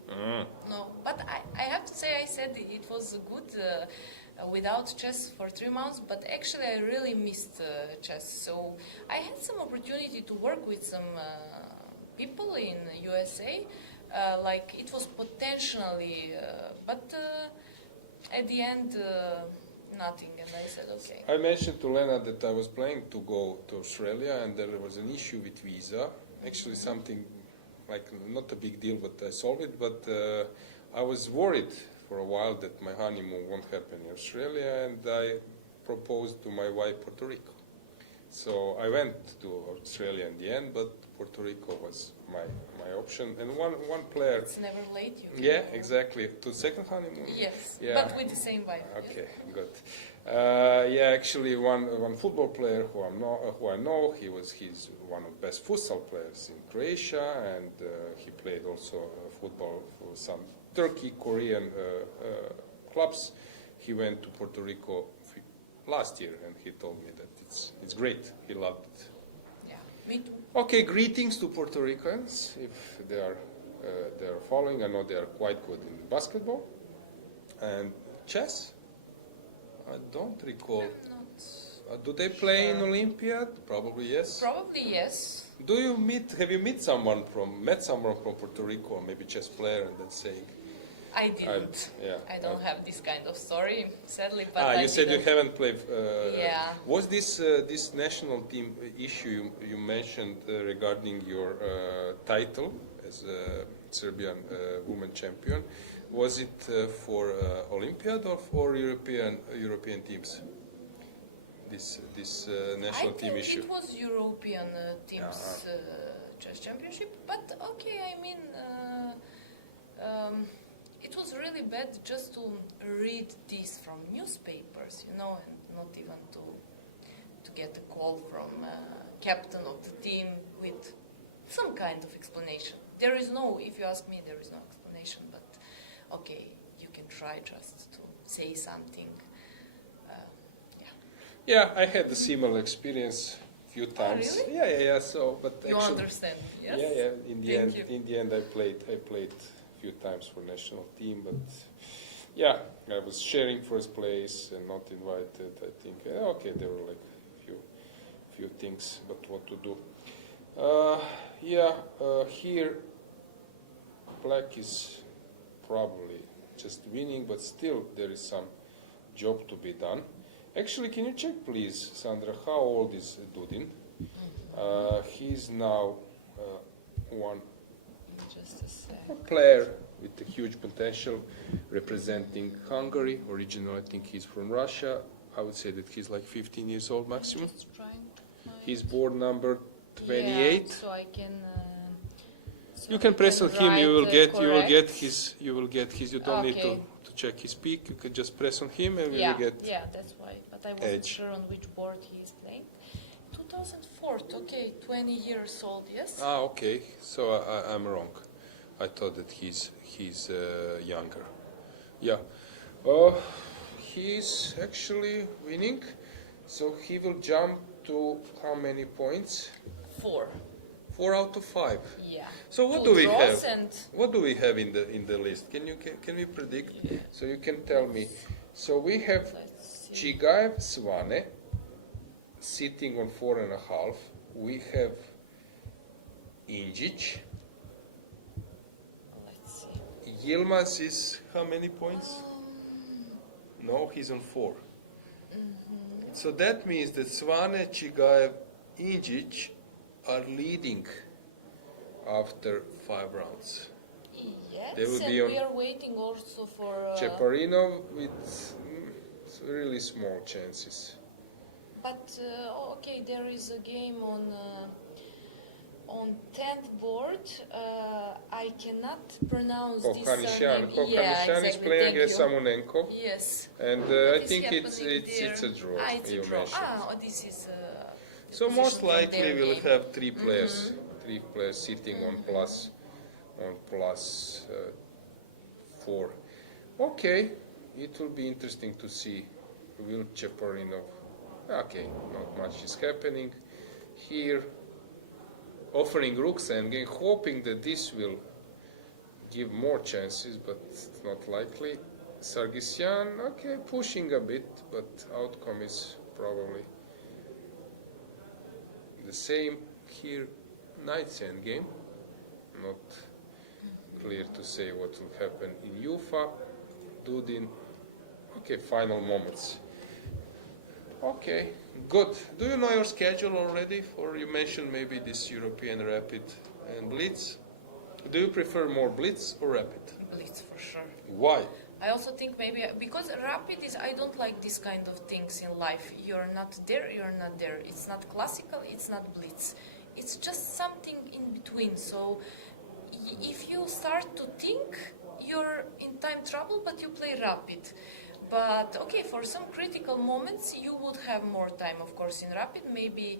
no. But I have to say, I said it was good without chess for 3 months, but actually I really missed chess. So I had some opportunity to work with some people in USA. Like it was potentially, but at the end, nothing. And I said, okay. I mentioned to Lena that I was planning to go to Australia and there was an issue with visa. Actually something like not a big deal, but I solved it. But I was worried for a while that my honeymoon won't happen in Australia, and I proposed to my wife Puerto Rico. So I went to Australia in the end, but Puerto Rico was my option. And one player. It's never late. You can Yeah, exactly. To second honeymoon. Yes, Yeah. but with the same vibe. Okay, Yes? good. Yeah, actually, one football player who I know, he's one of the best futsal players in Croatia, and he played also football for some Turkey, Korean clubs. He went to Puerto Rico last year, and he told me that it's great. He loved it. Yeah, me too. Okay, greetings to Puerto Ricans if they are following. I know they are quite good in basketball and chess. I don't recall. I'm not. Do they play in Olympiad? Probably yes. Probably yes. Have you met someone from Puerto Rico, or maybe chess player, and then saying? I didn't. I don't have this kind of story, sadly. But you said didn't. you haven't played. Yeah. Was this national team issue you mentioned regarding your title as a Serbian woman champion? Was it for Olympiad or for European teams? This national team issue. I think it was European teams chess championship, but okay. I mean, it was really bad just to read this from newspapers, and not even to get a call from captain of the team with some kind of explanation. There is no, if you ask me, there is no explanation. But okay, you can try just to say something. Yeah, I had a similar experience a few times. Oh, really? Yeah. So, but You actually, understand? Yes. Yeah. In the end, I played a few times for national team, but yeah, I was sharing first place and not invited. I think okay, there were like few things, but what to do? Here, black is probably just winning, but still there is some job to be done. Actually, can you check, please, Sandra, how old is Dudin? He's now Just a sec. player with a huge potential, representing Hungary. Originally, I think he's from Russia. I would say that he's like 15 years old maximum. Just trying to find. He's board number 28. Yeah, so I can. You can press on him. You will get his. You don't need Okay. to check his peak. You can just press on him, and Yeah, you will get. yeah, that's why. But I wasn't edge. sure on which board he is playing. 2004. Okay, 20 years old. Yes. Ah, okay. So I'm wrong. I thought that he's younger. Yeah. He's actually winning. So he will jump to how many points? 4. 4 out of 5. Yeah. So what Two do we draws have? and What do we have in the list? Can we predict? Yeah. So you can tell me. So we have let's see. Chigaev Svane sitting on 4.5. We have Injic. Let's see. Yilmaz is how many points? No, he's on 4. So that means that Svane, Chigaev, Injic are leading after 5 rounds. Yes, They will and be on we are waiting also for... Cheparinov with really small chances. But, okay, there is a game on 10th board. I cannot pronounce this Kokanishan. surname. Kokanishan is playing against Samonenko. Yes. And What I is think happening it's a draw. Ah, it's a you draw. mentioned. This is... So most likely we'll have have 3 players, 3 players sitting on plus 4. Okay, it will be interesting to see. Will Cheparinov? Okay, not much is happening here. Offering rooks endgame, hoping that this will give more chances, but it's not likely. Sargsyan, okay, pushing a bit, but outcome is probably the same here. Knight's endgame, not clear to say what will happen in Ufa. Dudin, okay, final moments. Okay, good. Do you know your schedule already? For you mentioned maybe this European Rapid and Blitz. Do you prefer more Blitz or Rapid? Blitz for sure. Why? I also think maybe because Rapid is, I don't like this kind of things in life. You're not there, you're not there. It's not classical, it's not Blitz. It's just something in between. So if you start to think, you're in time trouble, but you play Rapid. But okay, for some critical moments, you would have more time, of course, in Rapid. Maybe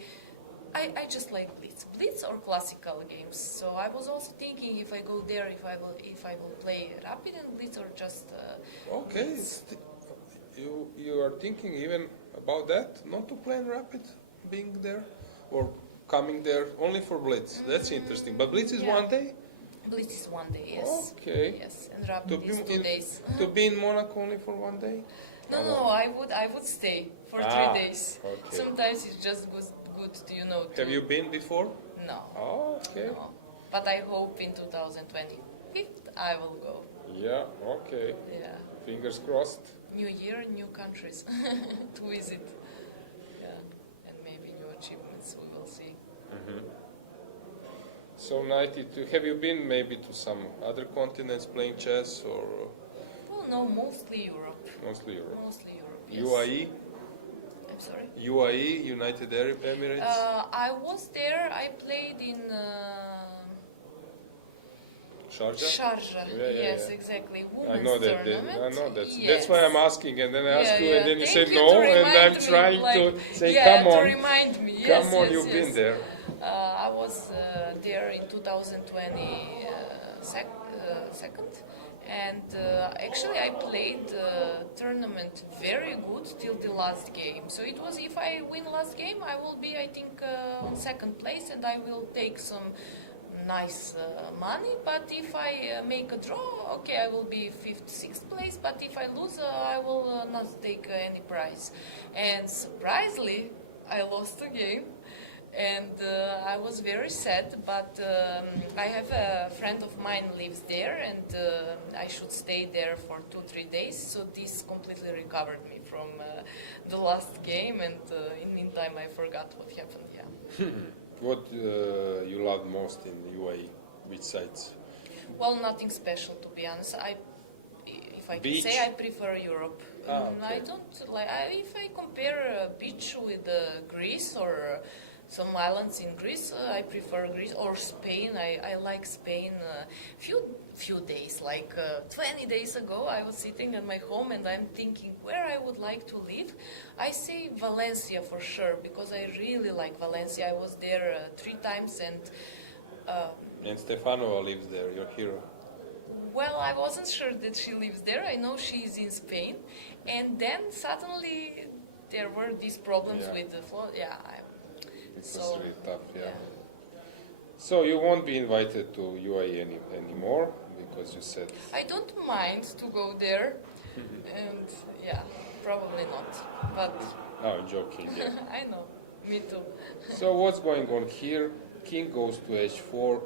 I just like Blitz or classical games. So I was also thinking if I go there, if I will play Rapid and Blitz or just. Okay, you are thinking even about that, not to play in Rapid, being there, or coming there only for Blitz. That's interesting. But Blitz is 1 day. Blitz is 1 day, yes. Okay. Yes, and Rapid is 2 days. To be in Monaco only for 1 day? No, I would stay for 3 days. Okay. Sometimes it's just good Have you been before? No. Oh, okay. No. But I hope in 2025 I will go. Yeah, okay. Yeah. Fingers crossed. New year, new countries to visit. Yeah, and maybe new achievements, we will see. So 92, have you been maybe to some other continents playing chess or Well, no, mostly Europe. mostly Europe? Mostly Europe, yes. UAE? I'm sorry? UAE, United Arab Emirates? I was there, I played in Sharjah? Sharjah. Yeah, Yes, yeah. exactly. I Women's know that. tournament. I know that. Yes. That's why I'm asking, and then I ask you, and then you Thank say you no, to and I'm remind me, trying like, to say, yeah, come to on, remind me. Yes, come on, yes, you've yes. been there. I was there in 2020 second, and actually I played tournament very good till the last game. So it was, if I win last game, I will be, I think, on second place, and I will take some nice money. But if I make a draw, okay, I will be 5th, 6th place. But if I lose, I will not take any prize. And surprisingly, I lost a game. And I was very sad, but I have a friend of mine lives there, and I should stay there for 2-3 days. So this completely recovered me from the last game, and in the meantime I forgot what happened. Yeah. What you loved most in UAE? Which sites? Well, nothing special, to be honest. If I can Beach? say, I prefer Europe. Okay. I don't like. If I compare beach with Greece or some islands in Greece, I prefer Greece or Spain. I like Spain. Few days, like 20 days ago, I was sitting at my home and I'm thinking where I would like to live. I say Valencia for sure, because I really like Valencia. I was there 3 times, and Stefanova lives there, your hero. well, I wasn't sure that she lives there. I know she is in Spain, and then suddenly there were these problems Yeah. with the flood. Yeah, It was So, really tough, yeah. yeah. So you won't be invited to UAE anymore, because you said... I don't mind to go there, and yeah, probably not. But No, I'm joking, yeah. I know, me too. So what's going on here? King goes to h4,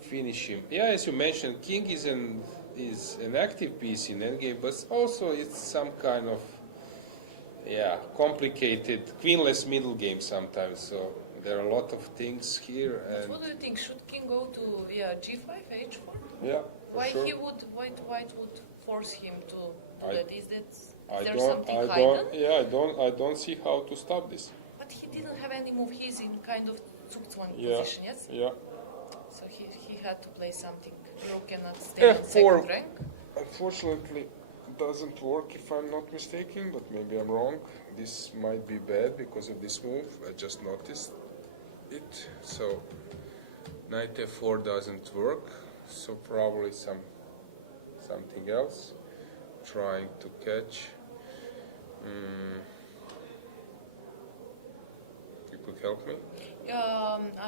finish him. Yeah, as you mentioned, king is an active piece in endgame, but also it's some kind of yeah, complicated, queenless middle game sometimes. So there are a lot of things here. And What do you think? Should king go to g5, h4? yeah, for Why sure. White would force him to do I- that? Is I there don't, something I hidden? don't, yeah, I don't see how to stop this. But he didn't have any move. He's in kind of Zugzwang Yeah, position, yes? yeah. So he had to play something. Rook cannot stay on F4. second rank. Unfortunately, it doesn't work if I'm not mistaken, but maybe I'm wrong. This might be bad because of this move. I just noticed it. So knight f4 doesn't work. So probably something else. Trying to catch. You could help me?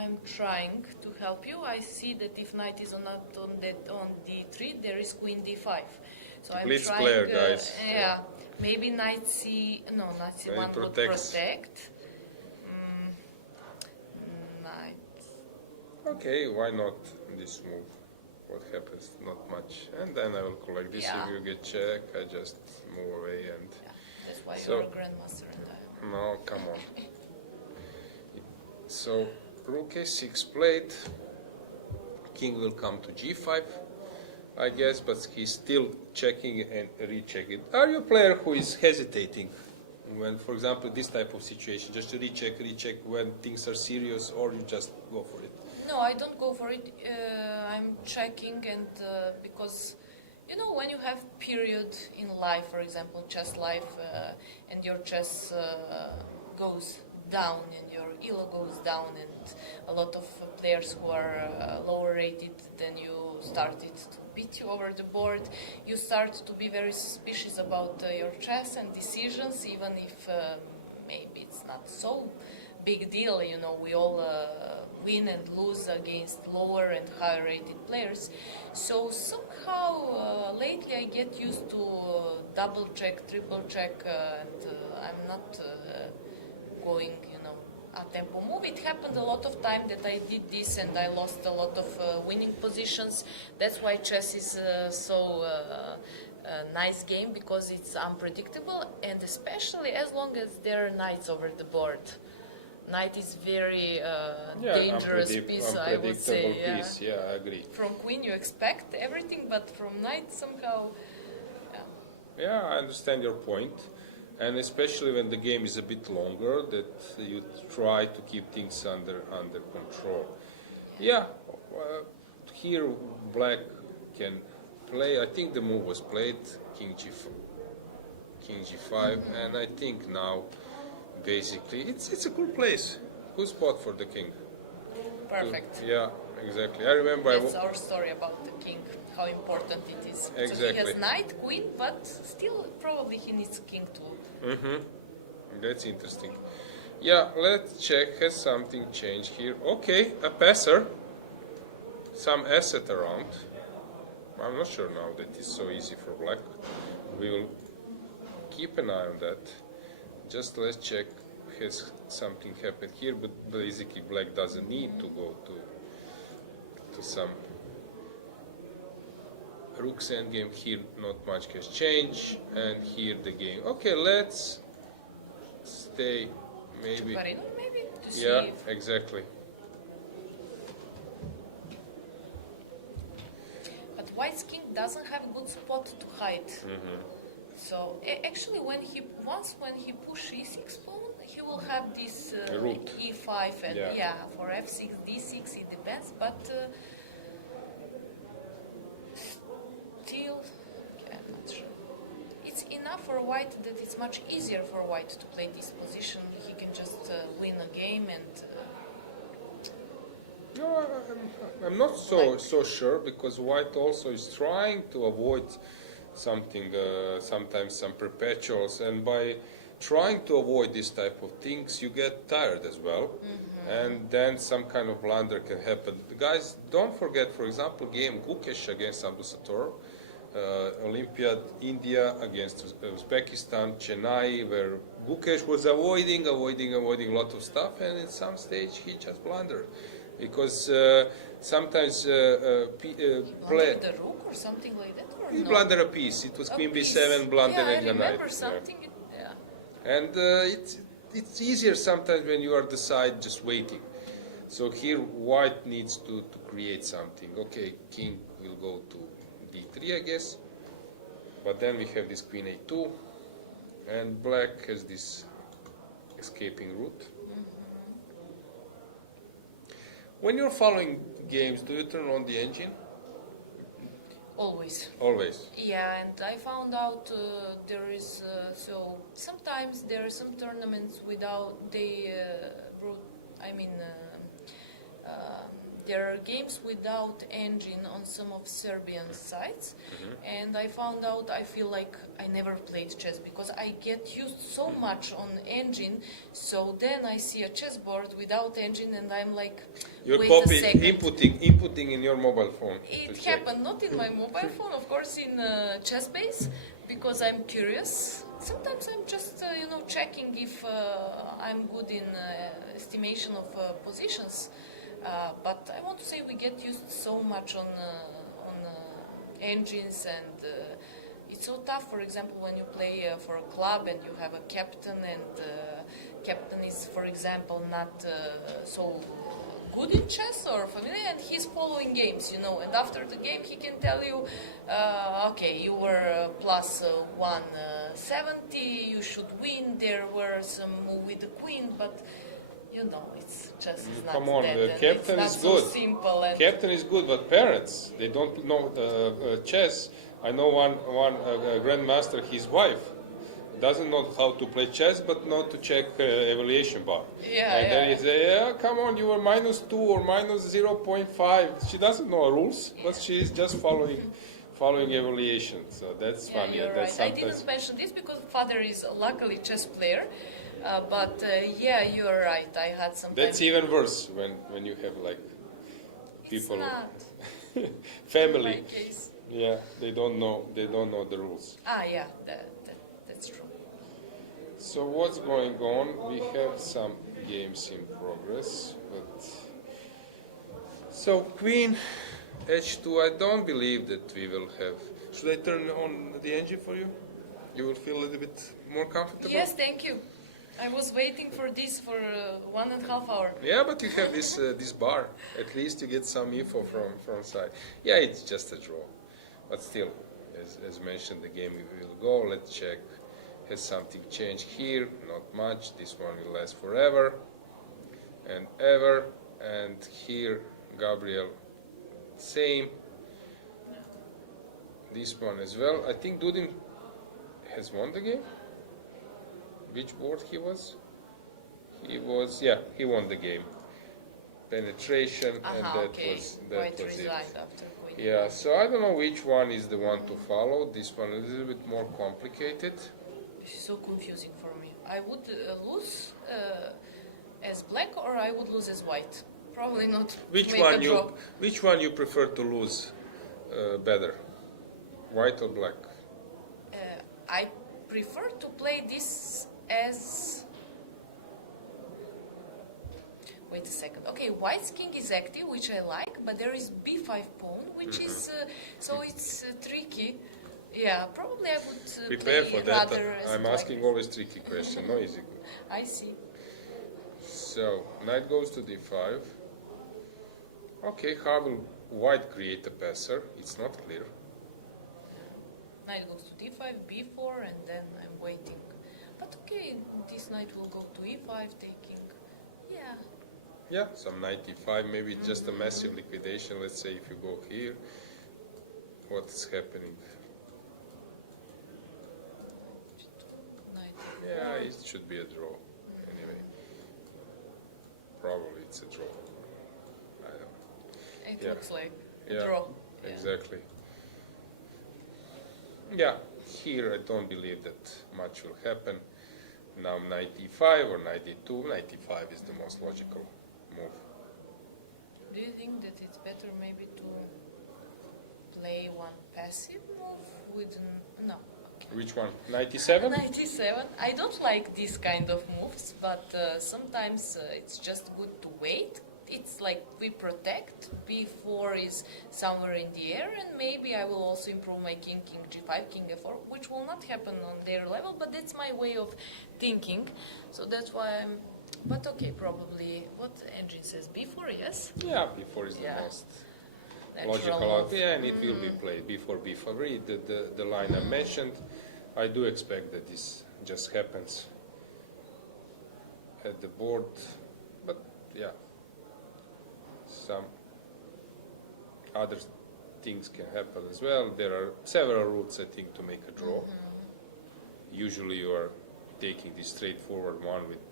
I'm trying to help you. I see that if knight is not on d3, there is queen d5. So I'm Blitz trying. player, guys. Yeah, maybe knight knight c1 would protect. Knight. Okay, why not this move? What happens? Not much. And then I will collect this. Yeah. If you get check, I just move away and... Yeah, that's why So- you're a grandmaster and I am. No, come on. So, rook a6 played. King will come to g5, I guess, but he's still checking and rechecking. Are you a player who is hesitating when, for example, this type of situation, just to recheck when things are serious, or you just go for it? No, I don't go for it. I'm checking, and because when you have period in life, for example, chess life, and your chess goes down and your elo goes down, and a lot of players who are lower rated than you started to beat you over the board, you start to be very suspicious about your chess and decisions, even if maybe it's not so big deal. We all win and lose against lower and higher rated players. So somehow lately I get used to double check, triple check, and I'm not going, a tempo move. It happened a lot of time that I did this and I lost a lot of winning positions. That's why chess is so nice game, because it's unpredictable, and especially as long as there are knights over the board. Knight is very dangerous piece, I would say. Piece. Yeah, I agree. From queen you expect everything, but from knight somehow, Yeah, I understand your point. And especially when the game is a bit longer, that you try to keep things under control. Yeah, here black can play. I think the move was played, king g5, and I think now basically it's a good place, good spot for the king. perfect. Yeah, exactly. I remember That's our story about the king, how important it is. So he Exactly. has knight, queen, but still probably he needs king too. That's interesting. Yeah, let's check. Has something changed here? Okay, a passer. Some asset around. I'm not sure now that it's so easy for black. We will keep an eye on that. Just let's check. Has something happened here? But basically black doesn't need to go to some rook's endgame. Here not much has changed, and here the game. Okay, let's stay maybe. Marino, maybe to see Yeah, if exactly. But White's king doesn't have a good spot to hide. So actually, when he push e6 pawn, he will have this Root. e5 and Yeah. for f6, d6 it depends. But still, I'm not sure. It's enough for White that it's much easier for White to play this position. He can just win a game and. No, I'm not so sure, because white also is trying to avoid something, sometimes some perpetuals, and by trying to avoid this type of things, you get tired as well, and then some kind of blunder can happen. Guys, don't forget, for example, game Gukesh against Abdusattor, Olympiad India against Uzbekistan, Chennai, where Gukesh was avoiding a lot of stuff, and at some stage he just blundered. Because sometimes play. The rook or something like that, or He no? blundered a piece. It was queen b7, blundering I a knight. remember something. Yeah. And it's easier sometimes when you are the side just waiting. So here white needs to create something. Okay, king will go to d3, I guess. But then we have this queen a2, and black has this escaping route. When you're following games, do you turn on the engine? Always. Always. Yeah, and I found out there is so sometimes there are some tournaments without they brought. I mean, there are games without engine on some of Serbian sites, and I found out I feel like I never played chess because I get used so much on engine. So then I see a chessboard without engine, and I'm like, You're wait a copying, second. inputting in your mobile phone. It happened not in my mobile phone, of course, in ChessBase, because I'm curious. Sometimes I'm just, checking if I'm good in estimation of positions. But I want to say we get used so much on engines, and it's so tough. For example, when you play for a club and you have a captain, and captain is, for example, not so good in chess or familiar, and he's following games, and after the game he can tell you, okay, you were plus 170, you should win, there were some move with the queen, but it's just not Come on, that, the and captain it's is not good. so simple. And Captain is good, but parents, they don't know chess. I know one grandmaster, his wife doesn't know how to play chess, but not to check evaluation bar. And then he say, come on, you were -2 or -0.5. She doesn't know rules, but she's just following evaluation. So that's funny. You're That's right. I didn't mention this because father is luckily chess player. But you're right. I had some. That's even worse when you have like people, It's not. family. In my case. Yeah, they don't know the rules. Yeah, that's true. So what's going on? We have some games in progress, but so queen h2. I don't believe that we will have. Should I turn on the engine for you? You will feel a little bit more comfortable. Yes, thank you. I was waiting for this for 1.5 hours. Yeah, but you have this bar. At least you get some info from side. Yeah, it's just a draw, but still, as mentioned, the game will go. Let's check. Has something changed here? Not much. This one will last forever and ever. And here, Gabriel, same. This one as well. I think Dudin has won the game. Which board he was? He won the game. Penetration, and that was it. After queen. Yeah, so I don't know which one is the one to follow. This one is a little bit more complicated. This is so confusing for me. I would lose as black, or I would lose as white. Probably not. Which one you prefer to lose better? White or black? I prefer to play this as. Wait a second. Okay, white's king is active, which I like, but there is b5 pawn, which is so it's tricky. Yeah, probably I would prepare play for that. rather as I'm black. asking always tricky question, no easy. I see. So knight goes to d5. Okay, how will white create a passer? It's not clear. Knight goes to d5, b4, and then I'm waiting. But okay, this knight will go to e5, taking. Yeah. Yeah, some knight e5, maybe just a massive liquidation. Let's say if you go here, what's happening? Knight Yeah, it should be a draw. Anyway, probably it's a draw. I don't know. It Yeah. looks like a Yeah, draw. Yeah. exactly. Yeah, here I don't believe that much will happen. Now knight e5 or knight e2. Knight e5 is the most logical move. Do you think that it's better maybe to play one passive move with no? Okay. Which one? Knight e7? 97. I don't like this kind of moves, but sometimes it's just good to wait. It's like we protect, b4 is somewhere in the air, and maybe I will also improve my king g5, king f4, which will not happen on their level, but that's my way of thinking. So that's why I'm, but okay, probably, what engine says, b4, yes? Yeah, b4 is the most logical out. Yeah, and it will be played before b4. The line I mentioned, I do expect that this just happens at the board, but yeah, some other things can happen as well. There are several routes, I think, to make a draw. Usually you are taking the straightforward one with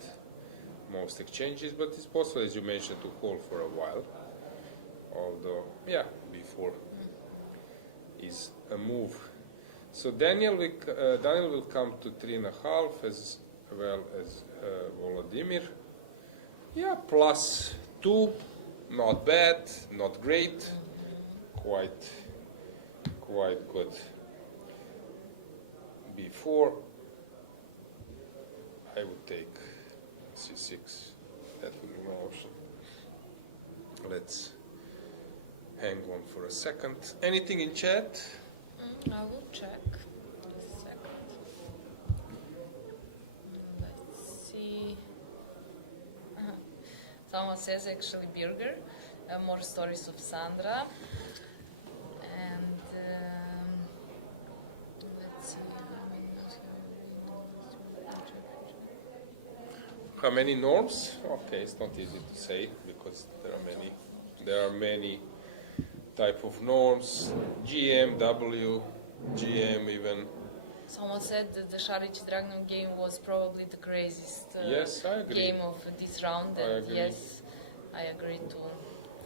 most exchanges, but it's possible, as you mentioned, to hold for a while. Although, yeah, b4 is a move. So Daniel will come to 3.5 as well as Volodymyr. Yeah, +2, not bad, not great, quite good. b4, I would take c6. That would be my option. Let's hang on for a second. Anything in chat? I will check. Just a second. Let's see. Someone says actually Birger. More stories of Sandra. And let's see. How many norms? Okay, it's not easy to say because there are many type of norms. GM, W, GM even. Someone said that the Šarić Dragnon game was probably the craziest yes, I agree. game of this round. And yes, I agree too.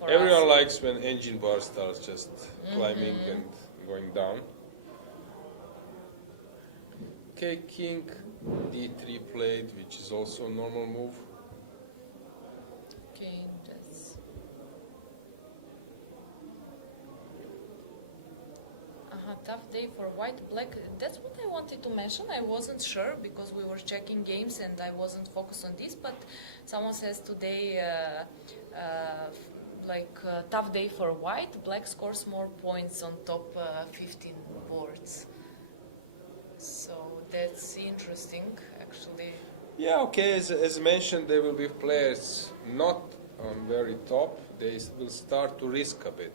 For Everyone us. likes when engine bar starts just climbing and going down. Okay, king d3 played, which is also a normal move. Okay, that's... tough day for white, black. That's what I wanted to mention. I wasn't sure because we were checking games and I wasn't focused on this, but someone says today tough day for white, black scores more points on top 15 boards. So that's interesting, actually. Yeah, okay, as mentioned, there will be players not on very top. They will start to risk a bit.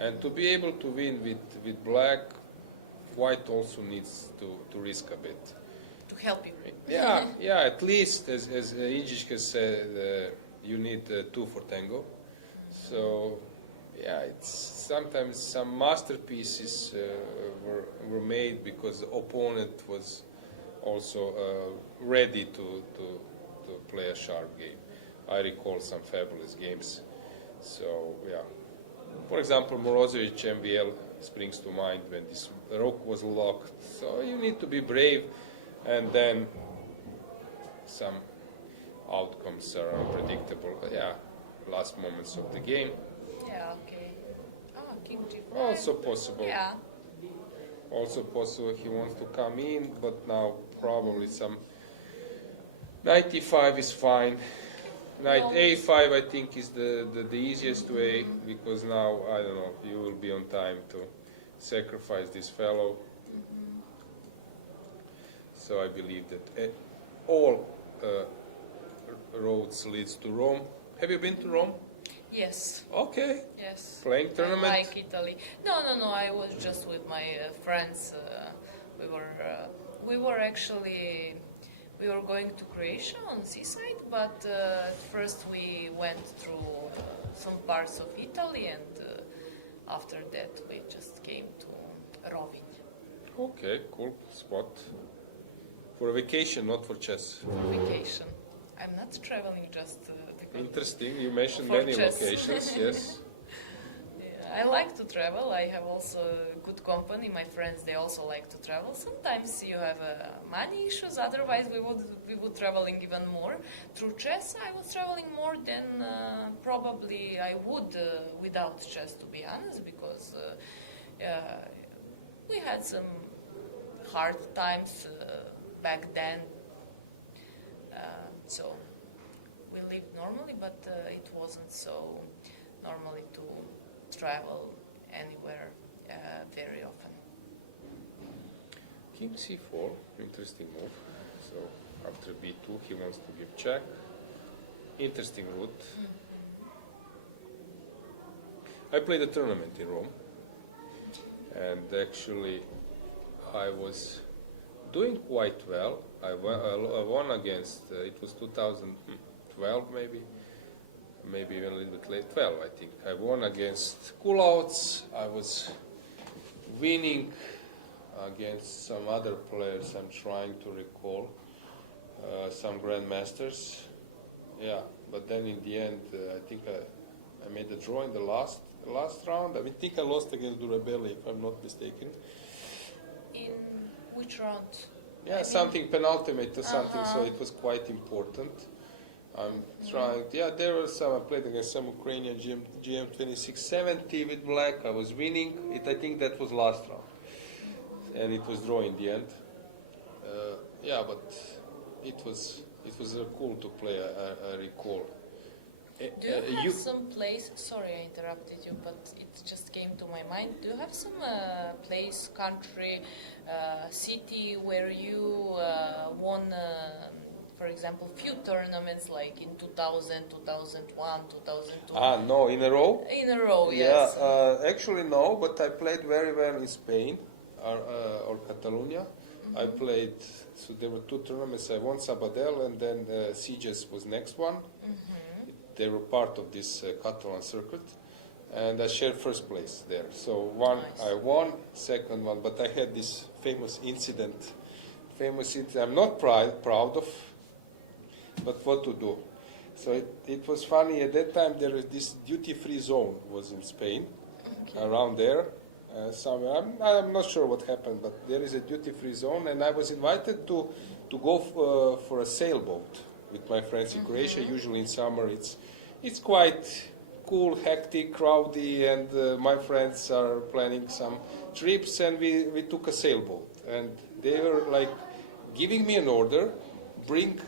And to be able to win with black, white also needs to risk a bit. To help you. Yeah, yeah, at least, as Ijic has said, you need 2 for tango. So, yeah, it's sometimes some masterpieces were made because the opponent was also ready to play a sharp game. I recall some fabulous games. So, yeah. For example, Morozevich MVL springs to mind when this rook was locked. So you need to be brave, and then some outcomes are unpredictable. But yeah, last moments of the game. Yeah, okay. King G5. Also possible. Yeah. Also possible he wants to come in, but now probably some knight e5 is fine. Knight a5 I think is the easiest way, because now, I don't know, you will be on time to sacrifice this fellow. So I believe that all roads leads to Rome. Have you been to Rome? Yes. Okay. Yes. Playing tournament? I like Italy. No. I was just with my friends. We were going to Croatia on seaside, but first we went through some parts of Italy, and after that we just came to Rovinj. Okay, cool spot. For a vacation, not for chess. For vacation. I'm not traveling just because Interesting, you mentioned for many chess. locations, yes. I like to travel. I have also good company. My friends, they also like to travel. Sometimes you have money issues. Otherwise, we would traveling even more. Through chess, I was traveling more than probably I would without chess, to be honest, because we had some hard times back then. So we lived normally, but it wasn't so normally to travel anywhere very often. King c4, interesting move. So after b2, he wants to give check. Interesting route. I played a tournament in Rome, and actually I was doing quite well. I won against, it was 2012 maybe even a little bit late, 12 I think. I won against Kulouts. I was winning against some other players. I'm trying to recall some Grandmasters. Yeah, but then in the end, I think I made a draw in the last round. I think I lost against Durabelli, if I'm not mistaken. In which round? Yeah, something penultimate or something, so it was quite important. I'm trying, yeah, there were some, I played against some Ukrainian GM 2670 with black. I was winning it. I think that was last round. And it was draw in the end. Yeah, but it was cool to play, I recall. Do you have some place, sorry I interrupted you, but it just came to my mind. Do you have some place, country, city where you won, for example, few tournaments like in 2000, 2001, 2002? No, in a row? In a row, yes. Yeah, actually no, but I played very well in Spain or Catalonia. I played, so there were two tournaments. I won Sabadell, and then Sieges was next one. They were part of this Catalan circuit, and I shared first place there. So one, nice. I won, second one, but I had this famous incident. I'm not proud of, but what to do? So it was funny. At that time, there was this duty-free zone was in Spain, around there. Somewhere. I'm not sure what happened, but there is a duty-free zone, and I was invited to go for a sailboat with my friends in Croatia. Usually in summer it's quite cool, hectic, crowdy, and my friends are planning some trips, and we took a sailboat, and they were like giving me an order, bring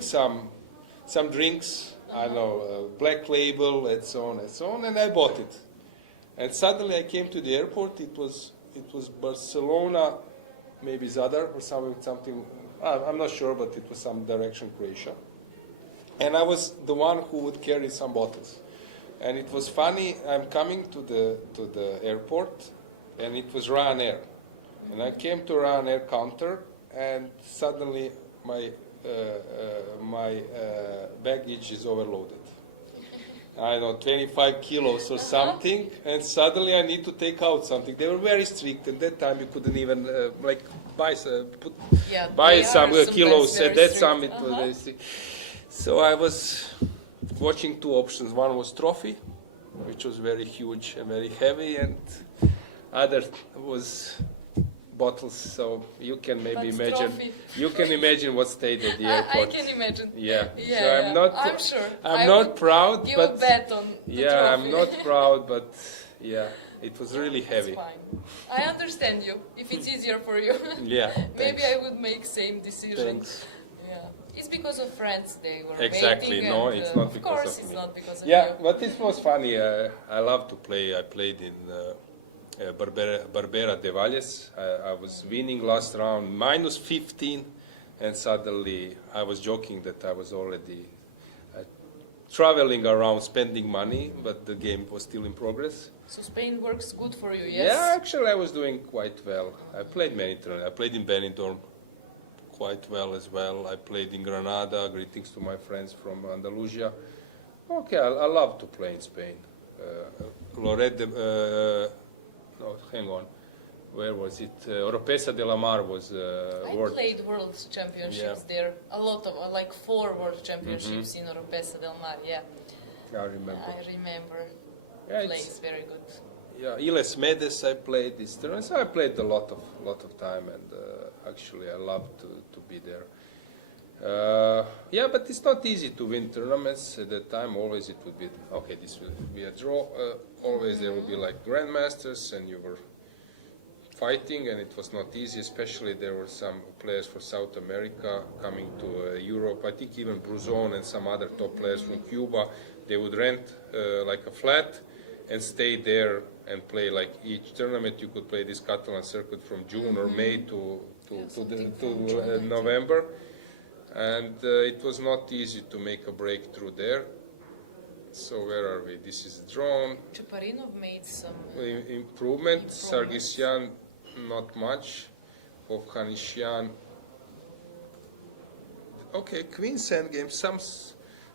some drinks, I know, Black Label and so on, and I bought it. And suddenly I came to the airport. It was Barcelona, maybe Zadar or something. I'm not sure, but it was some direction Croatia. And I was the one who would carry some bottles. And it was funny. I'm coming to the airport, and it was Ryanair. And I came to Ryanair counter, and suddenly my baggage is overloaded. I don't know, 25 kilos or something, and suddenly I need to take out something. They were very strict. At that time, you couldn't even buy some kilos. At that time, it was very strict. So I was watching two options. One was trophy, which was very huge and very heavy, and other was bottles. So you can maybe imagine. You can imagine what stayed at the airport. I can imagine. Yeah. Yeah. So I'm sure. I'm not proud, give but a bet on the trophy. I'm not proud, but yeah, it was really heavy. It's fine. I understand you. If it's easier for you. Yeah. Maybe I would make same decision. Thanks. Yeah. It's because of friends they were exactly. waiting. No, and, it's not of because course of it's me. not because of Yeah, you. but it was funny. I love to play. I played in Barbera de Valles. I was winning last round, minus 15, and suddenly I was joking that I was already traveling around spending money, but the game was still in progress. So Spain works good for you, yes? Yeah, actually I was doing quite well. I played many tournaments. I played in Benidorm quite well as well. I played in Granada. Greetings to my friends from Andalusia. Okay, I love to play in Spain. No, hang on. Where was it? Oropesa de la Mar was I played World Championships there. A lot of, like 4 World Championships in Oropesa del Mar, yeah. I remember. Yeah, place very good. Yeah, Iles Medes I played this tournament. So I played a lot of time, and actually I love to be there. Yeah, but it's not easy to win tournaments at that time. Always it would be, okay, this will be a draw. Always there will be like Grandmasters, and you were fighting, and it was not easy. Especially there were some players from South America coming to Europe. I think even Bruzon and some other top players from Cuba. They would rent like a flat and stay there and play. Like each tournament, you could play this Catalan circuit from June or May to November, and it was not easy to make a breakthrough there. So where are we? This is drawn. Chaparinov made some improvement. Sargsyan, not much. Hovhannisyan. Okay, Queen's Endgame, some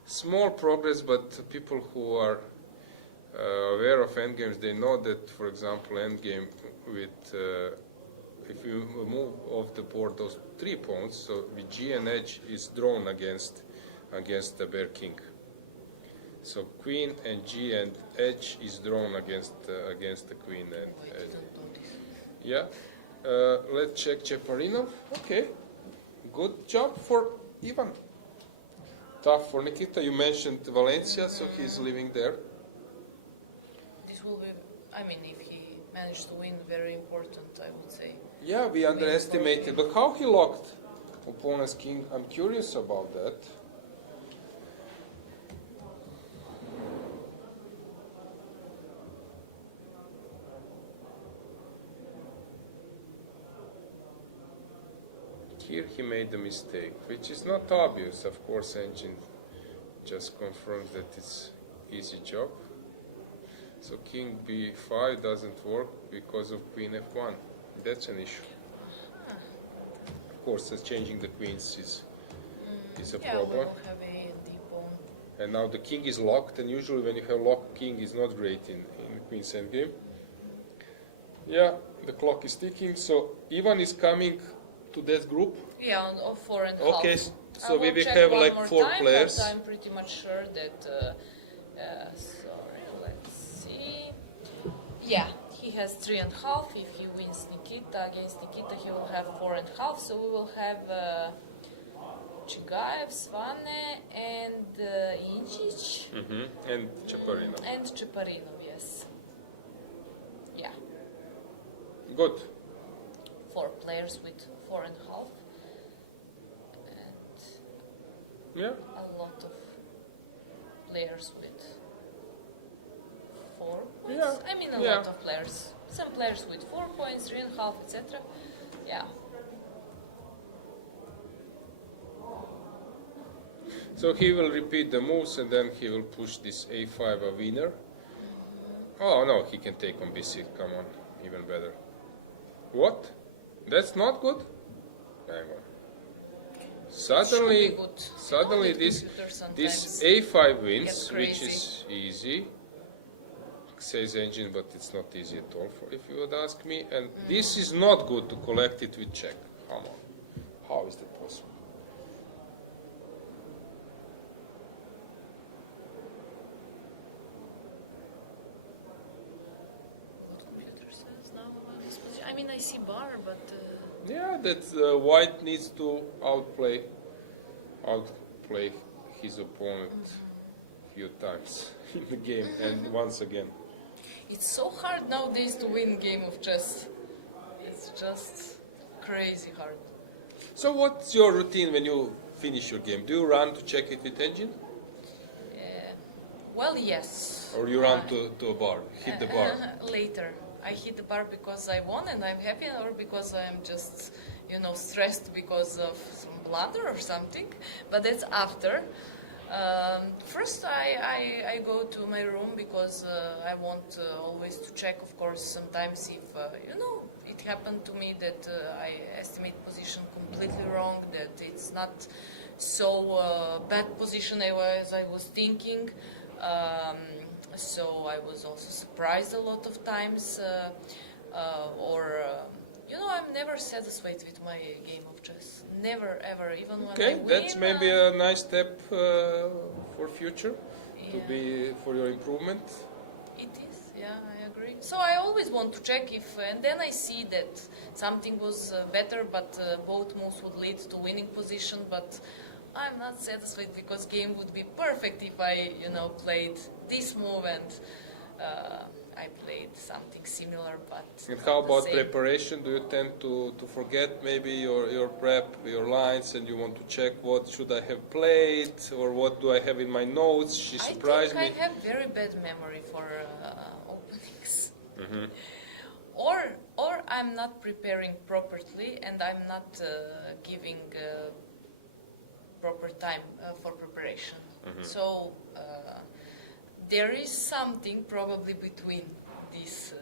small progress, but people who are aware of endgames, they know that, for example, endgame with if you move off the board those 3 pawns, so with G and H is drawn against the bear king. So Queen and G and H is drawn against the Queen and yeah. Let's check Chaparinov. Okay, good job for Ivan. Tough for Nikita. You mentioned Valencia, so he's living there. This will be, I mean, if he managed to win, very important, I would say. Yeah, we underestimated, but how he locked opponent's king, I'm curious about that. Here he made a mistake, which is not obvious. Of course, engine just confirms that it's easy job. So king b5 doesn't work because of queen f1. That's an issue. Of course, changing the queens is a problem. We will have a and D pawn. And now the king is locked, and usually when you have locked king is not great in queen's endgame. Yeah, the clock is ticking. So Ivan is coming to that group. Yeah, on 4 and half. Okay, so we will have like 4 players. But I'm pretty much sure that. Sorry, let's see. Yeah, he has 3 and half. If he wins Nikita against Nikita, he will have 4 and half. So we will have Chigaev, Svane, and Inčić. And Chaparinov. And Chaparinov, yes. Yeah. Good. 4 players with 4 and half. And Yeah. a lot of players with 4 points. Yeah. I mean, a lot of players. Some players with 4 points, 3 and a half, etc. Yeah. So he will repeat the moves, and then he will push this a5 a winner. Oh no, he can take on b6. Come on, even better. What? That's not good? Hang on. Suddenly this a5 wins, which is easy. Says engine, but it's not easy at all, if you would ask me. And this is not good to collect it with check. Come on. How is that possible? What computer says now about this position? I mean, I see bar, but... Yeah, that white needs to outplay his opponent a few times in the game, and once again. It's so hard nowadays to win game of chess. It's just crazy hard. So what's your routine when you finish your game? Do you run to check it with engine? Well, yes. Or you run to a bar, hit the bar? Later. I hit the bar because I won and I'm happy, or because I'm just, stressed because of some blunder or something. But that's after. First, I go to my room because I want always to check, of course, sometimes if, it happened to me that I estimate position completely wrong, that it's not so bad position as I was thinking. So I was also surprised a lot of times, I'm never satisfied with my game of chess. Never, ever, even when I win. That's maybe a nice step for future, for your improvement. It is, yeah, I agree. So I always want to check and then I see that something was better, but both moves would lead to winning position, but I'm not satisfied because game would be perfect if I, played this move and I played something similar, but And not how the about same. preparation? Do you tend to forget maybe your prep, your lines, and you want to check what should I have played, or what do I have in my notes? She surprised I me. think I have very bad memory for openings. Mhm. Or I'm not preparing properly, and I'm not giving proper time for preparation. So there is something probably between these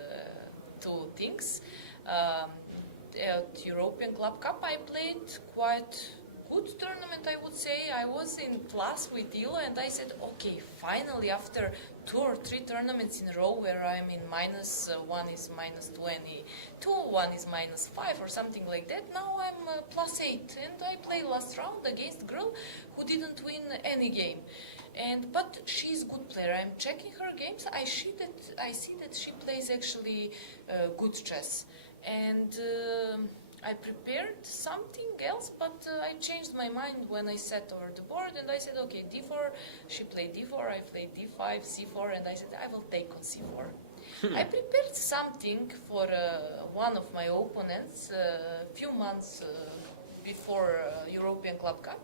two things. At European Club Cup, I played quite good tournament, I would say. I was in class with Ilo, and I said, okay, finally, after 2 or 3 tournaments in a row where I'm in minus, one is minus 22, one is minus 5 or something like that, now I'm plus 8. And I play last round against a girl who didn't win any game. But she's a good player. I'm checking her games. I see that she plays actually good chess. And I prepared something else, but I changed my mind when I sat over the board, and I said, okay, d4, she played d4, I played d5, c4, and I said, I will take on c4. I prepared something for one of my opponents a few months before European Club Cup,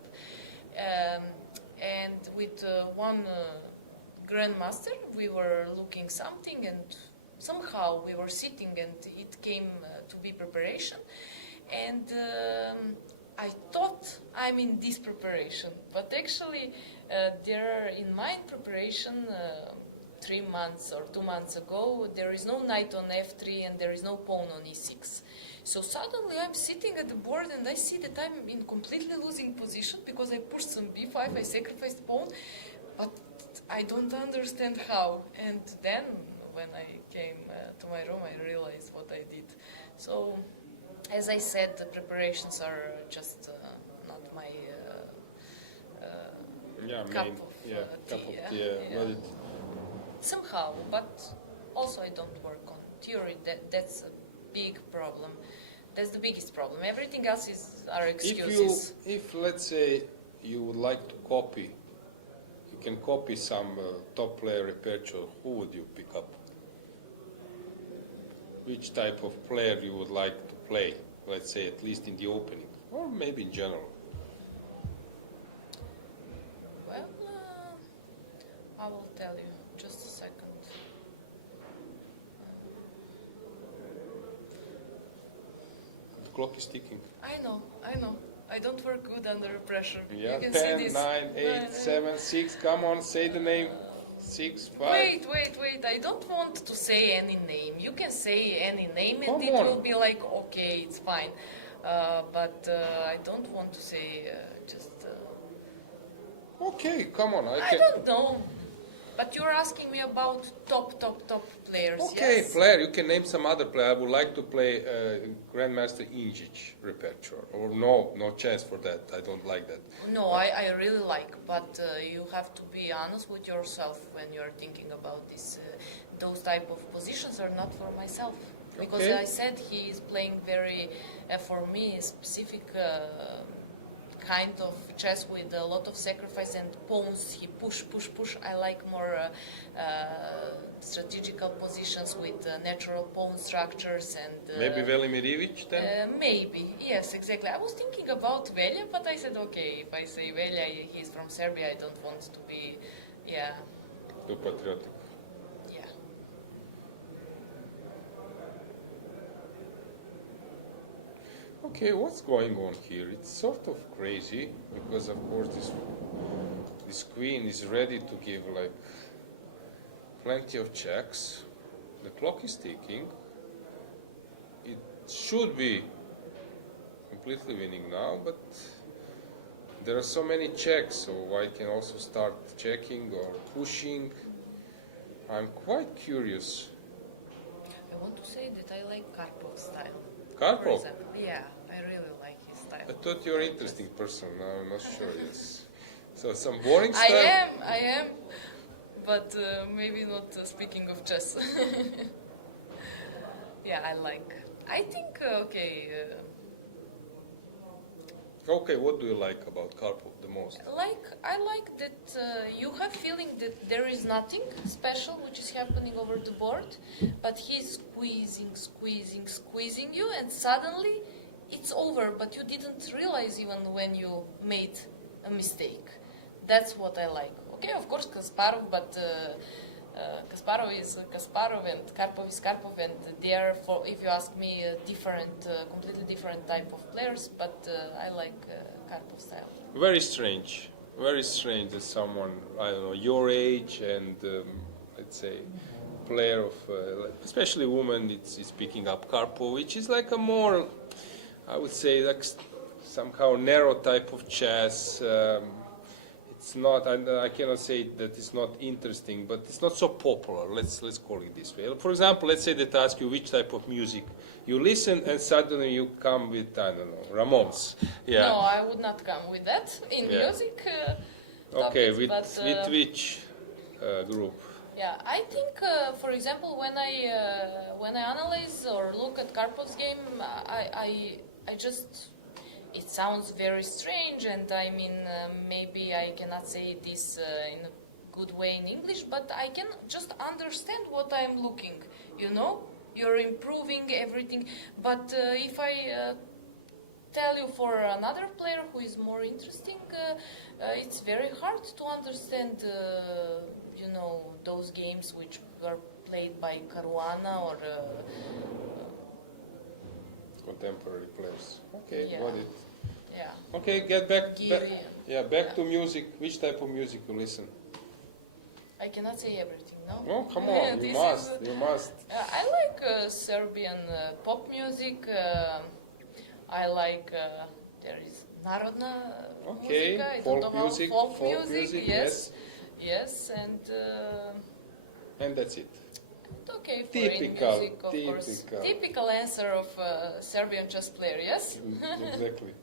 and with one grandmaster, we were looking something, and somehow we were sitting, and it came to be preparation. And I thought I'm in this preparation, but actually there in my preparation 3 months or 2 months ago, there is no knight on f3 and there is no pawn on e6. So suddenly I'm sitting at the board and I see that I'm in completely losing position because I pushed some b5, I sacrificed pawn, but I don't understand how. And then when I came to my room, I realized what I did. So, as I said, the preparations are just not my cup of tea. Somehow, but also I don't work on theory. That's a big problem. That's the biggest problem. Everything else are excuses. If let's say you would like to copy, you can copy some top player repertoire, who would you pick up? Which type of player you would like to play, let's say at least in the opening, or maybe in general? Well, I will tell you. Just a second. The clock is ticking. I know. I don't work good under pressure. Yeah, you can 10, see this. 9, 8, 7, 6, come on, say the name. 6, 5. Wait, I don't want to say any name. You can say any name and Come on. will be like, okay, it's fine. But I don't want to say just... Okay, come on. I don't know. But you're asking me about top players, Okay, yes? player, you can name some other player. I would like to play Grandmaster Injic repertoire. Or no chance for that. I don't like that. No, I really like, but you have to be honest with yourself when you're thinking about this. Those type of positions are not for myself. Because Okay. I said he is playing very, for me, specific kind of chess with a lot of sacrifice and pawns. He push. I like more strategical positions with natural pawn structures and... Maybe Velimir Ilić then? Maybe, yes, exactly. I was thinking about Velja, but I said, okay, if I say Velja, he's from Serbia, I don't want to be, Too patriotic. yeah. Okay, what's going on here? It's sort of crazy because, of course, this queen is ready to give like plenty of checks. The clock is ticking. It should be completely winning now, but there are so many checks, so I can also start checking or pushing. I'm quite curious. I want to say that I like Karpov's style. For Karpov? example, yeah, I really like his style. I thought you're an interesting person. Now I'm not sure. Yes. So some boring stuff. I am, but maybe not speaking of chess. Yeah, I think, okay, Okay, what do you like about Karpov the most? I like that you have feeling that there is nothing special which is happening over the board, but he's squeezing you, and suddenly it's over, but you didn't realize even when you made a mistake. That's what I like. Okay, of course Kasparov, but Kasparov is Kasparov and Karpov is Karpov, and they are, for, if you ask me, completely different type of players, but I like Karpov style. Very strange that someone, I don't know, your age and let's say player of, especially woman, is picking up Karpov, which is like a more, I would say, like somehow narrow type of chess. It's not. I cannot say that it's not interesting, but it's not so popular. Let's call it this way. For example, let's say that I ask you which type of music you listen, and suddenly you come with, I don't know, Ramones. Yeah. No, I would not come with that in music. Okay, topics, with which group? Yeah, I think, for example, when I analyze or look at Karpov's game, I just. It sounds very strange, and I mean, maybe I cannot say this in a good way in English, but I can just understand what I'm looking, you know? You're improving everything, but if I tell you for another player who is more interesting, it's very hard to understand, you know, those games which were played by Caruana or Contemporary players. Okay, yeah. got it. Yeah. Okay, get back. Giri. Back to music. Which type of music you listen? I cannot say everything, no? Oh, come on, you must. You must. I like Serbian pop music. I like, there is Narodna music. I don't know music. Folk music, yes. Yes, and that's it. Okay, Typical, foreign music, of typical. course. Typical answer of Serbian chess player, yes? Exactly.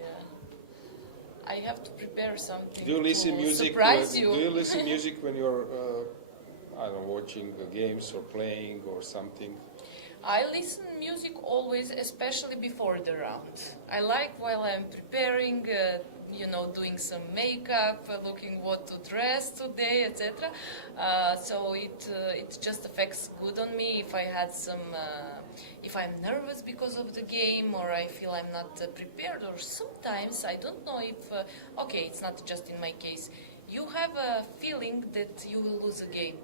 Yeah. I have to prepare something Do you listen to music? surprise you. Do you listen music when you're, I don't know, watching games or playing or something? I listen music always, especially before the round. I like while I'm preparing, you know, doing some makeup, looking what to dress today, etc. So it just affects good on me if I had some, if I'm nervous because of the game, or I feel I'm not prepared, or sometimes I don't know if, okay, it's not just in my case. You have a feeling that you will lose a game.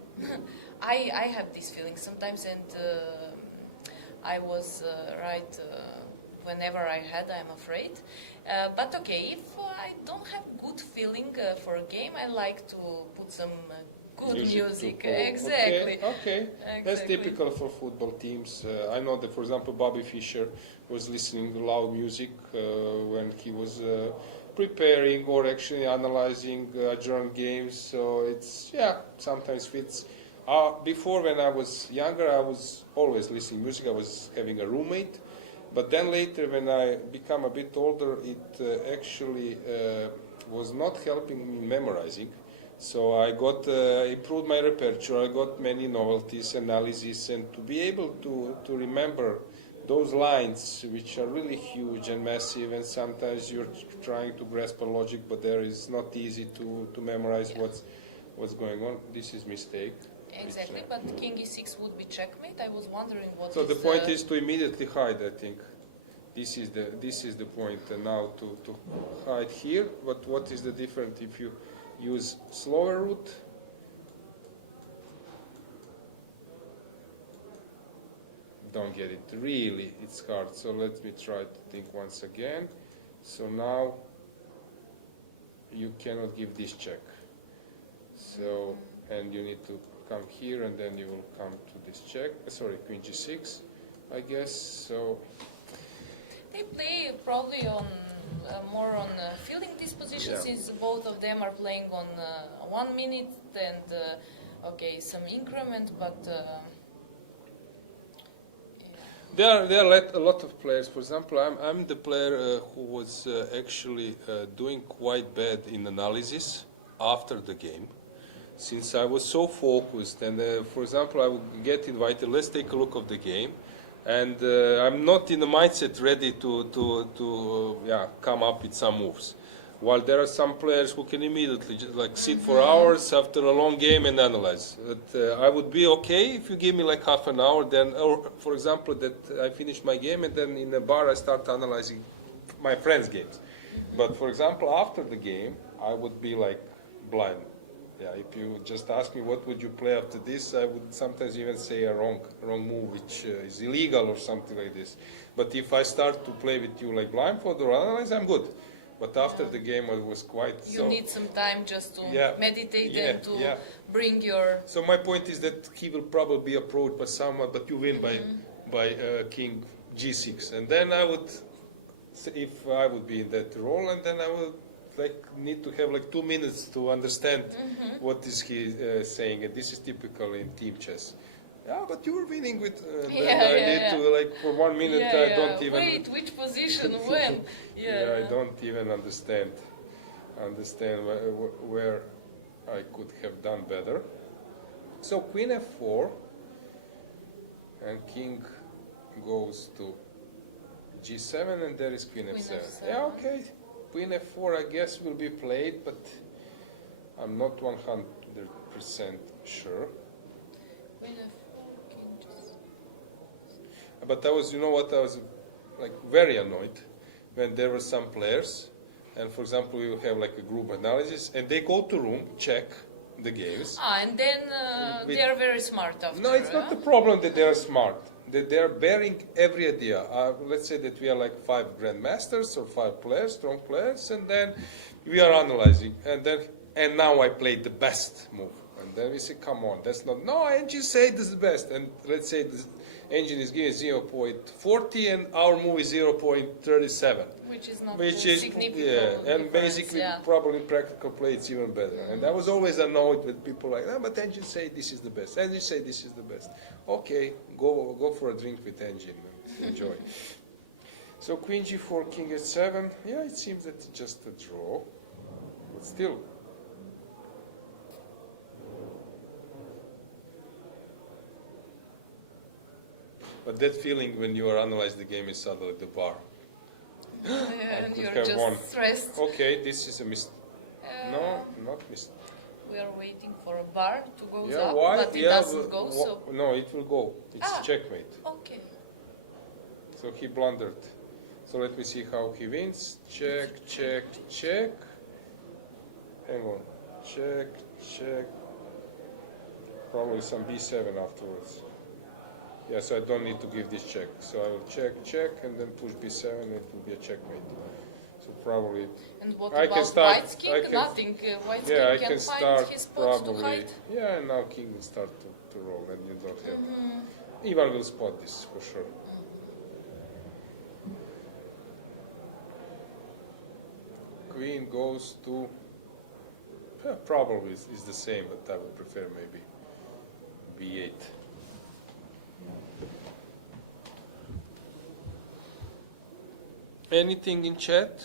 I have this feeling sometimes, and I was right whenever I had, I'm afraid. But okay, if I don't have good feeling for a game, I like to put some good music. Exactly. Okay. That's typical for football teams. I know that, for example, Bobby Fischer was listening to loud music when he was preparing or actually analyzing adjourned games. So it's, sometimes fits. Before, when I was younger, I was always listening to music. I was having a roommate. But then later, when I become a bit older, it actually was not helping me memorizing. So I got improved my repertoire. I got many novelties, analysis, and to be able to remember those lines, which are really huge and massive, and sometimes you're trying to grasp a logic, but there is not easy to memorize what's going on. This is mistake. Exactly, but king e6 would be checkmate. I was wondering what. So the point is to immediately hide. I think this is the point. And now to hide here. But what is the difference if you use slower route? Don't get it. Really, it's hard. So let me try to think once again. So now you cannot give this check. So and you need to come here, and then you will come to this check. Sorry, queen g6, I guess. So they play probably on more on filling this position, since both of them are playing on 1 minute and okay, some increment, but there are a lot of players. For example, I'm the player who was actually doing quite bad in analysis after the game. Since I was so focused, and for example, I would get invited, let's take a look of the game. And I'm not in the mindset ready to come up with some moves. While there are some players who can immediately just like sit for hours after a long game and analyze. But I would be okay if you give me like half an hour, then, or for example, that I finish my game and then in a bar I start analyzing my friends' games. But for example, after the game, I would be like blind. Yeah, if you just ask me what would you play after this, I would sometimes even say a wrong move, which is illegal or something like this. But if I start to play with you like blindfold or analyze, I'm good. But after the game, I was quite. You need some time just to meditate and to bring your. So my point is that he will probably be approached by someone, but you win by King G6, and then I would, if I would be in that role, and then I would like need to have like 2 minutes to understand what is he saying, and this is typical in team chess. Yeah, but you're winning with. I need to like for 1 minute. I don't even. Wait, which position? When? I don't even understand where I could have done better. So Queen F4, and King goes to G7, and there is Queen F7. Yeah, okay. Queen F4, I guess, will be played, but I'm not 100% sure. Queen F4. But I was, you know what, I was like very annoyed when there were some players, and for example, you have like a group analysis, and they go to room, check the games. And then they are very smart after. No, it's not the problem that they are smart. That they are bearing every idea. Let's say that we are like 5 grandmasters or 5 players, strong players, and then we are analyzing, and now I played the best move. And then we say, come on, that's not, no, engine say this is the best. And let's say the engine is giving 0.40 and our move is 0.37. Which is not and significant. Difference, basically probably in practical play it's even better. And I was always annoyed with people like, but engine say this is the best, engine say this is the best. Okay, go for a drink with engine and enjoy. So Queen G4, King H7, yeah, it seems that it's just a draw, but still. But that feeling when you are analyzing the game is suddenly the bar. And you're just stressed. Okay, this is a mistake. No, not mistake. We are waiting for a bar to go up, why? but it doesn't go. So no, it will go. It's checkmate. Okay. So he blundered. So let me see how he wins. Check, check, check. Hang on. Check, check. Probably some B7 afterwards. Yeah, so I don't need to give this check. So I will check, check, and then push B7, and it will be a checkmate. So probably. And what about White's king? Nothing. White's king I can find his spots to hide. Yeah, and now king will start to roll, and you don't have. Ivan will spot this for sure. Queen goes to. Probably is the same, but I would prefer maybe B8. Anything in chat?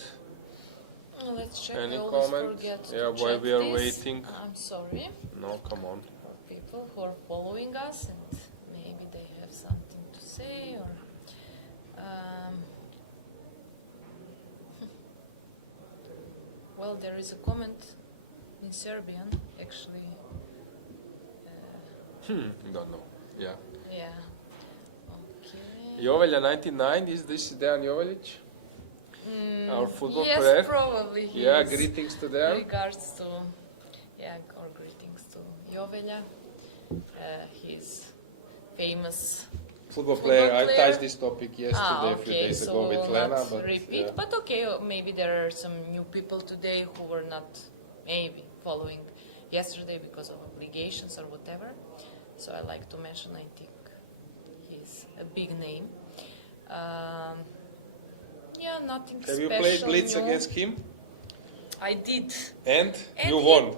Let's check. Any I always comment? forget to While check we are this. waiting. I'm sorry. No, come on. For people who are following us and maybe they have something to say or. Well, there is a comment in Serbian, actually. Don't know. Yeah. Yeah. Okay. Jovelja 99, is this Dejan Jovelic? Our football player? Yes, probably. Yeah, greetings to them. Regards to, or greetings to Jovelja. He's famous football player. I touched this topic yesterday, a few days so ago with Lena. Not but repeat. Yeah. But okay, maybe there are some new people today who were not maybe following yesterday because of obligations or whatever. So I like to mention, I think he's a big name. Nothing special. Have you played Blitz new. against him? I did. And you won.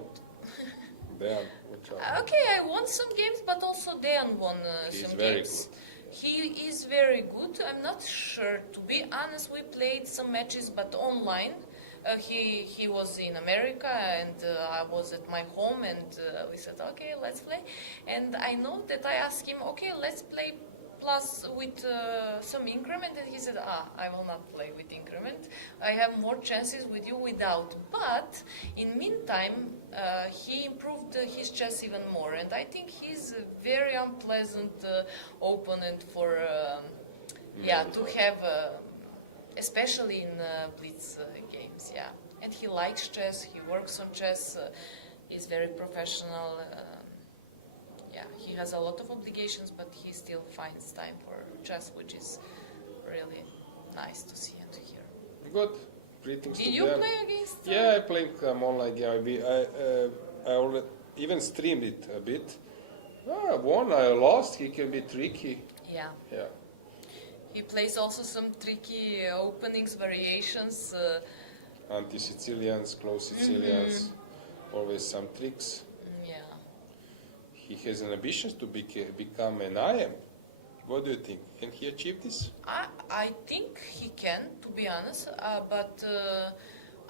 Dejan, watch out. Okay, I won some games, but also Dejan won some games. He is very good. I'm not sure. To be honest, we played some matches, but online. He was in America, and I was at my home, and we said, okay, let's play. And I know that I asked him, okay, let's play plus with some increment, and he said, I will not play with increment. I have more chances with you without. But in meantime, he improved his chess even more, and I think he's a very unpleasant opponent for to have, especially in blitz games. Yeah, and he likes chess. He works on chess. He's very professional. He has a lot of obligations, but he still finds time for chess, which is really nice to see and to hear. Good. Greetings to them. Did you play against? Yeah, I played online game. I already even streamed it a bit. I won, I lost. He can be tricky. Yeah. Yeah. He plays also some tricky openings, variations. Anti-Sicilians, close Sicilians, always some tricks. Yeah. He has an ambition to become an IM. What do you think? Can he achieve this? I think he can, to be honest, but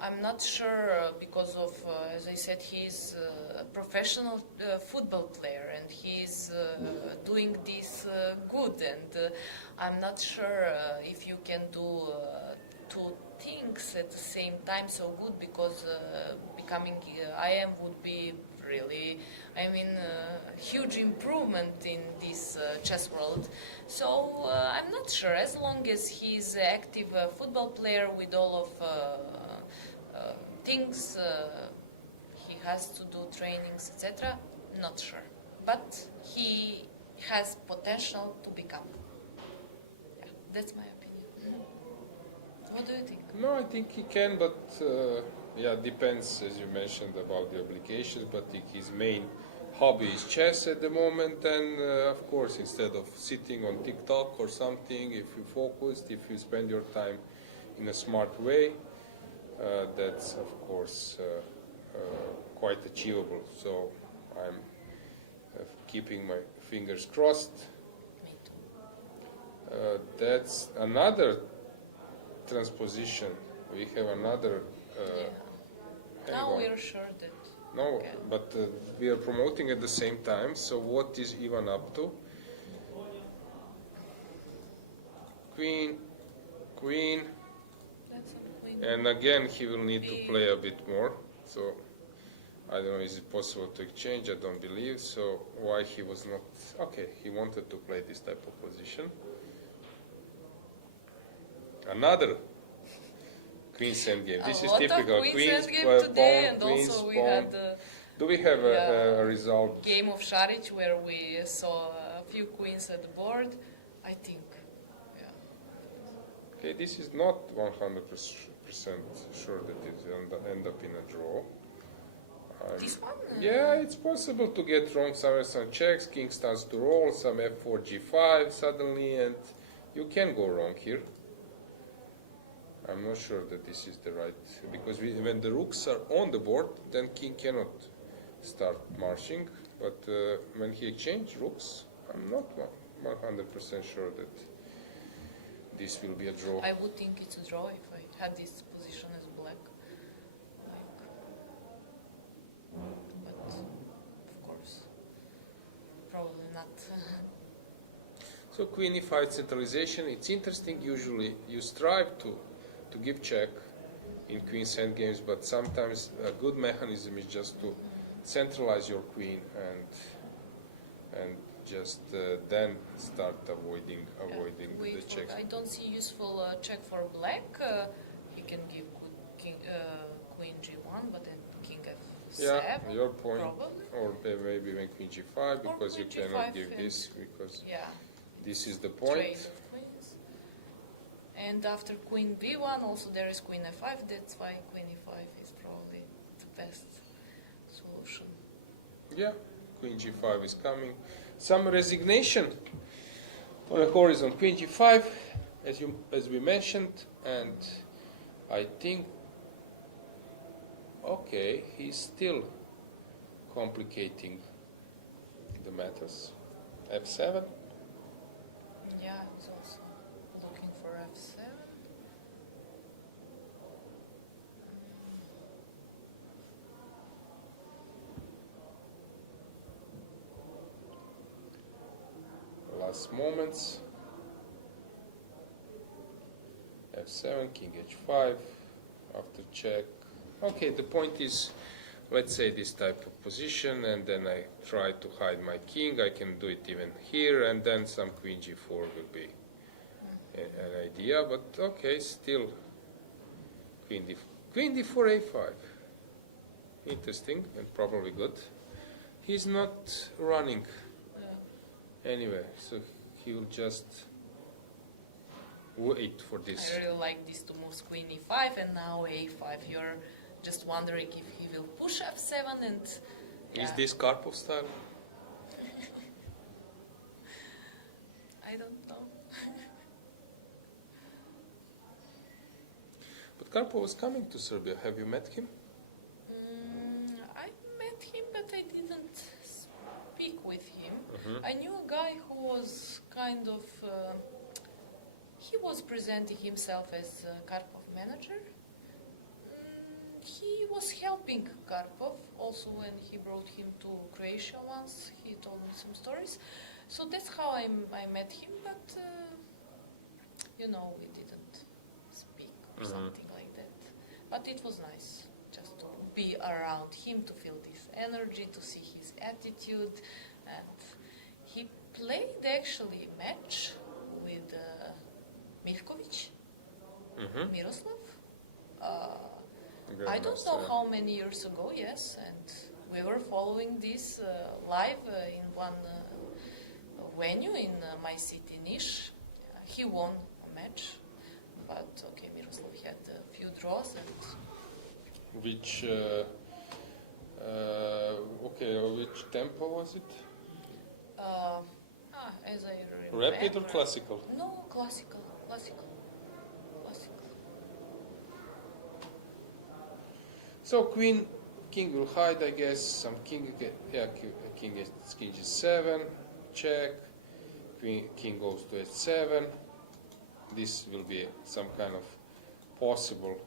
I'm not sure because of, as I said, he's a professional football player and he's doing this good, and I'm not sure if you can do two things at the same time so good, because becoming IM would be really, a huge improvement in this chess world. So I'm not sure. As long as he's an active football player with all of things he has to do, trainings, etc., not sure. But he has potential to become. Yeah, that's my opinion. What do you think? No, I think he can, but depends, as you mentioned, about the obligations. But his main hobby is chess at the moment, and of course, instead of sitting on TikTok or something, if you focused, if you spend your time in a smart way, that's of course quite achievable. So I'm keeping my fingers crossed. Me too. That's another transposition. We have another. Now we are sure that. No, okay. but we are promoting at the same time. So what is Ivan up to? Queen, queen, That's a queen. and again he will need to play a bit more. So I don't know, is it possible to exchange? I don't believe so. Why he was not? Okay, he wanted to play this type of position. Another Queen's Endgame. This is typical. Queen's Endgame pawn, today, and queens, also we pawn. had Do we have a result? game of Šarić where we saw a few queens at the board. I think, Okay, this is not 100% sure that it will end up in a draw. This one? Yeah, it's possible to get wrong somewhere, some checks, king starts to roll, some f4, g5 suddenly, and you can go wrong here. I'm not sure that this is the right, because when the rooks are on the board, then king cannot start marching, but when he exchanged rooks, I'm not 100% sure that this will be a draw. I would think it's a draw if I had this position as black. But of course, probably not. So queen e5 centralization, it's interesting. Usually you strive to give check in queen's endgames, but sometimes a good mechanism is just to centralize your queen and just then start avoiding the checks. I don't see useful check for black. He can give good queen g1, but then king f7. Yeah, your point. Probably. Or maybe when queen g5, because you queen cannot g5 give this, because Yeah. this is the Trade point. of queens. And after queen b1, also there is queen f5. That's why queen e5 is probably the best solution. Yeah, queen g5 is coming. Some resignation on the horizon. Queen g5, as we mentioned, and I think, okay, he's still complicating the matters. f7. Yeah, he's also looking for f7. Last moments. f7, king h5, after check. Okay, the point is, let's say this type of position, and then I try to hide my king. I can do it even here, and then some queen g4 will be an idea, but okay, still queen d4, a5. Interesting and probably good. He's not running anywhere, so he will just wait for this. I really like these two moves, queen e5 and now a5. You're just wondering if he will push f7 and... Is this Karpov style? I don't know. But Karpov was coming to Serbia. Have you met him? I met him, but I didn't speak with him. I knew a guy who was kind of... he was presenting himself as a Karpov manager. He was helping Karpov also when he brought him to Croatia once. He told me some stories. So that's how I met him, but you know, we didn't speak or something like that. But it was nice just to be around him, to feel this energy, to see his attitude. And he played actually a match with Mirkovic, Miroslav. I don't know how many years ago, yes, and we were following this live in one venue in my city, Niš. He won a match, but okay, Miroslav had a few draws and... Which, which tempo was it? As I remember... Rapid or classical? No, classical. So king will hide, I guess. Some king g7, check. King goes to h7. This will be some kind of possible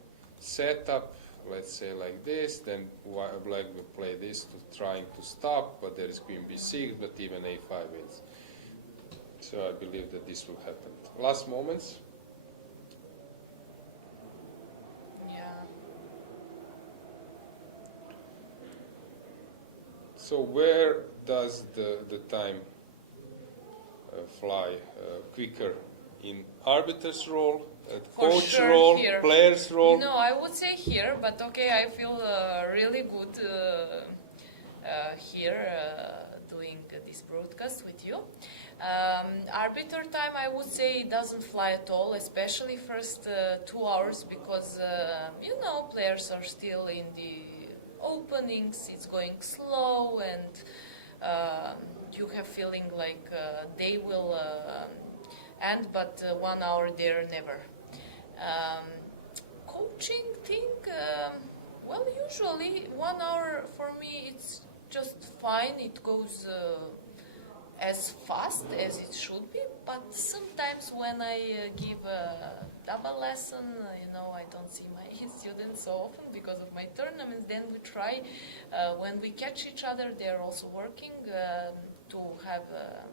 setup. Let's say like this. Then black will play this to trying to stop, but there is queen b6, but even a5 wins. So I believe that this will happen. Last moments. So where does the time fly quicker? In arbiter's role, coach role, here. player's role? No, I would say here, but okay, I feel really good here doing this broadcast with you. Arbiter time, I would say, it doesn't fly at all, especially first 2 hours, because you know, players are still in the openings, it's going slow, and you have feeling like they will end, but 1 hour there, never. Coaching thing, well, usually 1 hour for me it's just fine, it goes as fast as it should be, but sometimes when I give a double lesson, you know, I don't see my students so often because of my tournaments. Then we try, when we catch each other, they're also working to have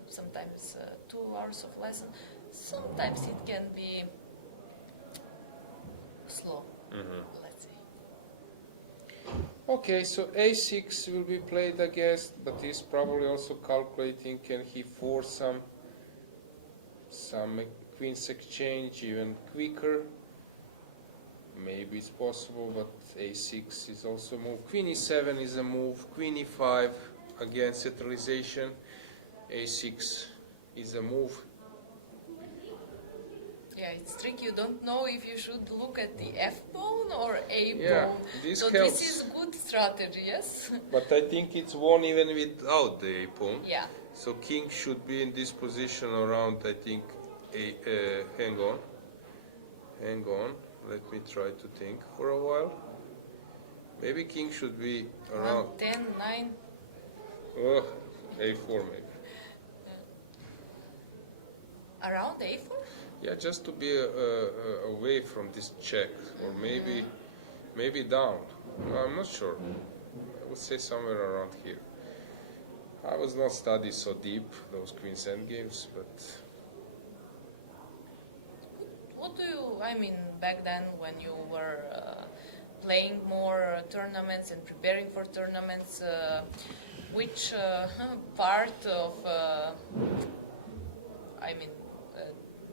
sometimes 2 hours of lesson. Sometimes it can be slow, let's say. Okay, so a6 will be played, I guess, but he's probably also calculating, can he force some queen's exchange even quicker? Maybe it's possible, but a6 is also a move. Queen e7 is a move. Queen e5, again centralization. a6 is a move. Yeah, it's tricky. You don't know if you should look at the f-pawn or a-pawn. Yeah, this so helps. This is good strategy, yes? But I think it's won even without the a-pawn. Yeah. So king should be in this position around, I think, hang on. Let me try to think for a while. Maybe king should be around 10, 9. Oh, a4 maybe. Around a4? Yeah, just to be away from this check, or maybe down. No, I'm not sure. I would say somewhere around here. I was not studied so deep those queen's endgames, but what do you, I mean, back then when you were playing more tournaments and preparing for tournaments, which part of, I mean,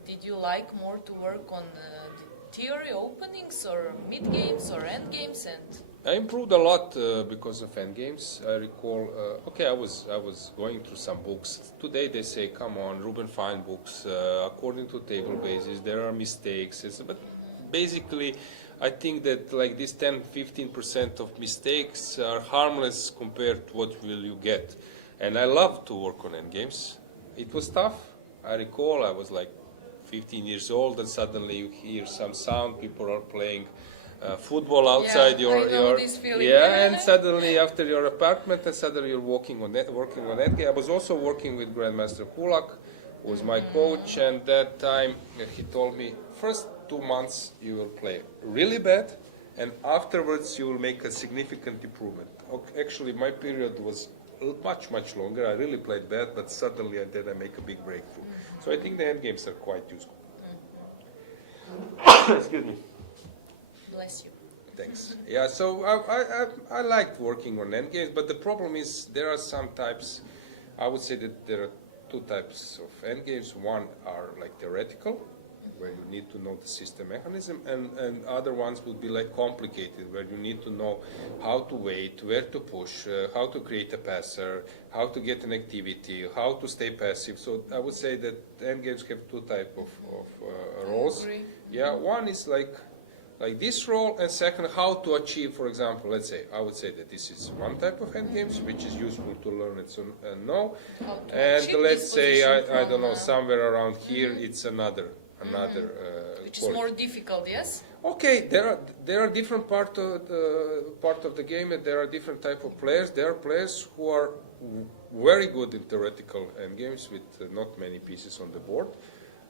did you like more to work on the theory openings or mid games or end games? And I improved a lot because of endgames. I recall, okay, I was going through some books. Today they say, come on, Ruben Fine books, according to table bases, there are mistakes. But basically, I think that like this 10-15% of mistakes are harmless compared to what will you get. And I love to work on endgames. It was tough. I recall I was like 15 years old and suddenly you hear some sound, people are playing football outside your this feeling. and suddenly after your apartment and suddenly you're working on Endgame. I was also working with Grandmaster Kulak, who was my coach, and that time he told me, first 2 months you will play really bad, and afterwards you will make a significant improvement. Actually, my period was much longer. I really played bad, but suddenly I make a big breakthrough. So I think the end games are quite useful. Excuse me. bless you. Thanks. Yeah, so I liked working on end games, but the problem is there are some types. I would say that there are two types of end games. One are like theoretical, where you need to know the system mechanism, and other ones would be like complicated, where you need to know how to wait, where to push, how to create a passer, how to get an activity, how to stay passive. So I would say that end games have two types of roles. I agree. Yeah, one is like this role, and second, how to achieve, for example, let's say, I would say that this is one type of end games, which is useful to learn it and know. And let's say, I don't know, somewhere around here, it's another which is more difficult, yes? Okay, there are different part of the game, and there are different type of players. There are players who are very good in theoretical endgames with not many pieces on the board,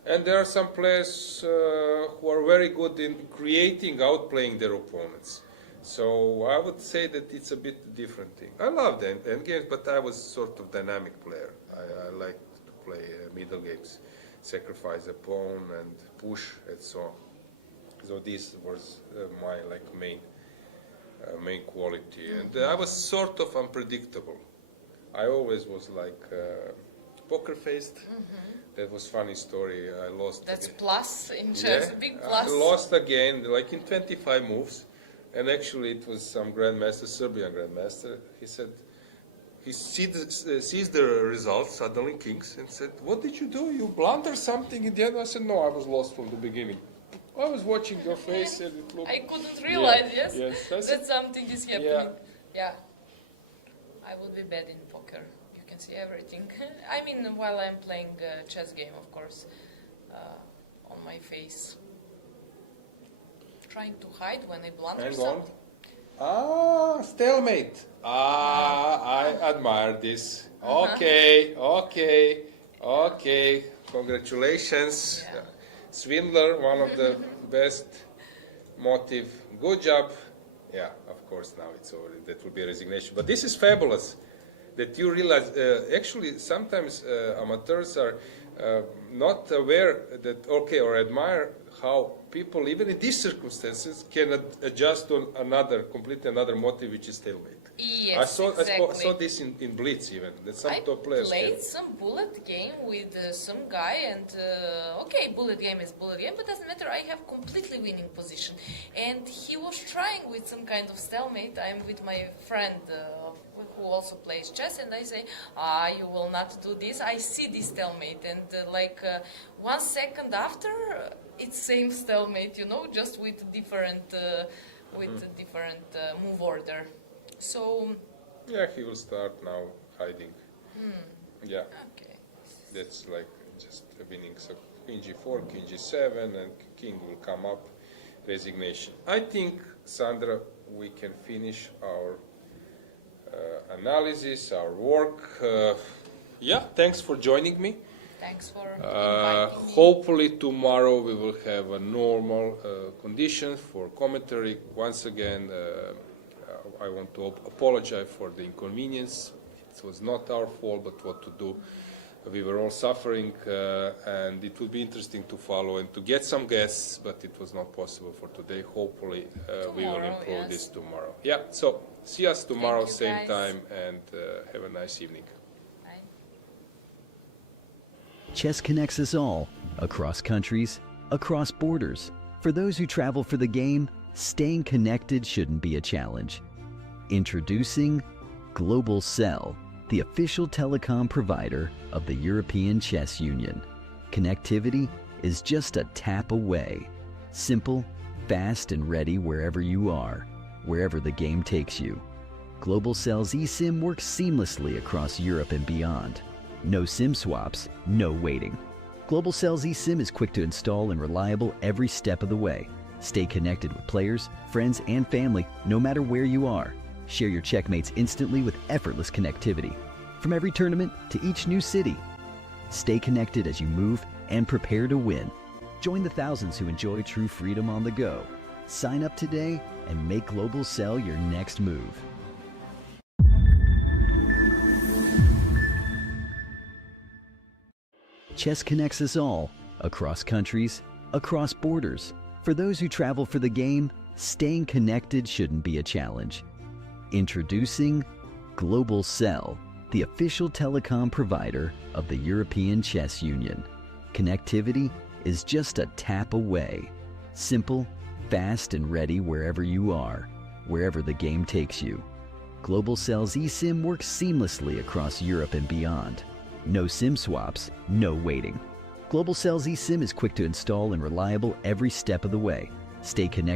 and there are some players who are very good in creating, outplaying their opponents. So I would say that it's a bit different thing. I love the endgames, but I was sort of dynamic player. I like to play middle games, sacrifice a pawn and push and so on. So this was my main quality, and I was sort of unpredictable. I always was like poker faced. That was funny story. I lost. That's plus in chess, big plus. I lost again, like in 25 moves, and actually it was some grandmaster, Serbian grandmaster. He said, he sees the results, suddenly kings, and said, "What did you do? You blundered something in the end?" I said, "No, I was lost from the beginning. I was watching your face and it looked..." I couldn't realize, yes, yes. that something is happening. Yeah. I would be bad in poker. You can see everything. I mean, while I'm playing a chess game, of course, on my face. Trying to hide when I blunder something. Stalemate. I admire this. Okay. Congratulations. Yeah. Swindler, one of the best motive. Good job. Yeah, of course, now it's over. That will be a resignation. But this is fabulous, that you realize, actually, sometimes amateurs are not aware that, or admire how people, even in these circumstances, can adjust to completely another motive, which is stalemate. Yes, I saw this in Blitz even, that some top players played some bullet game with some guy, and bullet game is bullet game, but doesn't matter, I have completely winning position. And he was trying with some kind of stalemate. I'm with my friend who also plays chess, and I say, you will not do this. I see this stalemate, and 1 second after, it's same stalemate, just with different move order. So yeah, he will start now hiding. Yeah, okay. that's like just winning. So Queen G4, King G7, and King will come up. Resignation. I think, Sandra, we can finish our analysis, our work. Thanks for joining me. Thanks for inviting me. Hopefully tomorrow we will have a normal condition for commentary. Once again, I want to apologize for the inconvenience. It was not our fault, but what to do. we were all suffering, and it will be interesting to follow and to get some guests, but it was not possible for today. Hopefully, we will improve this tomorrow. Yeah, so see us tomorrow, same time, and have a nice evening. Bye. Chess connects us all, across countries, across borders. For those who travel for the game, staying connected shouldn't be a challenge. Introducing Global Cell, the official telecom provider of the European Chess Union. Connectivity is just a tap away. Simple, fast, and ready wherever you are, wherever the game takes you. Global Cell's eSIM works seamlessly across Europe and beyond. No SIM swaps, no waiting. Global Cell's eSIM is quick to install and reliable every step of the way. Stay connected with players, friends, and family no matter where you are. Share your checkmates instantly with effortless connectivity. From every tournament to each new city. Stay connected as you move and prepare to win. Join the thousands who enjoy true freedom on the go. Sign up today and make Global Cell your next move. Chess connects us all, across countries, across borders. For those who travel for the game, staying connected shouldn't be a challenge. Introducing Global Cell, the official telecom provider of the European Chess Union. Connectivity is just a tap away. Simple, fast, and ready wherever you are, wherever the game takes you. Global Cell's eSIM works seamlessly across Europe and beyond. No SIM swaps, no waiting. Global Cell's eSIM is quick to install and reliable every step of the way. Stay connected